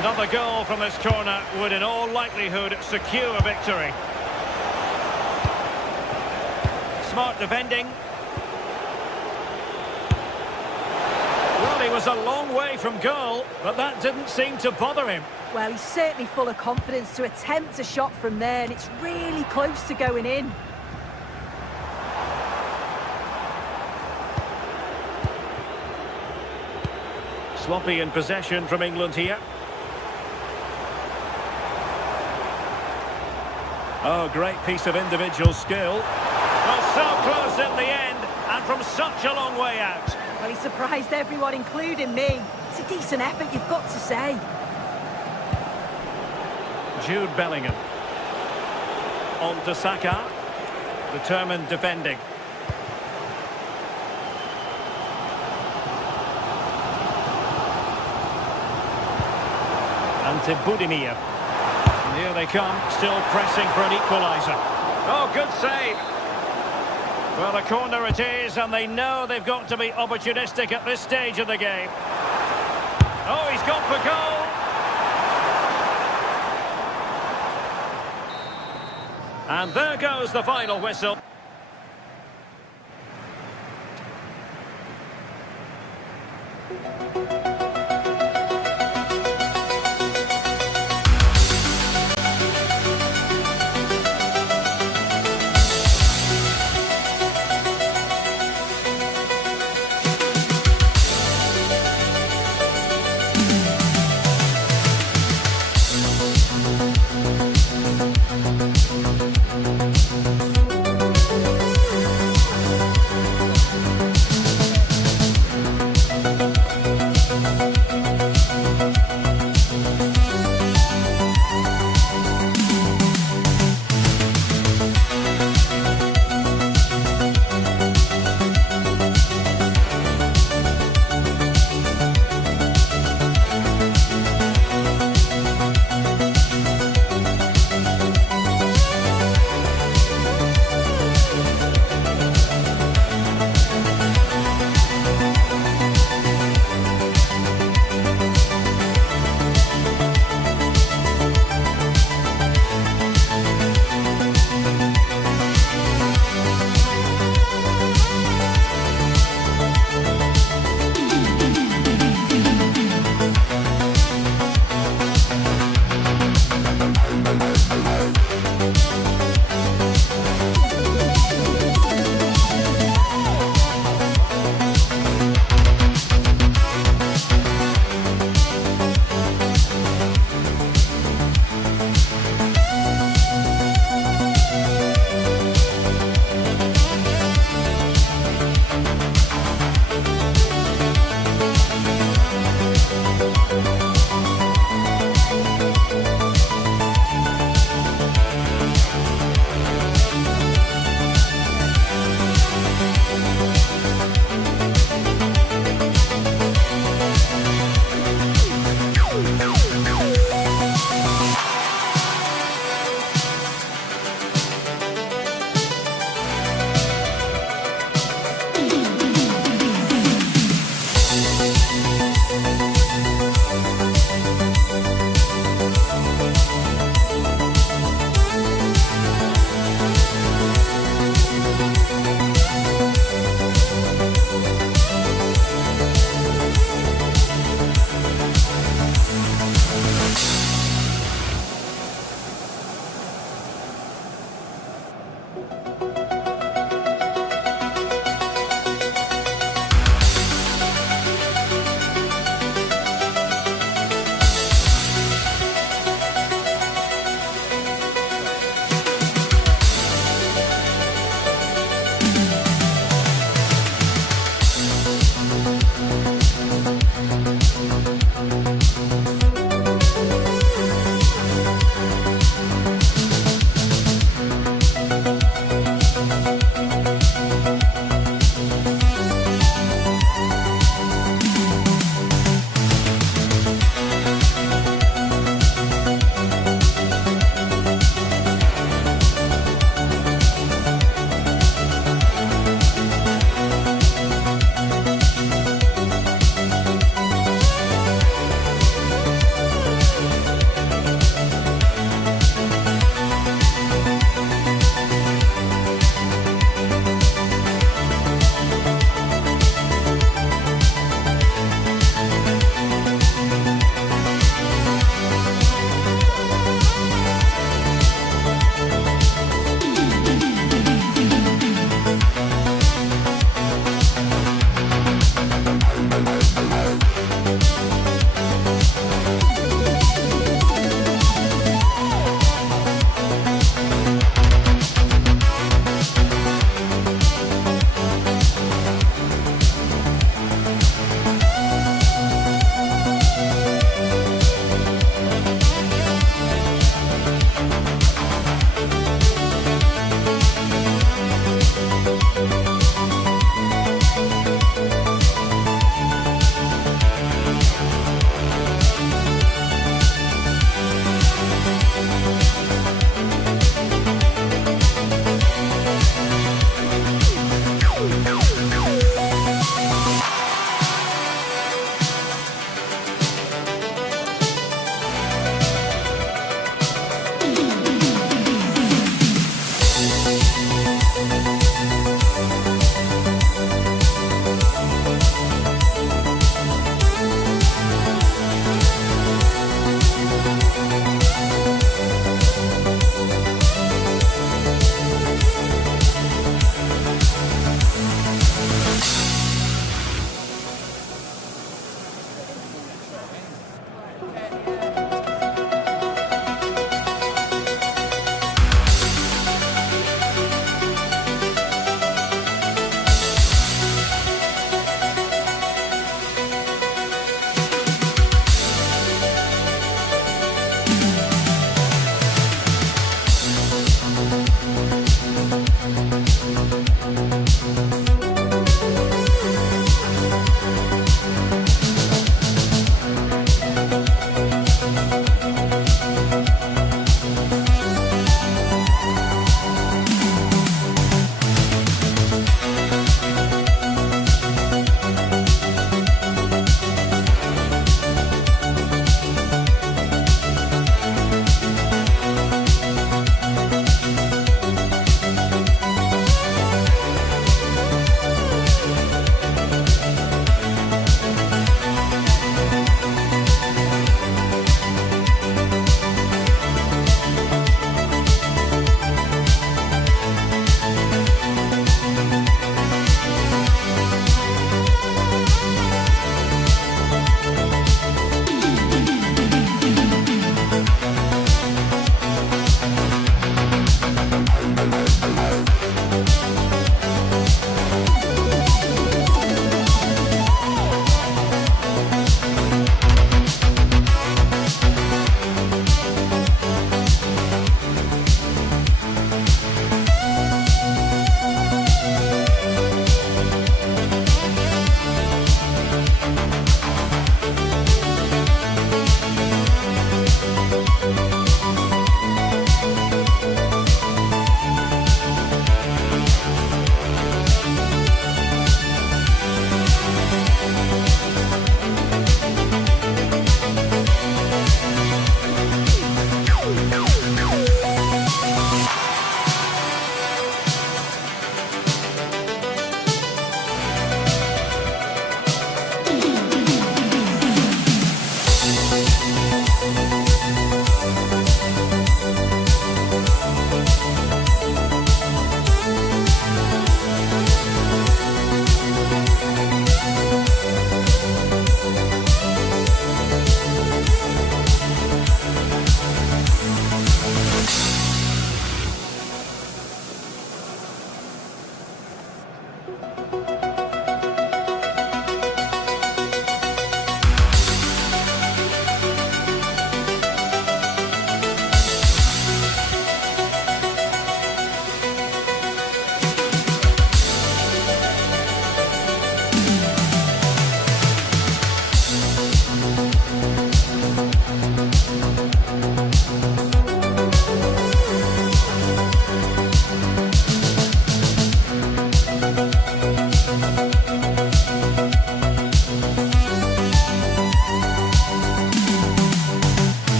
Another goal from this corner would in all likelihood secure victory. Smart defending. Well, he was a long way from goal, but that didn't seem to bother him. Well, he's certainly full of confidence to attempt a shot from there, and it's really close to going in. Sloppy in possession from England here. Oh, great piece of individual skill. Well, so close in the end, and from such a long way out. Well, he surprised everyone, including me. It's a decent effort, you've got to say. Jude Bellingham. On to Saka. Determined defending. And to Budimir. And here they come, still pressing for an equaliser. Oh, good save. Well, a corner it is, and they know they've got to be opportunistic at this stage of the game. Oh, he's gone for goal. And there goes the final whistle.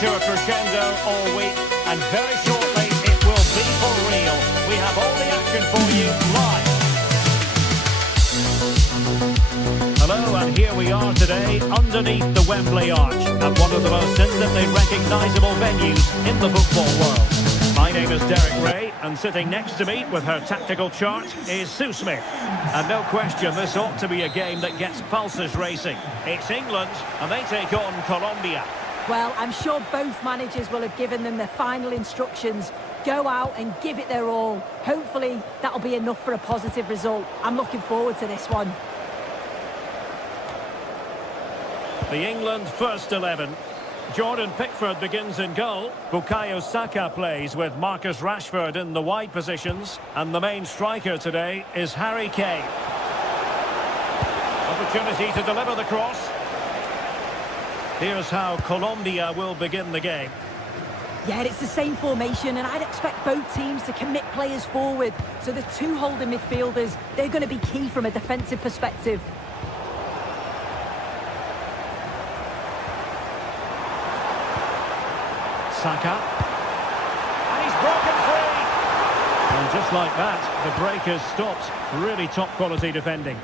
To a crescendo all week, and very shortly it will be for real. We have all the action for you live. Hello, and here we are today underneath the Wembley Arch at one of the most instantly recognisable venues in the football world. My name is Derek Ray, and sitting next to me with her tactical chart is Sue Smith. And no question, this ought to be a game that gets pulses racing. It's England, and they take on Colombia. Well, I'm sure both managers will have given them their final instructions. Go out and give it their all. Hopefully, that'll be enough for a positive result. I'm looking forward to this one. The England first 11. Jordan Pickford begins in goal. Bukayo Saka plays with Marcus Rashford in the wide positions. And the main striker today is Harry Kane. Opportunity to deliver the cross. Here's how Colombia will begin the game. Yeah, it's the same formation, and I'd expect both teams to commit players forward. So the two holding midfielders, they're going to be key from a defensive perspective. Saka. And he's broken free. And just like that, the break has stopped. Really top quality defending.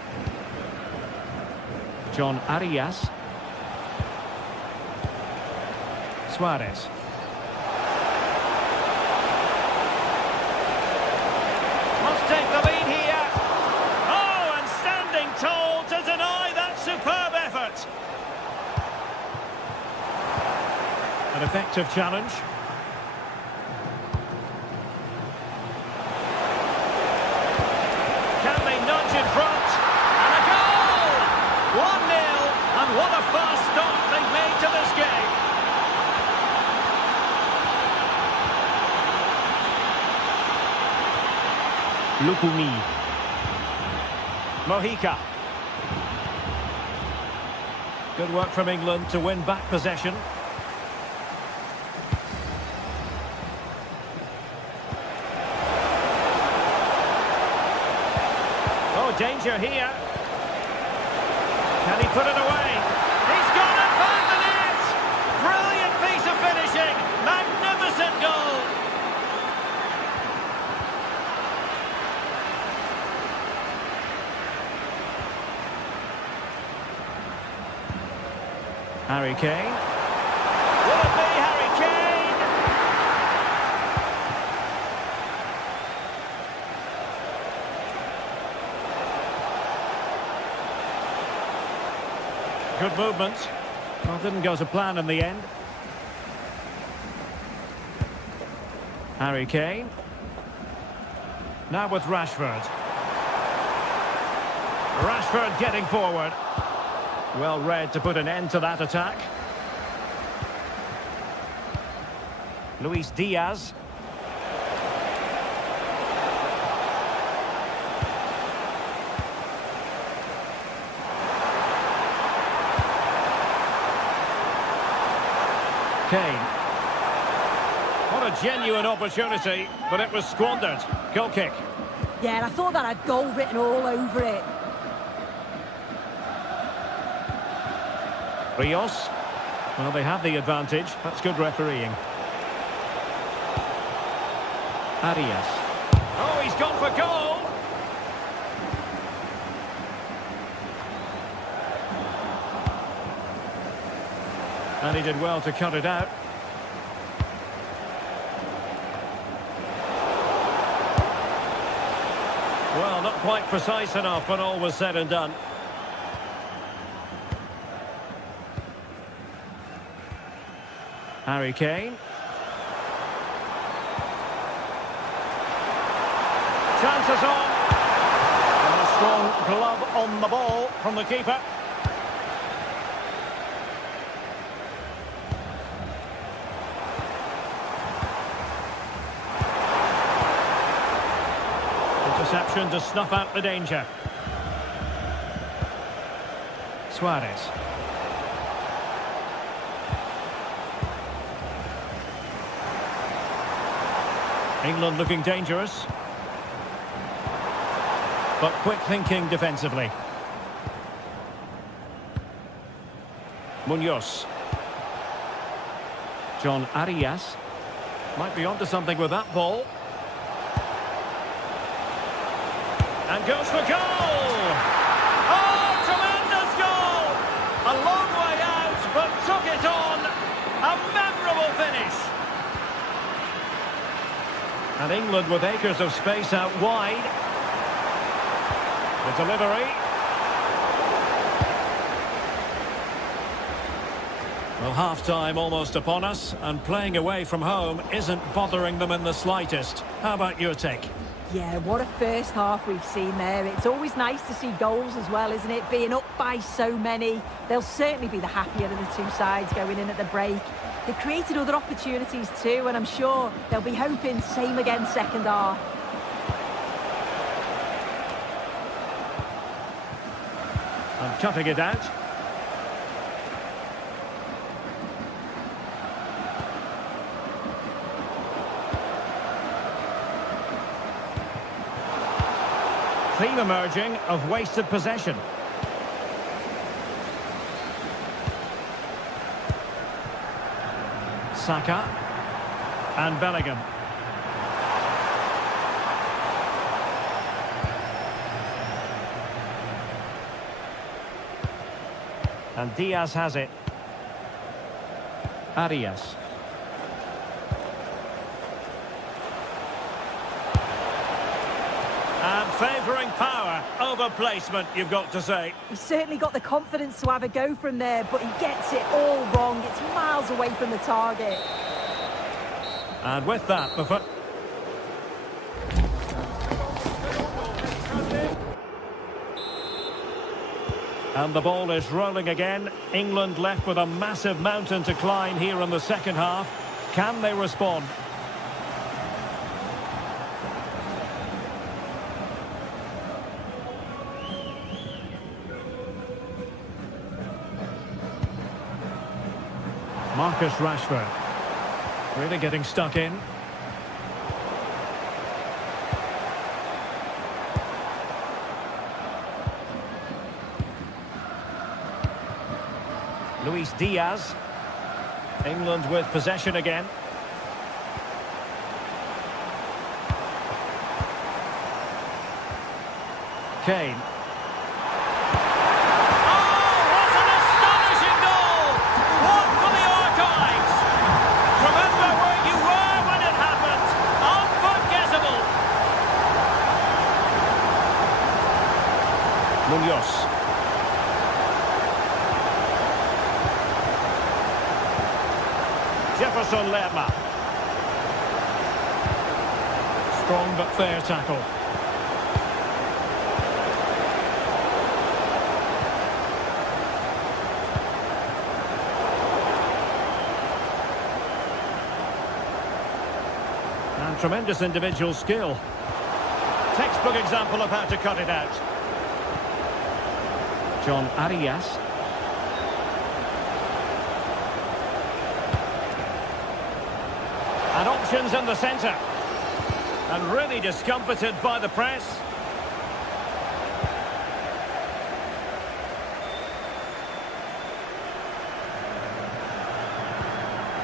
John Arias. Suarez. Must take the lead here. Oh, and standing tall to deny that superb effort. An effective challenge. Can they nudge in front? And a goal! 1-0, and what a fast start they've made to this game. Lukumi. Mojica. Good work from England to win back possession. Oh, danger here. Can he put it away? He's gone and found the net! Brilliant piece of finishing! Magnificent goal! Harry Kane. Will it be Harry Kane? Good movement. Well, didn't go to plan in the end. Harry Kane. Now with Rashford. Rashford getting forward. Well read to put an end to that attack. Luis Diaz. Kane. What a genuine opportunity, but it was squandered. Goal kick. Yeah, and I thought that had goal written all over it. Rios. Well, they have the advantage. That's good refereeing. Arias. Oh, he's gone for goal! And he did well to cut it out. Well, not quite precise enough when all was said and done. Harry Kane. Chances on. And a strong glove on the ball from the keeper. Interception to snuff out the danger. Suarez. England looking dangerous, but quick thinking defensively. Munoz. John Arias might be onto something with that ball. And goes for goal! Oh, tremendous goal! A long way out, but took it on. A memorable finish. And England with acres of space out wide. The delivery. Well, half-time almost upon us, and playing away from home isn't bothering them in the slightest. How about your take? Yeah, what a first half we've seen there. It's always nice to see goals as well, isn't it? Being up by so many. They'll certainly be the happier of the two sides going in at the break. They've created other opportunities too, and I'm sure they'll be hoping same again second half. And cutting it out. Theme emerging of wasted possession. Saka and Bellingham. And Diaz has it. Arias. And favouring power over placement, you've got to say. He's certainly got the confidence to have a go from there, but he gets it all wrong. It's miles away from the target. And with that, the foot. And the ball is rolling again. England left with a massive mountain to climb here in the second half. Can they respond? Marcus Rashford. Really getting stuck in. Luis Diaz. England with possession again. Kane. Oh, what an astonishing goal! One for the archives! Remember where you were when it happened. Unforgettable! Munoz. Jefferson Lerma. Strong but fair tackle. And tremendous individual skill. Textbook example of how to cut it out. John Arias. And options in the centre. And really discomfited by the press.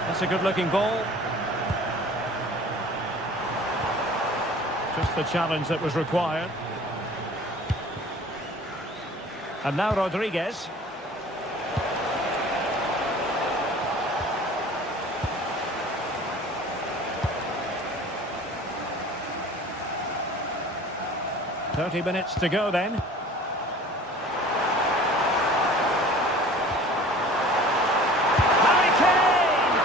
That's a good-looking ball. Just the challenge that was required. And now Rodriguez. "30 minutes to go then." Harry Kane!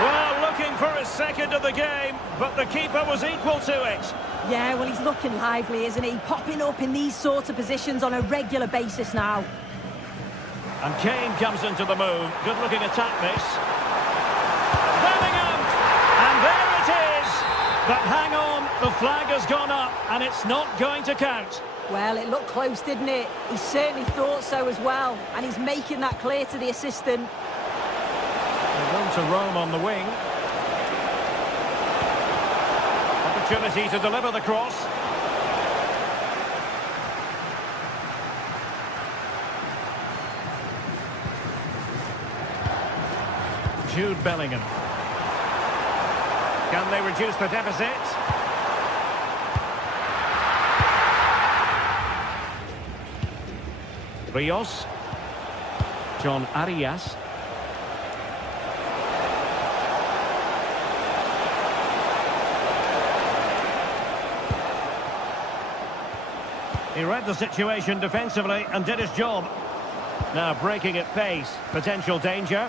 Well, looking for his second of the game, but the keeper was equal to it. Yeah, well, he's looking lively, isn't he? Popping up in these sorts of positions on a regular basis now. And Kane comes into the move. Good-looking attack, this. Bellingham! And there it is! But hang on, the flag has gone up, and it's not going to count. Well, it looked close, didn't it? He certainly thought so as well, and he's making that clear to the assistant. They're going to roam on the wing. Opportunity to deliver the cross. Jude Bellingham. Can they reduce the deficit? Rios. John Arias. He read the situation defensively and did his job. Now breaking at pace. Potential danger.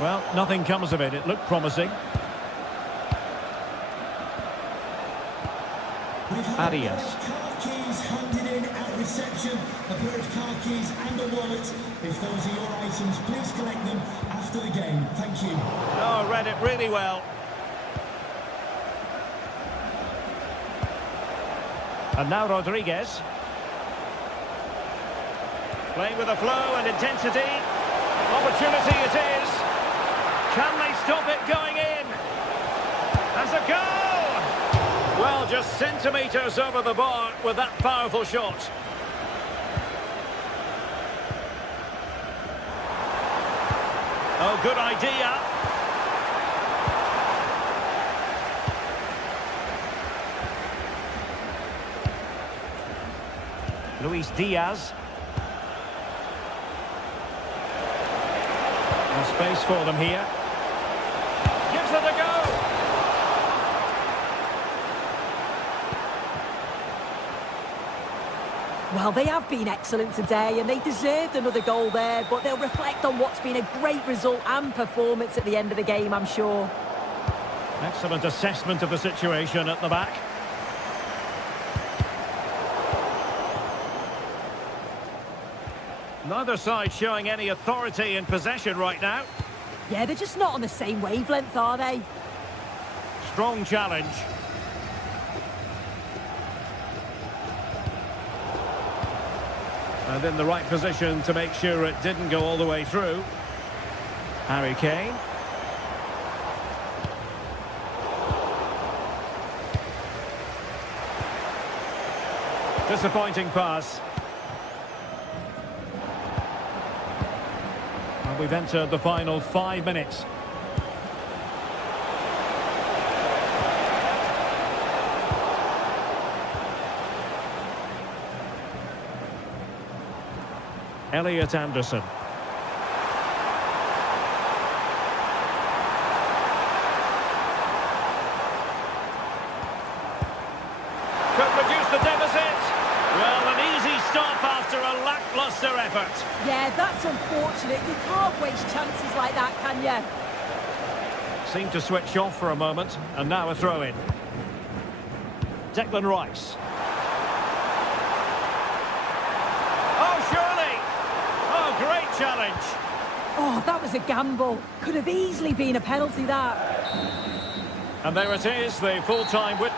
Well, nothing comes of it. It looked promising. Arias. Car keys handed in at reception. A pair of car keys and a wallet. If those are your items, please collect them after the game. Thank you. Oh, read it really well. And now Rodriguez. Playing with a flow and intensity. Opportunity it is. Can they stop it going in? That's a goal! Well, just centimetres over the bar with that powerful shot. Oh, good idea. Luis Diaz. No space for them here. Gives it a go. Well, they have been excellent today, and they deserved another goal there, but they'll reflect on what's been a great result and performance at the end of the game, I'm sure. Excellent assessment of the situation at the back. Neither side showing any authority in possession right now. Yeah, they're just not on the same wavelength, are they? Strong challenge. And in the right position to make sure it didn't go all the way through. Harry Kane. Disappointing pass. And we've entered the final 5 minutes. Elliot Anderson. Could reduce the deficit. Well, an easy stop after a lacklustre effort. Yeah, that's unfortunate. You can't waste chances like that, can you? Seemed to switch off for a moment, and now a throw-in. Declan Rice. Oh, surely! Oh, great challenge. Oh, that was a gamble. Could have easily been a penalty, that. And there it is, the full-time win.